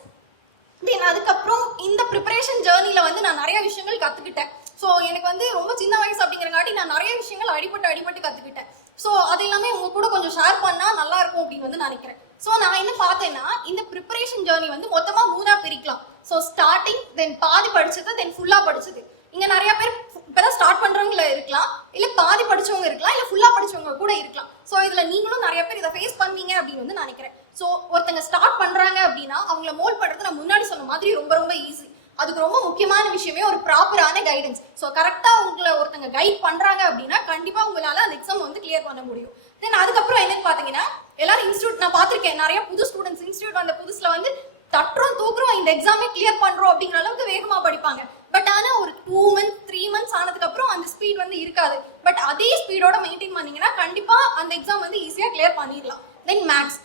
தென் அதுக்கப்புறம் இந்த ப்ரிப்பரேஷன் ஜேர்னில வந்து நான் நிறைய விஷயங்கள் கத்துக்கிட்டேன். ஸோ எனக்கு வந்து ரொம்ப சின்ன வயசு அப்படிங்கிறங்காட்டி நான் நிறைய விஷயங்கள் அடிபட்டு கத்துக்கிட்டேன். ஸோ அது எல்லாமே உங்க கூட கொஞ்சம் ஷேர் பண்ணா நல்லா இருக்கும் அப்படின்னு வந்து நினைக்கிறேன். ஸோ நான் என்ன பார்த்தேன்னா, இந்த ப்ரிப்பரேஷன் ஜேர்னி வந்து மொத்தமா 3ஆ பிரிக்கலாம். ஸோ ஸ்டார்டிங், தென் பாதி படிச்சது, தென் ஃபுல்லா படிச்சது. இங்க நிறைய பேர் இப்பதான் ஸ்டார்ட் பண்றவங்கள இருக்கலாம், இல்ல பாதி படிச்சவங்க இருக்கலாம், இல்ல ஃபுல்லா படிச்சவங்க கூட இருக்கலாம். ஸோ இதுல நீங்களும் நிறைய பேர் இதை ஃபேஸ் பண்ணீங்க அப்படின்னு வந்து நினைக்கிறேன். ஸோ ஒருத்தங்க ஸ்டார்ட் பண்றாங்க அப்படின்னா அவங்கள மோல்ட் பண்றது நான் முன்னாடி சொன்ன மாதிரி ரொம்ப ரொம்ப ஈஸி. அதுக்கு ரொம்ப முக்கியமான விஷயமே ஒரு ப்ராப்பரான கைடன்ஸ். ஸோ கரெக்டா உங்களை ஒருத்தங்க கைட் பண்றாங்க அப்படின்னா கண்டிப்பா உங்களால அந்த எக்ஸாம் வந்து கிளியர் பண்ண முடியும். தென் அதுக்கப்புறம் என்னன்னு பாத்தீங்கன்னா, எல்லாரும் இன்ஸ்டியூட் நான் பார்த்திருக்கேன், நிறைய புது ஸ்டூடெண்ட்ஸ் இன்ஸ்டியூட் வந்த புதுசுல வந்து தட்டுறோம் தூக்குறோம் இந்த எக்ஸாமே கிளியர் பண்றோம் அப்படிங்கிற அளவுக்கு வேகமா படிப்பாங்க. பட் ஆனா ஒரு 2 months 3 months ஆனதுக்கு அப்புறம் அந்த ஸ்பீட் வந்து இருக்காது. பட் அதே ஸ்பீடோட மெயின்டைன் பண்ணீங்கன்னா கண்டிப்பா அந்த எக்ஸாம் வந்து ஈஸியா கிளியர் பண்ணிடலாம். தென் மேத்ஸ்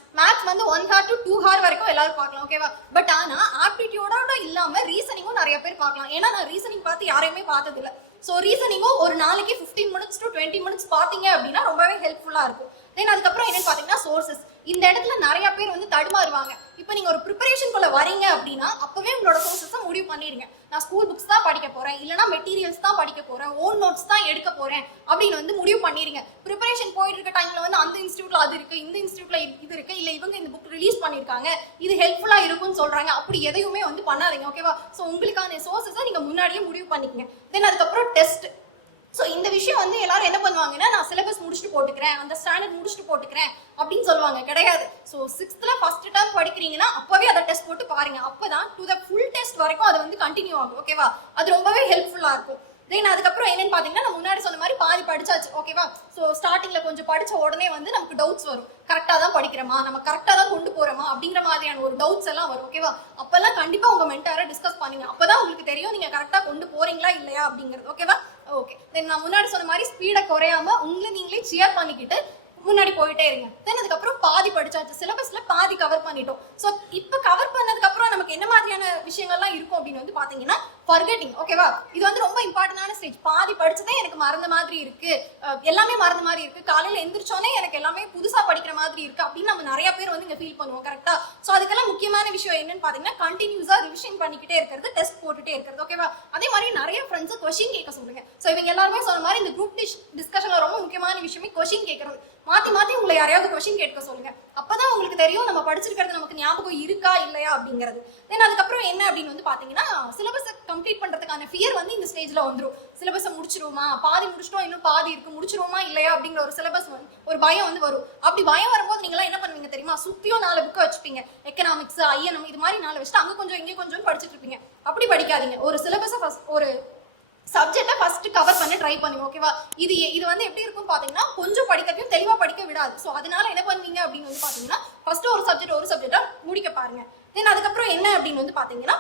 வந்து 1 hour to 2 hour வரைக்கும் எல்லாரும் பார்க்கலாம், ஓகேவா. பட் ஆனா ஆப்டிடியூடோட இல்லாம ரீசனிங்கும் நிறைய பேர் பார்க்கலாம். ஏன்னா நான் ரீசனிங் பார்த்து யாரையுமே பார்த்தது இல்லை. ஸோ ரீசனிங்கும் ஒரு நாளைக்கு 15 minutes to 20 minutes பார்த்தீங்க அப்படின்னா ரொம்பவே ஹெல்ப்ஃபுல்லாக இருக்கும். தென் அதுக்கப்புறம் என்னன்னு பார்த்தீங்கன்னா சோர்சஸ். இந்த இடத்துல நிறைய பேர் வந்து தடுமாறுவாங்க. இப்போ நீங்கள் ஒரு ப்ரிப்பரேஷனுக்குள்ள வரீங்க அப்படின்னா அப்போவே உங்களோட சோர்சஸை முடிவு பண்ணிடுங்க. நான் ஸ்கூல் புக்ஸ் தான் படிக்க போகிறேன், இல்லைனா மெட்டீரியல்ஸ் தான் படிக்க போகிறேன், ஓன் நோட்ஸ் தான் எடுக்க போகிறேன் அப்படின்னு வந்து முடிவு பண்ணிடுங்க. ப்ரிப்பரேஷன் போயிட்டு இருக்க டைமில் வந்து அந்த இன்ஸ்டியூட்டில் அது இருக்குது, இந்த இன்ஸ்டியூட்டில் இது இருக்குது, இல்லை இவங்க இந்த புக் ரிலீஸ் பண்ணியிருக்காங்க, இது ஹெல்ப்ஃபுல்லாக இருக்கும்னு சொல்கிறாங்க, அப்படி எதையுமே வந்து பண்ணாதீங்க. ஓகேவா? ஸோ உங்களுக்கான சோர்சஸை நீங்கள் முன்னாடியே முடிவு பண்ணிக்கங்க. தென் அதுக்கப்புறம் டெஸ்ட். ஸோ இந்த விஷயம் வந்து எல்லாரும் என்ன பண்ணுவாங்கன்னா, நான் சிலபஸ் முடிச்சுட்டு போட்டுக்கிறேன், அந்த ஸ்டாண்டர்ட் முடிச்சுட்டு போட்டுக்கிறேன் அப்படின்னு சொல்லுவாங்க. கிடையாது. ஸோ 6th ஃபர்ஸ்ட் டேர்ம் படிக்கிறீங்கன்னா அப்பவே அதை டெஸ்ட் போட்டு பாருங்க. அப்பதான் டு த ஃபுல் டெஸ்ட் வரைக்கும் அது வந்து கண்டினியூ ஆகும். ஓகேவா? அது ரொம்பவே ஹெல்ப்ஃபுல்லா இருக்கும். தென் அதுக்கப்புறம் என்னன்னு பாத்தீங்கன்னா, நான் முன்னாடி சொன்ன மாதிரி பாதி படிச்சாச்சு. ஓகேவா? ஸோ ஸ்டார்டிங்ல கொஞ்சம் படிச்ச உடனே வந்து நமக்கு டவுட்ஸ் வரும். கரெக்டா தான் படிக்கிறோமா, நம்ம கரெக்டா தான் கொண்டு போறோமா அப்படிங்கிற மாதிரியான ஒரு டவுட்ஸ் எல்லாம் வரும். ஓகேவா? அப்பெல்லாம் கண்டிப்பா உங்க மென்டாரை டிஸ்கஸ் பண்ணுங்க. அப்பதான் உங்களுக்கு தெரியும் நீங்க கரெக்டா கொண்டு போறீங்களா இல்லையா அப்படிங்கிறது. ஓகேவா? ஓகே. தென் நான் முன்னாடி சொன்ன மாதிரி ஸ்பீடை குறையாம உங்களை நீங்களே சியர் பண்ணிக்கிட்டு முன்னாடி போயிட்டே இருங்க. தென் அதுக்கப்புறம் பாதி படிச்சாச்சு, சிலபஸ்ல பாதி கவர் பண்ணிட்டோம். ஸோ இப்போ கவர் பண்ணதுக்கு அப்புறம் நமக்கு என்ன மாதிரியான விஷயங்கள்லாம் இருக்கும் அப்படின்னு வந்து பாத்தீங்கன்னா ஃபர்கெட்டிங். ஓகேவா? இது வந்து ரொம்ப இம்பார்ட்டன்டான ஸ்டேஜ். பாதி படிச்சதே எனக்கு மறந்த மாதிரி இருக்கு, எல்லாமே மறந்த மாதிரி இருக்கு, காலையில எந்திரிச்சோன்னே எனக்கு எல்லாமே புதுசா படிக்கிற மாதிரி இருக்கு அப்படின்னு நம்ம நிறைய பேர் வந்து இங்க ஃபீல் பண்ணுவோம். கரெக்டா? ஸோ அதுக்கெல்லாம் முக்கியமான விஷயம் என்னன்னு பாத்தீங்கன்னா, கண்டினியூஸா ரிவிஷன் பண்ணிக்கிட்டே இருக்கிறது, டெஸ்ட் போட்டுட்டே இருக்கிறது. ஓகேவா? அதே மாதிரி நிறைய ஃப்ரெண்ட்ஸ் கொஸ்டின் கேட்க சொல்லுங்க. ஸோ இவங்க எல்லாருமே சொன்ன மாதிரி இந்த குரூப் டிஸ்கஷன்ல ரொம்ப முக்கியமான விஷயமே கொஸ்டின் கேட்கறது. மாத்தி மாத்தி உங்களை யாரையாவது கொஸ்டின் கேட்க சொல்லுங்க. அப்பதான் உங்களுக்கு தெரியும் நம்ம படிச்சிருக்கிறது நமக்கு ஞாபகம் இருக்கா இல்லையா அப்படிங்கிறது. தென் அதுக்கப்புறம் என்ன அப்படின்னு வந்து பாத்தீங்கன்னா, சிலபஸை கம்ப்ளீட் பண்றதுக்கான ஃபியர் வந்து இந்த ஸ்டேஜ்ல வந்துடும். சிலபஸை முடிச்சிருவோமா, பாதி முடிச்சிட்டோம், இன்னும் பாதி இருக்கு, முடிச்சிருவோமா இல்லையா அப்படிங்கிற ஒரு சிலபஸ் ஒரு பயம் வந்து வரும். அப்படி பயம் வரும்போது நீங்க எல்லாம் என்ன பண்ணுவீங்க தெரியுமா? சுத்தியும் 4 புக்கை வச்சுப்பீங்க. எக்கனாமிக்ஸ், ஐஎன்எம் இது மாதிரி 4 வச்சுட்டு அங்க கொஞ்சம் இங்கே கொஞ்சம் படிச்சுட்டு இருப்பீங்க. அப்படி படிக்காதீங்க. ஒரு சிலபஸை ஒரு சப்ஜெக்டை ஃபர்ஸ்ட் கவர் பண்ண ட்ரை பண்ணுங்க. ஓகேவா? இது வந்து எப்படி இருக்கும்னு பாத்தீங்கன்னா, கொஞ்சம் படிக்கிறதையும் தெளிவா படிக்க விடாது. ஸோ அதனால என்ன பண்ணுவீங்க அப்படின்னு வந்து பாத்தீங்கன்னா, ஃபர்ஸ்ட் ஒரு சப்ஜெக்டா முடிக்க பாருங்க. தென் அதுக்கப்புறம் என்ன அப்படின்னு வந்து பாத்தீங்கன்னா,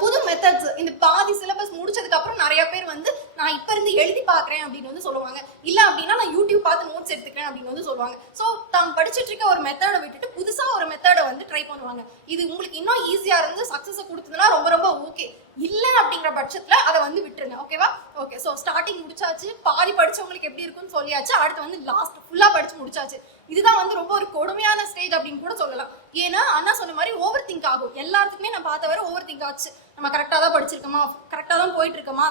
புது மெத்தட்ஸ். இந்த பாதி சிலபஸ் முடிச்சதுக்கு அப்புறம் நிறைய பேர் வந்து நான் இப்ப இருந்து எழுதி பாக்குறேன் அப்படின்னு வந்து சொல்லுவாங்க. இல்ல அப்படின்னா நான் யூடியூப் பார்த்து நோட்ஸ் எடுத்துக்கிறேன் அப்படின்னு வந்து சொல்லுவாங்க. ஸோ தான் படிச்சுட்டு இருக்க ஒரு மெத்தடை விட்டுட்டு புதுசா ஒரு மெத்தடை வந்து ட்ரை பண்ணுவாங்க. இது உங்களுக்கு இன்னும் ஈஸியா இருந்து சக்சஸ் கொடுத்ததுன்னா ரொம்ப ரொம்ப ஓகே. இல்ல அப்படிங்கிற பட்சத்துல அதை வந்து விட்டுருங்க. ஓகேவா? ஓகே. ஸோ ஸ்டார்டிங் முடிச்சாச்சு, பாதி படிச்சவங்களுக்கு எப்படி இருக்குன்னு சொல்லியாச்சு, அடுத்து வந்து லாஸ்ட் ஃபுல்லா படிச்சு முடிச்சாச்சு. இதுதான் வந்து ரொம்ப ஒரு கொடுமையான ஸ்டேஜ் அப்படின்னு கூட சொல்லலாம். ஏன்னா அண்ணா சொன்ன மாதிரி ஓவர் திங்க் ஆகும். எல்லாத்துக்குமே நான் பார்த்த வரை ஓவர் திங்க் ஆச்சு. நம்ம கரெக்டா தான் படிச்சிருக்கோமா, கரெக்டா தான் போயிட்டு இருக்கோமா,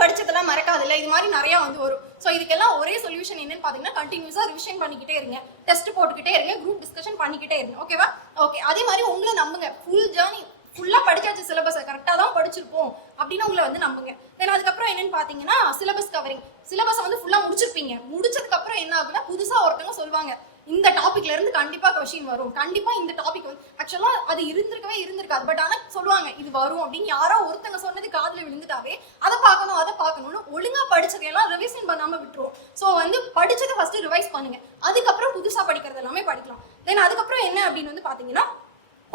படிச்சதெல்லாம் மறக்காது இல்லை, இது மாதிரி நிறைய வந்து வரும். ஸோ இதுக்கெல்லாம் ஒரே சொல்யூஷன் என்னன்னு பாத்தீங்கன்னா, கண்டினியூஸா ரிவிஷன் பண்ணிக்கிட்டே இருங்க, டெஸ்ட் போட்டுக்கிட்டே இருங்க, குரூப் டிஸ்கஷன் பண்ணிக்கிட்டே இருங்க. ஓகேவா? ஓகே. அதே மாதிரி உங்களை நம்புங்க. ஃபுல் ஜேர்னி ஃபுல்லா படிச்சாச்சு, சிலபஸை கரெக்டா தான் படிச்சிருப்போம் அப்படின்னு உங்களை வந்து நம்புங்க. தென் அதுக்கப்புறம் என்னன்னு பாத்தீங்கன்னா, சிலபஸ் கவரிங். சிலபஸை வந்து ஃபுல்லா முடிச்சிருப்பீங்க. முடிச்சதுக்கு அப்புறம் என்ன ஆகுதுன்னா, புதுசா ஒருத்தவங்க சொல்லுவாங்க, இந்த டாபிக்ல இருந்து கண்டிப்பா கொஸ்டின் வரும், கண்டிப்பா இந்த டாபிக் வந்து ஆக்சுவலா அது இருந்திருக்காது, பட் ஆனா சொல்லுவாங்க இது வரும் அப்படின்னு யாரோ ஒருத்தங்க சொன்னது காதுல விழுந்துட்டாவே அதை பார்க்கணும்னு ஒழுங்கா படிச்சதையெல்லாம் ரிவைசன் பண்ணாம விட்டுருவோம். ஸோ வந்து படிச்சதை ஃபர்ஸ்ட் ரிவைஸ் பண்ணுங்க, அதுக்கப்புறம் புதுசா படிக்கிறது எல்லாமே படிக்கலாம். தென் அதுக்கப்புறம் என்ன அப்படின்னு வந்து பாத்தீங்கன்னா,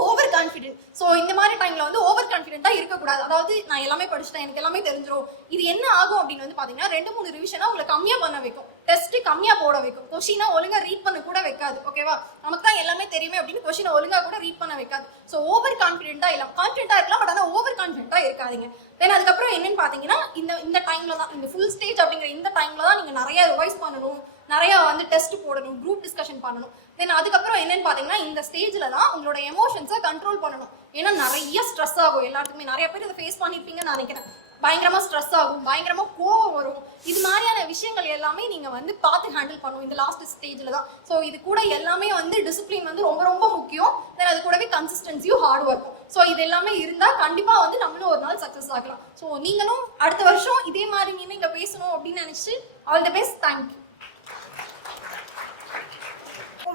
ஓவர் கான்ஃபிடென்ட். ஸோ இந்த மாதிரி டைம்ல வந்து ஓவர் கான்ஃபிடென்ட்டா இருக்கக்கூடாது. அதாவது நான் எல்லாமே படிச்சுட்டேன், எனக்கு எல்லாமே தெரிஞ்சிடும். இது என்ன ஆகும் அப்படின்னு வந்து பாத்தீங்கன்னா, 2-3 ரிவிஷனா உங்களை கம்மியா பண்ண வைக்கும், டெஸ்ட் கம்மியா போட வைக்கும், கொஸ்டினா ஒழுங்கா ரீட் பண்ண கூட வைக்காது. ஓகேவா? நமக்கு தான் எல்லாமே தெரியுமே அப்படின்னு கொஸ்டினை ஒழுங்கா கூட ரீட் பண்ண வைக்காது. ஸோ ஓவர் கான்ஃபிடென்ட்டா இருக்கலாம், பட் ஆனால் ஓவர் கான்ஃபிடென்ட்டா இருக்காதீங்க. தென் அதுக்கப்புறம் என்னன்னு பாத்தீங்கன்னா, இந்த டைம்ல தான், இந்த ஃபுல் ஸ்டேஜ் அப்படிங்கிற இந்த டைம்ல தான் நீங்க நிறைய ரிவைஸ் பண்ணணும், நிறைய வந்து டெஸ்ட் போடணும், குரூப் டிஸ்கஷன் பண்ணணும். தென் அதுக்கப்புறம் என்னன்னு பாத்தீங்கன்னா, இந்த ஸ்டேஜ்ல தான் உங்களோட எமோஷன்ஸை கண்ட்ரோல் பண்ணணும். ஏன்னா நிறைய ஸ்ட்ரெஸ் ஆகும் எல்லாத்துக்குமே. நிறைய பேர் இதை ஃபேஸ் பண்ணிருப்பீங்கன்னு நினைக்கிறேன். பயங்கரமா ஸ்ட்ரெஸ் ஆகும், பயங்கரமா கோவம் வரும். இது மாதிரியான விஷயங்கள் எல்லாமே நீங்க வந்து பார்த்து ஹேண்டில் பண்ணணும் இந்த லாஸ்ட் ஸ்டேஜ்ல தான். ஸோ இது கூட எல்லாமே வந்து டிசிப்ளின் வந்து ரொம்ப ரொம்ப முக்கியம். தென் அது கூடவே கன்சிஸ்டன்சியும், ஹார்ட் ஒர்க்கும். ஸோ இது எல்லாமே இருந்தா கண்டிப்பா வந்து நம்மளும் ஒரு நாள் சக்சஸ் ஆகலாம். ஸோ நீங்களும் அடுத்த வருஷம் இதே மாதிரி நீங்க இங்க பேசணும் அப்படின்னு நினைச்சு ஆல் தி பெஸ்ட். தேங்க்யூ.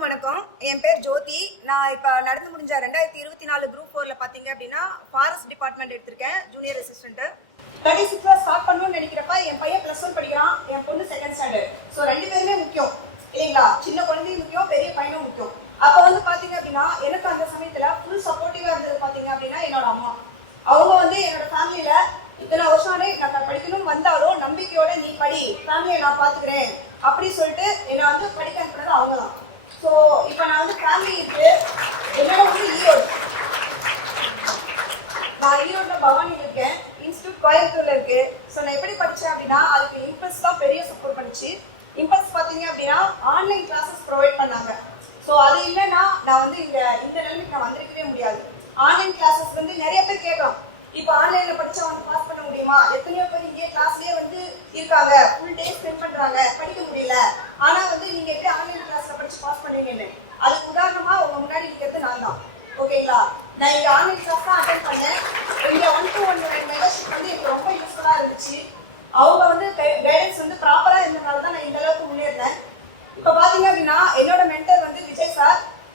வணக்கம், என் பேர் ஜோதி. நான் இப்போ நடந்து முடிஞ்ச 2024 குரூப் 4ல பார்த்தீங்க அப்படின்னா ஃபாரஸ்ட் டிபார்ட்மெண்ட் எடுத்திருக்கேன், ஜூனியர் அசிஸ்டன்ட். 36 ஸ்டார்ட் பண்ணணும்னு நினைக்கிறப்ப என் பையன் +1 படிக்கிறான், என் பொண்ணு 2nd ஸ்டாண்டர்ட். ஸோ 2 பேருமே முக்கியம் இல்லைங்களா? சின்ன குழந்தையும் முக்கியம், பெரிய பையனும் முக்கியம். அப்போ வந்து பார்த்தீங்க அப்படின்னா எனக்கு அந்த சமயத்தில் ஃபுல் சப்போர்ட்டிவாக இருந்தது பார்த்தீங்க அப்படின்னா என்னோட அம்மா. அவங்க வந்து என்னோட ஃபேமிலியில இத்தனை வருஷம் நான் படிக்கணும் வந்தாலும் நம்பிக்கையோட நீ படி, ஃபேமிலியை நான் பார்த்துக்கிறேன் அப்படி சொல்லிட்டு என்னை வந்து படிக்க அனுப்புனது அவங்க தான். ஸோ இப்போ நான் வந்து ஃபேமிலி இருக்கு, என்னோட வந்து ஈரோடு, நான் ஈரோட்டில் பவானியில் இருக்கேன், இன்ஸ்டியூட் கோயம்புத்தூர்ல இருக்கு. ஸோ ஸோ நான் எப்படி படித்தேன் அப்படின்னா அதுக்கு இம்பல்ஸ் தான் பெரிய சப்போர்ட் பண்ணிச்சு. இம்பல்ஸ் பார்த்தீங்க அப்படின்னா ஆன்லைன் கிளாஸஸ் ப்ரொவைட் பண்ணாங்க. ஸோ அது இல்லைன்னா நான் வந்து இந்த நிலைமைக்கு நான் வந்திருக்கவே முடியாது. ஆன்லைன் கிளாஸஸ் வந்து நிறைய பேர் கேட்கலாம், இப்போ ஆன்லைன்ல படிச்சா வந்து பாஸ் பண்ண முடியுமா? எத்தனையோ பேர் இங்கே கிளாஸ்லயே வந்து இருக்காங்க, ஃபுல் டே ஸ்பெண்ட் பண்றாங்க, படிக்க முடியல. ஆனா வந்து நீங்க எப்படி ஆன்லைன் கிளாஸ்ல படிச்சு பாஸ் பண்றீங்கன்னு அதுக்கு உதாரணமா உங்க முன்னாடி இருக்கிறது நான் தான். ஓகேங்களா? நான் இங்க ஆன்லைன் கிளாஸ் தான் அட்டென்ட் பண்ணேன். இங்க 1-to-1 மெம்பர்ஷிப் வந்து எனக்கு ரொம்ப யூஸ்ஃபுல்லா இருந்துச்சு. அவங்க வந்து கைடன்ஸ் வந்து ப்ராப்பரா இருந்தனால தான் நான் இந்த அளவுக்கு முன்னேறினேன். இப்போ பாத்தீங்க அப்படின்னா என்னோட மென்டர் வந்து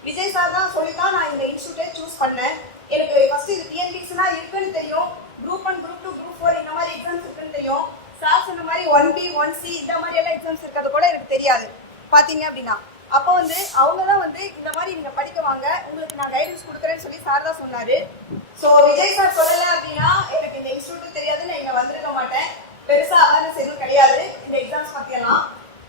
விஜய் சார் தான் சொல்லி தான் நான் இந்த இன்ஸ்டியூட்டை சூஸ் பண்ணேன். எனக்கு ஃபர்ஸ்ட் இது டிஎன்பிஎஸ்னா இருக்குன்னு தெரியும், குரூப் 1, குரூப் 2, குரூப் 4 இந்த மாதிரி எக்ஸாம்ஸ் இருக்குன்னு தெரியும். சார் சொன்ன மாதிரி 1B 1C இந்த மாதிரி எல்லாம் எக்ஸாம்ஸ் இருக்கிறது கூட எனக்கு தெரியாது பாத்தீங்க அப்படின்னா. அப்போ வந்து அவங்க தான் வந்து இந்த மாதிரி நீங்க படிக்க வாங்க, உங்களுக்கு நான் கைடன்ஸ் கொடுக்குறேன்னு சொல்லி சார் தான் சொன்னாரு. ஸோ விஜய் சார் சொல்லலை அப்படின்னா எனக்கு இந்த இன்ஸ்டியூட் தெரியாது, நான் இங்க வந்திருக்க மாட்டேன். பெருசா அவேர்னஸ் எதுவும் கிடையாது இந்த எக்ஸாம்ஸ் பத்தியெல்லாம்.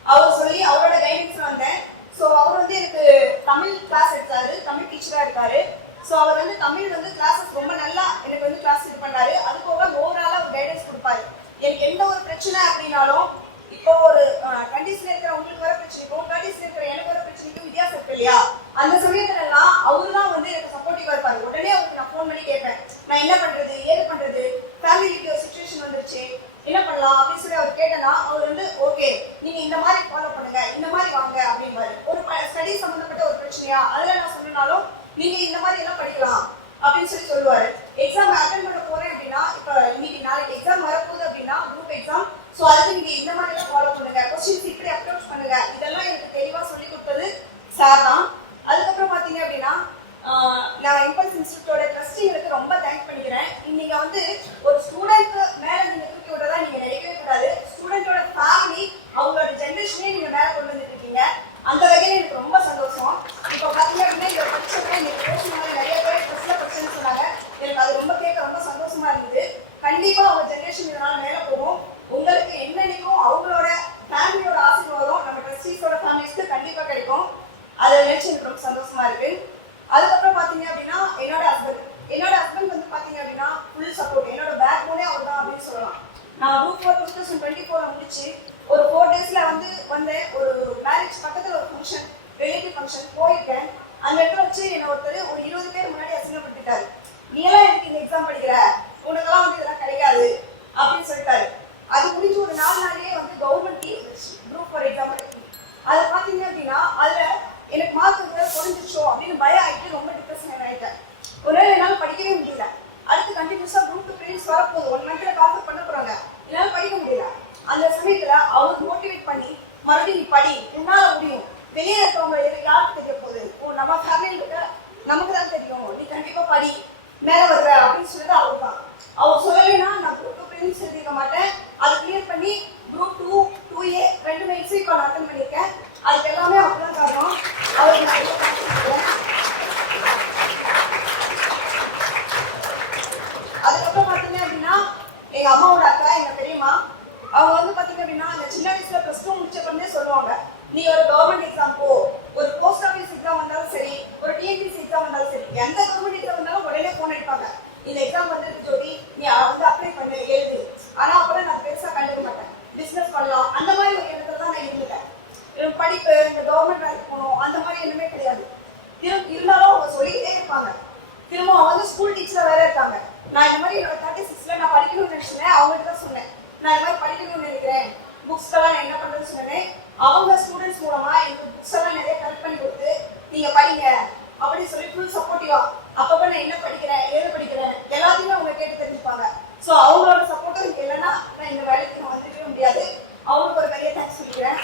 அவர் சொல்லி அவரோட கைடன்ஸ் வந்தேன். ஸோ அவர் வந்து எனக்கு தமிழ் கிளாஸ் எடுத்தாரு, தமிழ் டீச்சரா இருக்காரு. ஸோ அவர் வந்து தமிழ் வந்து கிளாஸஸ் ரொம்ப நல்லா எனக்கு வந்து கிளாஸ் இது பண்ணாரு. அது போக ஓவராலா ஒரு கைடன்ஸ் கொடுப்பாரு. எனக்கு எந்த ஒரு பிரச்சனை அப்படின்னாலும், இப்போ ஒரு 20s இருக்கிற உங்களுக்கு வர பிரச்சனைக்கும் 30s இருக்கிற எனக்கு வர பிரச்சனைக்கும் வித்தியாசம் இருக்கு இல்லையா? அந்த சமயத்துல எல்லாம் அவரு தான் வந்து எனக்கு சப்போர்ட்டிவா இருப்பாரு. உடனே அவருக்கு நான் ஃபோன் பண்ணி கேட்பேன், நான் என்ன பண்றது, ஏது பண்றது, ஃபேமிலிக்கு ஒரு சுச்சுவேஷன் வந்துருச்சு, என்ன பண்ணலாம் அப்படின்னு சொல்லி அவர் கேட்டனா அவர் வந்து ஓகே நீங்க இந்த மாதிரி ஃபாலோ பண்ணுங்க, இந்த மாதிரி வாங்க அப்படின்பாரு. ஒரு ஸ்டடி சம்பந்தப்பட்ட ஒரு பிரச்சனையா அதுல நான் சொன்னாலும் நீங்க இந்த மாதிரி எல்லாம் படிக்கலாம் அப்படின்னு சொல்லி சொல்லுவாரு. எக்ஸாம் அட்டென்ட் பண்ண போறேன் அப்படின்னா, இப்ப இன்னைக்கு நாளைக்கு எக்ஸாம் வரப்போகுது அப்படின்னா குரூப் எக்ஸாம், ஸோ அதுக்கு நீங்க இந்த மாதிரி எல்லாம் ஃபாலோ பண்ணுங்க, கொஸ்டின்ஸ் இப்படி அப்ரோச் பண்ணுங்க, இதெல்லாம் எனக்கு தெளிவா சொல்லி கொடுத்தது சார் தான். அதுக்கப்புறம் பாத்தீங்க அப்படின்னா நான் இம்பல்ஸ் இன்ஸ்டியூட்டோட ட்ரஸ்டிங்களுக்கு ரொம்ப தேங்க்ஸ் பண்ணிக்கிறேன். நீங்க வந்து ஒரு ஸ்டூடெண்ட் மேல நீங்க தூக்கி விட்டதா நீங்க நினைக்கவே கூடாது. ஸ்டூடெண்டோட ஃபேமிலி அவங்களோட ஜென்ரேஷனே நீங்க மேல கொண்டு வந்துட்டு இருக்கீங்க. அந்த வகையில எனக்கு ரொம்ப சந்தோஷம். இப்போ பாத்தீங்க அப்படின்னா இதை படிச்சவங்க இன்னைக்கு பேசுனாங்க, நிறைய பேர் ட்ரெஸ்ல படிச்சேன்னு சொன்னாங்க. எனக்கு அது ரொம்ப கேட்க ரொம்ப சந்தோஷமா இருந்தது. கண்டிப்பா அவங்க ஜென்ரேஷன் இதனால மேல போகும். உங்களுக்கு என்னன்னைக்கும் அவங்களோட ஃபேமிலியோட ஆசீர்வாதம் நம்ம ட்ரஸ்டீஸோட ஃபேமிலிஸ்க்கு கண்டிப்பா கிடைக்கும். அதை நினைச்சு எனக்கு ரொம்ப சந்தோஷமா இருக்கு. அதுக்கப்புறம் பாத்தீங்க அப்படின்னா என்னோட ஹஸ்பண்ட் வந்து பாத்தீங்க அப்படின்னா ஃபுல் சப்போர்ட், என்னோட பேக் போனே அவர் தான் அப்படின்னு சொல்லலாம். நான் குரூப் 4 2024 முடிச்சு ஒரு 4 டேஸ்ல வந்து வந்தேன். ஒரு மேரேஜ் பக்கத்துல ஒரு ஃபங்க்ஷன், ரிலேட்டிவ் ஃபங்க்ஷன் போயிருக்கேன். அந்த இடத்துல வச்சு என்ன ஒருத்தர் ஒரு 20 பேர் முன்னாடி அசிங்கப்பட்டுட்டாரு. நீ எல்லாம் எனக்கு இந்த எக்ஸாம் படிக்கிற, உனக்கெல்லாம் வந்து இதெல்லாம் கிடைக்காது அப்படின்னு சொல்லிட்டாரு. அது முடிஞ்சு ஒரு 4 நாள்லயே வந்து கவர்மெண்ட் குரூப் 4 எக்ஸாம் இருக்கு. அதை பாத்தீங்க அப்படின்னா அதுல எனக்கு மார்க் குறைஞ்சிச்சோ அப்படின்னு பயம் ஆயிட்டு ரொம்ப டிப்ரெஷன் ஆயிட்டேன். ஒரு நாள் என்னால படிக்கவே முடியல. அடுத்து கண்டினியூஸா குரூப் 2 ப்ரிலிம்ஸ் வரப்போகுது, 1 மந்த்ல கால்ஃபர் பண்ண போறாங்க, என்னால படிக்க முடியல. அந்த சமயத்துல அவருக்கு மோட்டிவேட் பண்ணி மறுபடியும் நீ படி, உன்னால முடியும், வெளியே இருக்கவங்க யாருக்கு தெரிய போகுது, நம்ம ஃபேமிலியில் இருக்க நமக்கு தான் தெரியும், நீ கண்டிப்பா படி, மேல வருவ அப்படின்னு சொல்லிட்டு அவர் தான். அவர் சொல்லலைன்னா நான் குரூப் 2 ப்ரிலிம்ஸ் எழுதிக்க மாட்டேன். அதை கிளியர் பண்ணி குரூப் 2, 2A 2 மெயின்ஸும் இப்போ நான் அட்டன் பண்ணியிருக்கேன். அதுக்கு எல்லாமே அவர் தான் காரணம். அவருக்கு நான் அதுக்கப்புறம் பாத்தீங்க அப்படின்னா எங்க அம்மாவோட அக்கா, எங்க பெரியம்மா, அவங்க வந்து பாத்தீங்க அப்படின்னா அந்த சின்ன வயசுல +2 முடிச்ச பண்ணே சொல்லுவாங்க, நீ ஒரு கவர்மெண்ட் எக்ஸாம் போ, ஒரு போஸ்ட் ஆஃபீஸ் எக்ஸாம் வந்தாலும் சரி, ஒரு டிஎன்பிஎஸ்சி எக்ஸாம் வந்தாலும் சரி, எந்த கவர்மெண்ட் எக்ஸாம் வந்தாலும் உடனே போன் அடிப்பாங்க, இந்த எக்ஸாம் வந்துருக்கு ஜோதி, நீ வந்து அப்ளை பண்ணு, எழுது. ஆனா அப்பெல்லாம் நான் பெருசா கண்டுக்க மாட்டேன், பிசினஸ் பண்ணலாம் அந்த மாதிரி ஒரு எண்ணத்துல தான் நான் இருந்துட்டேன். படிப்பு, இந்த கவர்மெண்ட் வேலைக்கு போகணும் அந்த மாதிரி எதுவுமே கிடையாது. இருந்தாலும் அவங்க சொல்லிக்கிட்டே இருப்பாங்க. திரும்ப அவங்க வந்து ஸ்கூல் டீச்சரா வேற இருக்காங்க. நான் இந்த மாதிரி என்னோட 36ல நான் படிக்கணும்னு நினைச்சேன். அவங்ககிட்ட தான் சொன்னேன், நான் இந்த மாதிரி படிக்கணும்னு நினைக்கிறேன், புக்ஸ்க்கெல்லாம் நான் என்ன பண்றதுன்னு சொன்னேன். அவங்க ஸ்டூடெண்ட்ஸ் மூலமா எனக்கு புக்ஸ் எல்லாம் நிறைய கலெக்ட் பண்ணி கொடுத்து நீங்க படிங்க அப்படின்னு சொல்லி ஃபுல் சப்போர்ட்டிவா அப்பப்ப நான் என்ன படிக்கிறேன், ஏது படிக்கிறேன் எல்லாத்தையுமே அவங்க கேட்டு தெரிஞ்சுப்பாங்க. ஸோ அவங்களோட சப்போர்ட்டும் எனக்கு இல்லைன்னா நான் இந்த வேலைக்கு நான் வந்துருக்கவே முடியாது. அவங்களுக்கு ஒரு பெரிய தேங்க்ஸ் சொல்லிக்கிறேன்.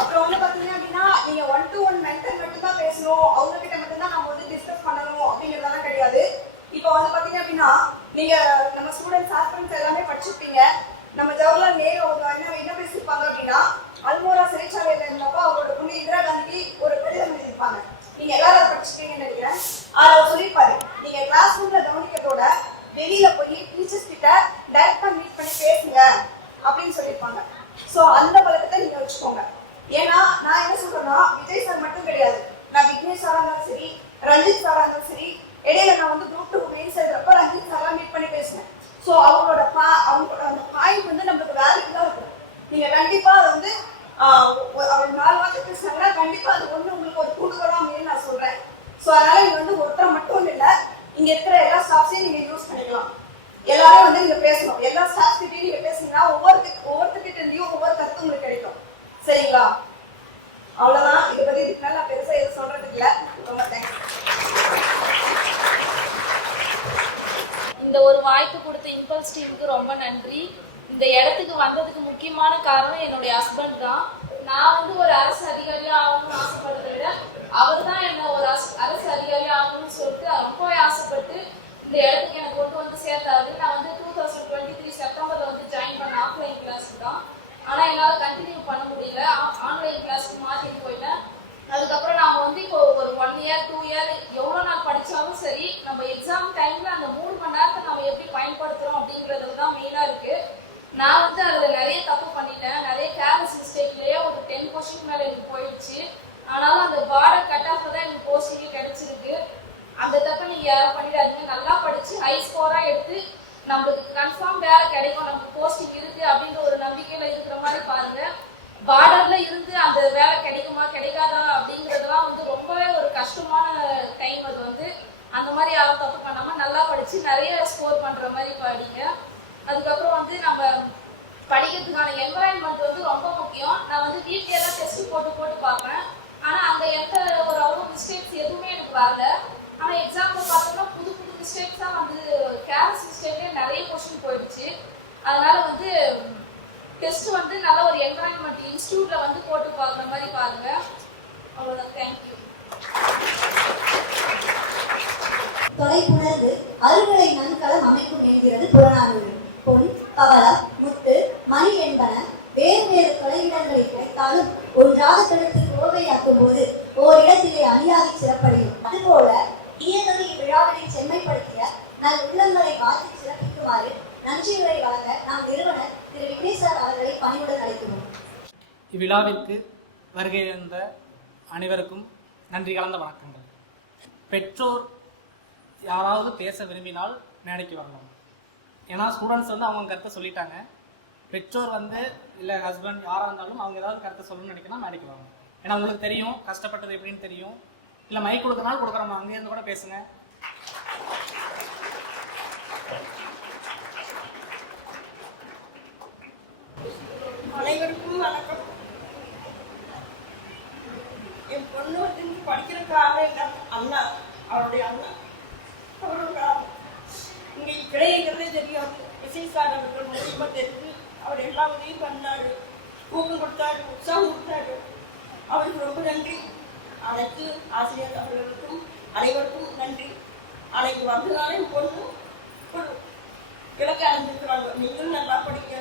அப்புறம் வந்து பாத்தீங்க அப்படின்னா நீங்க 1-to-1 மென்டர் மட்டும் தான் பேசணும், அவங்க கிட்ட மட்டும் தான் நம்ம வந்து டிஸ்கஸ் பண்ணணும் அப்படிங்கிறதெல்லாம் கிடையாது. இப்போ வந்து பாத்தீங்க அப்படின்னா நீங்க நம்ம ஸ்டூடெண்ட்ஸ் ஆஸ்பிரண்ட்ஸ் எல்லாமே படிச்சிருப்பீங்க. நம்ம ஜவஹர்லால் நேரு அவங்க என்ன பேசியிருப்பாங்க அப்படின்னா, அல்மோரா சிறைச்சாலையில இருந்தப்போ அவரோட பொண்ணு இந்திரா காந்திக்கு ஒரு கடிதம் எழுதியிருப்பாங்க. நீங்க எல்லாரும் படிச்சிருப்பீங்கன்னு நினைக்கிறேன். அதை சொல்லியிருப்பாரு, நீங்க கிளாஸ் ரூம்ல கவனிக்கிறதோட வெளியில போய் டீச்சர்ஸ் கிட்ட டைரக்டா மீட் பண்ணி பேசுங்க அப்படின்னு சொல்லியிருப்பாங்க. ஸோ அந்த பழக்கத்தை நீங்க வச்சுக்கோங்க. ஏன்னா நான் என்ன சொல்றேன்னா, விஜய் சார் மட்டும் கிடையாது, நான் விக்னேஷ் சாரா இருந்தாலும் சரி, ரஞ்சித் சாரா இருந்தாலும் சரி, இடையில நான் வந்து குரூப் 2 மெயின்ஸ் எழுதுறப்ப ரஞ்சித் சார் மீட் பண்ணி பேசினேன். ஸோ அவங்களோட அந்த பாயிண்ட் வந்து நம்மளுக்கு வேலிடா இருக்கும். நீங்க கண்டிப்பா அதை வந்து அவங்க 4 வாரம் பேசினாங்கன்னா கண்டிப்பா அது ஒண்ணு உங்களுக்கு ஒரு கூடுதலா அமையும் நான் சொல்றேன். ஸோ அதனால நீங்க வந்து ஒருத்தர் மட்டும் இல்லை, இங்க இருக்கிற எல்லா ஸ்டாஃப்ஸையும் நீங்க யூஸ் பண்ணிக்கலாம். எல்லாரும் வந்து நீங்க பேசணும். எல்லா ஸ்டாஃப் கிட்டையும் நீங்க பேசுனீங்கன்னா ஒவ்வொருத்தர்கிட்ட இருந்தையும் ஒவ்வொரு கருத்து உங்களுக்கு கிடைக்கும். சரிங்களா? அவ்வளவுதான். இதை பத்தி இதுக்கு மேல நான் பெருசா எதுவும் சொல்றதுக்கு இல்லை. ரொம்ப தேங்க்ஸ். இந்த ஒரு வாய்ப்பு கொடுத்த இம்பல்ஸ் டீமுக்கு ரொம்ப நன்றி. இந்த இடத்துக்கு வந்ததுக்கு முக்கியமான காரணம் என்னுடைய ஹஸ்பண்ட் தான். நான் வந்து ஒரு அரசு அதிகாரியா ஆகணும்னு ஆசைப்படுறதை விட அவர் தான் என்ன ஒரு அரசு அதிகாரியா ஆகணும்னு சொல்லிட்டு ரொம்பவே ஆசைப்பட்டு இந்த இடத்துக்கு எனக்கு கொண்டு வந்து சேர்த்தாரு. நான் வந்து 2023 செப்டம்பர்ல வந்து ஜாயின் பண்ண ஆஃப்லைன் கிளாஸ் தான். ஆனா என்னால கண்டினியூ பண்ண முடியல. ஆன்லைன் கிளாஸ்க்கு மாத்திட்டு போயிட்டேன். அதுக்கப்புறம் நாம வந்து இப்போ ஒரு 1 இயர் 2 இயர் எவ்வளவு நாள் படிச்சாலும் சரி, நம்ம எக்ஸாம் டைம்ல அந்த 3 மணி நேரத்தை நம்ம எப்படி பயன்படுத்துறோம் அப்படிங்கிறது தான் மெயினா இருக்கு. நான் வந்து அதுல நிறைய தப்பு பண்ணிட்டேன். நிறைய கேர்லெஸ் மிஸ்டேக்லயே ஒரு 10 கொஸ்டின் மேல எனக்கு போயிடுச்சு. ஆனாலும் அந்த பார்டர் கட் ஆஃப் தான் எனக்கு போஸ்டிங்கே கிடைச்சிருக்கு. அந்த தப்பை நீங்க யாரும் பண்ணிடாதீங்க. நல்லா படிச்சு ஹை ஸ்கோரா எடுத்து நம்மளுக்கு கன்ஃபார்ம் வேலை கிடைக்கும், நமக்கு போஸ்டிங் இருக்கு அப்படின்ற ஒரு நம்பிக்கையில இருக்கிற மாதிரி பாருங்க. பார்டர்ல இருந்து அந்த வேலை கிடைக்குமா கிடைக்காதா அப்படிங்கறதெல்லாம் வந்து ரொம்பவே ஒரு கஷ்டமான டைம். அது வந்து அந்த மாதிரி யாரும் தப்பு பண்ணாம நல்லா படிச்சு நிறைய ஸ்கோர் பண்ற மாதிரி படிங்க. அதுக்கப்புறம் வந்து நம்ம படிக்கிறதுக்கான என்வரான்மெண்ட் வந்து ரொம்ப முக்கியம். நான் வந்து வீட்ல எல்லாம் டெஸ்ட் போட்டு பார்ப்பேன். ஆனா அங்க எந்த ஒரு அவ்வளோ மிஸ்டேக்ஸ் எதுவுமே எனக்கு வரல. ஆனா எக்ஸாம்ல பார்த்தோம்னா புது மிஸ்டேக்ஸ் தான் வந்து கேர்லெஸ் மிஸ்டேக்ல நிறைய கொஸ்டின் போயிடுச்சு. அதனால வந்து டெஸ்ட் வந்து நல்ல ஒரு என்வரான்மெண்ட் இன்ஸ்டிடியூட்ல வந்து போட்டு பார்க்குற மாதிரி பாருங்க. அவ்வளவுதான். தேங்க்யூ. தொலைப்புணர்வு அறுவடை நன்கலம் அமைக்கும் என்கிறது புறநானூறு. பொன், பவளம், முத்து, மணி என்பன வேறு வேறு தொலைவிடங்களை கிடைத்தாலும் ஒன்றாக தடுத்து கோவையாக்கும் போது ஓரிடத்திலே அணியாகி சிறப்படையும். அதுபோல இயற்கை விழாவினை செம்மைப்படுத்திய நல் உள்ளங்களை வாழ்த்தி சிறப்பிக்குமாறு நன்றியுரை வழங்க நாம் நிறுவனர் திரு விக்னேஸ்வர் அவர்களை பணிவுடன் அழைக்கிறோம். இவ்விழாவிற்கு வருகை தந்த அனைவருக்கும் நன்றி கலந்த வணக்கங்கள். பெற்றோர் யாராவது பேச விரும்பினால் மேடைக்கு வரலாம். ஏன்னா ஸ்டூடெண்ட்ஸ் வந்து அவங்க கருத்தை சொல்லிட்டாங்க. பெற்றோர் வந்து இல்லை ஹஸ்பண்ட் யாராக இருந்தாலும் அவங்க ஏதாவது கருத்தை சொல்லணும்னு நினைக்கலாம் மேடைக்கு வரணும். ஏன்னா உங்களுக்கு தெரியும் கஷ்டப்பட்டது எப்படின்னு தெரியும். இல்லை மைக் கொடுக்கறனால கொடுக்குறோம், அங்கேருந்து கூட பேசுங்க. அனைவருக்கும் வணக்கம். என் பொண்ணு வந்து படிக்கிறதுக்காக என்ன அண்ணா, அவருடைய அண்ணா, அவரோட இங்க கிடைக்கிறதே தெரியாது. விசேஷார் அவர்கள் மூலியமா தெரிஞ்சு அவர் எல்லா உதவியும் பண்ணாரு, ஊக்கம் கொடுத்தாரு, உற்சாகம் கொடுத்தாரு. அவருக்கு ரொம்ப நன்றி. அனைத்து ஆசிரியர் அவர்களுக்கும் அனைவருக்கும் நன்றி. அன்னைக்கு வந்ததாலே என் பொண்ணு ஒரு இலக்கை அடைஞ்சிருக்கிறாங்க. நீங்களும் நல்லா படிங்க,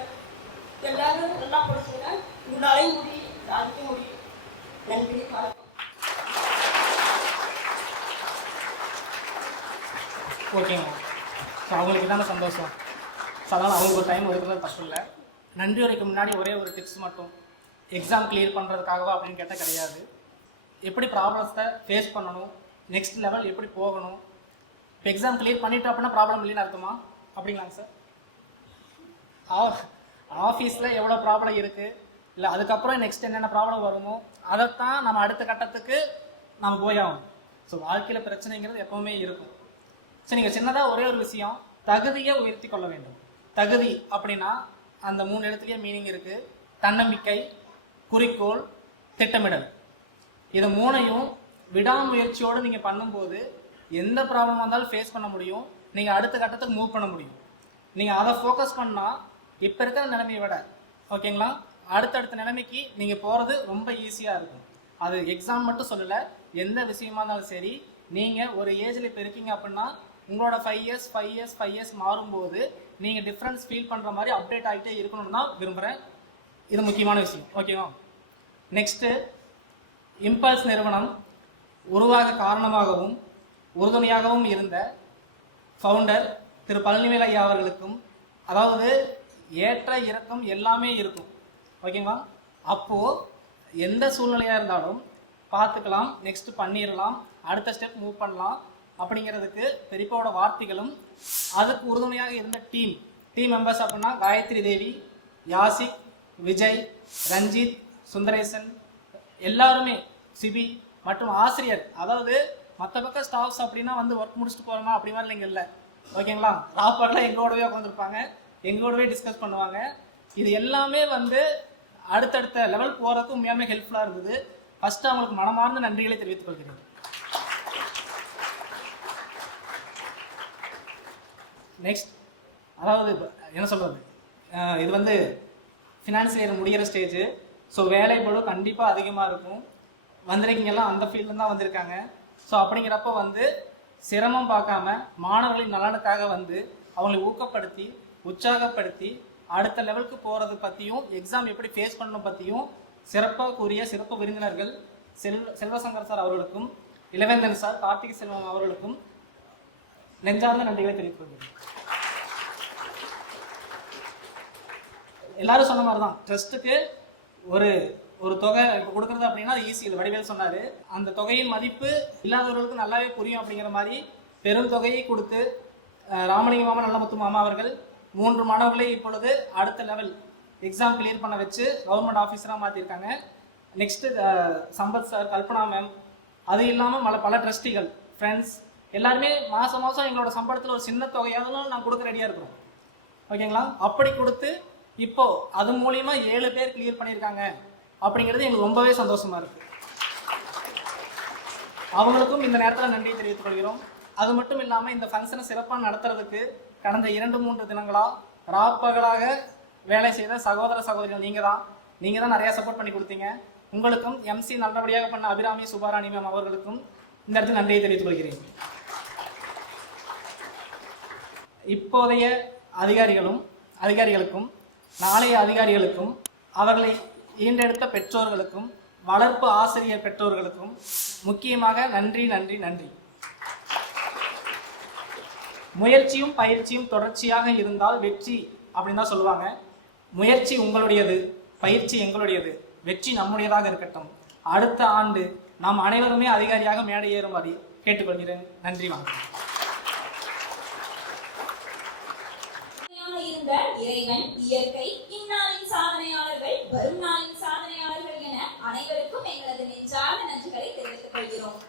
எல்லாரும் நல்லா படிச்சுங்க, உங்களாலையும் முடியும், சாதிக்க முடியும். நன்றி, வணக்கம். ஓகேங்க. ஸோ அவங்களுக்கு தானே சந்தோஷம். ஸோ அதனால் அவங்களுக்கு ஒரு டைம் ஒதுக்குறது தப்பு இல்லை. நன்றி உரைக்கு முன்னாடி ஒரே ஒரு டிப்ஸ் மட்டும். எக்ஸாம் கிளியர் பண்ணுறதுக்காகவா அப்படின்னு கேட்டால் கிடையாது. எப்படி ப்ராப்ளம்ஸை ஃபேஸ் பண்ணணும், நெக்ஸ்ட் லெவல் எப்படி போகணும். இப்போ எக்ஸாம் கிளியர் பண்ணிட்டோம் அப்படின்னா ப்ராப்ளம் இல்லைன்னு அர்த்தமா? அப்படிங்களாங்க சார். ஆஃபீஸில் எவ்வளோ ப்ராப்ளம் இருக்குது, இல்லை அதுக்கப்புறம் நெக்ஸ்ட் என்னென்ன ப்ராப்ளம் வருமோ அதைத்தான் நம்ம அடுத்த கட்டத்துக்கு நம்ம போயாகணும். ஸோ வாழ்க்கையில் பிரச்சனைங்கிறது எப்போவுமே இருக்கும். ஸோ நீங்கள் சின்னதாக ஒரே ஒரு விஷயம், தகுதியை உயர்த்தி கொள்ள வேண்டும். தகுதி அப்படின்னா அந்த 3 எழுத்துலேயே மீனிங் இருக்குது. தன்னம்பிக்கை, குறிக்கோள், திட்டமிடல். இது 3ஐயும் விடாமுயற்சியோடு நீங்கள் பண்ணும்போது எந்த ப்ராப்ளம் வந்தாலும் ஃபேஸ் பண்ண முடியும். நீங்கள் அடுத்த கட்டத்துக்கு மூவ் பண்ண முடியும். நீங்கள் அதை ஃபோக்கஸ் பண்ணால் இப்போ இருக்கிற நிலைமையை விட ஓகேங்களா அடுத்தடுத்த நிலைமைக்கு நீங்கள் போகிறது ரொம்ப ஈஸியாக இருக்கும். அது எக்ஸாம் மட்டும் சொல்லலை, எந்த விஷயமா இருந்தாலும் சரி. நீங்கள் ஒரு ஏஜில் இப்போ இருக்கீங்க அப்படின்னா உங்களோட 5 இயர்ஸ் மாறும்போது நீங்கள் டிஃப்ரென்ஸ் ஃபீல் பண்ணுற மாதிரி அப்டேட் ஆகிட்டே இருக்கணும்னு தான் விரும்புகிறேன். இது முக்கியமான விஷயம். ஓகேவா? நெக்ஸ்ட்டு, இம்பல்ஸ் நிறுவனம் உருவாக காரணமாகவும் உறுதுணையாகவும் இருந்த ஃபவுண்டர் திரு பழனிவேல் ஐயா அவர்களுக்கும், அதாவது ஏற்ற இறக்கம் எல்லாமே இருக்கும். ஓகேங்களா? அப்போது எந்த சூழ்நிலையாக இருந்தாலும் பார்த்துக்கலாம், நெக்ஸ்ட் பண்ணிடலாம், அடுத்த ஸ்டெப் மூவ் பண்ணலாம். அப்படிங்கிறதுக்கு பெரியப்பாவோட வார்த்தைகளும் அதுக்கு உறுதுணையாக இருந்த டீம் மெம்பர்ஸ் அப்படின்னா காயத்ரி தேவி, யாசிக், விஜய், ரஞ்சித், சுந்தரேசன் எல்லாருமே, சிபி மற்றும் ஆசிரியர், அதாவது மற்ற பக்கம் ஸ்டாஃப்ஸ் அப்படின்னா வந்து ஒர்க் முடிச்சுட்டு போகிறோமா அப்படி மாதிரி இங்கே இல்லை, ஓகேங்களா. ராப்பகலாம் எங்களோடவே உட்காந்துருப்பாங்க, எங்களோடவே டிஸ்கஸ் பண்ணுவாங்க. இது எல்லாமே வந்து அடுத்தடுத்த லெவல் போகிறதுக்கு உண்மையாலுமே ஹெல்ப்ஃபுல்லாக இருந்தது. ஃபஸ்ட்டு அவங்களுக்கு மனமார்ந்த நன்றிகளை தெரிவித்துக் கொள்கிறேன். நெக்ஸ்ட், அதாவது என்ன சொல்கிறது, இது வந்து ஃபினான்சியல் இயர் முடிகிற ஸ்டேஜ். ஸோ வேலை பளு கண்டிப்பாக அதிகமாக இருக்கும். வந்திருக்கீங்கெல்லாம் அந்த ஃபீல்டு தான் வந்திருக்காங்க. ஸோ அப்படிங்கிறப்ப வந்து சிரமம் பார்க்காம மாணவர்களின் நலனுக்காக வந்து அவங்களை ஊக்கப்படுத்தி உற்சாகப்படுத்தி அடுத்த லெவலுக்கு போகிறது பற்றியும் எக்ஸாம் எப்படி ஃபேஸ் பண்ணணும் பற்றியும் சிறப்பாக கூறிய சிறப்பு விருந்தினர்கள் செல்வசங்கர் சார் அவர்களுக்கும், இளவேந்தன் சார், கார்த்திகை செல்வம் அவர்களுக்கும் நெஞ்சார்ந்த நன்றிகளை தெரிவித்துக் கொள்கிறேன். எல்லாரும் சொன்ன மாதிரி தான் ட்ரஸ்ட்டுக்கு ஒரு தொகை இப்போ கொடுக்குறது அப்படின்னா அது ஈஸி. இது வடிவேல் சொன்னார், அந்த தொகையின் மதிப்பு இல்லாதவர்களுக்கு நல்லாவே புரியும் அப்படிங்கிற மாதிரி பெரும் தொகையை கொடுத்து ராமலிங்க மாமா, நல்லமுத்து மாமா அவர்கள் 3 மாணவர்களை இப்பொழுது அடுத்த லெவல் எக்ஸாம் கிளியர் பண்ண வச்சு கவர்மெண்ட் ஆஃபீஸராக மாற்றிருக்காங்க. Next Sampath sir, Kalpana ma'am, அது இல்லாமல் பல ட்ரஸ்டிகள், ஃப்ரெண்ட்ஸ் எல்லாருமே மாதம் எங்களோட சம்பளத்தில் ஒரு சின்ன தொகையாவது நான் கொடுக்க ரெடியாக இருக்கிறோம், ஓகேங்களா. அப்படி கொடுத்து இப்போது அது மூலிமா 7 பேர் கிளியர் பண்ணியிருக்காங்க அப்படிங்கிறது எங்களுக்கு ரொம்பவே சந்தோஷமாக இருக்குது. அவங்களுக்கும் இந்த நேரத்தில் நன்றி தெரிவித்துக் கொள்கிறோம். அது மட்டும் இல்லாமல் இந்த ஃபங்க்ஷனை சிறப்பாக நடத்துறதுக்கு கடந்த 2-3 தினங்களாக ராப்பகலாக வேலை செய்த சகோதர சகோதரிகள் நீங்கள் தான் நிறையா சப்போர்ட் பண்ணி கொடுத்தீங்க. உங்களுக்கும் MC நல்லபடியாக பண்ண அபிராமி சுபாராணி மேம் அவர்களுக்கும் இந்த இடத்துல நன்றியை தெரிவித்துக் கொள்கிறேன். இப்போதைய அதிகாரிகளுக்கும் நாளைய அதிகாரிகளுக்கும் அவர்களை ஈண்டெடுத்த பெற்றோர்களுக்கும் வளர்ப்பு ஆசிரியர் பெற்றோர்களுக்கும் முக்கியமாக நன்றி. முயற்சியும் பயிற்சியும் தொடர்ச்சியாக இருந்தால் வெற்றி அப்படின்னு தான் சொல்லுவாங்க. முயற்சி உங்களுடையது, பயிற்சி எங்களுடையது, வெற்றி நம்முடையதாக இருக்கட்டும். அடுத்த ஆண்டு நாம் அனைவருமே அதிகாரியாக மேடை ஏறும்படி கேட்டுக்கொள்கிறேன். நன்றி, வணக்கம். இருந்த இறைவன், இயற்கை, இந்நாளின் சாதனையாளர்கள், வரும் நாளின் சாதனையாளர்கள் என அனைவருக்கும் எங்களது நெஞ்சார்ந்த நன்றிகளை தெரிவித்துக் கொள்கிறோம்.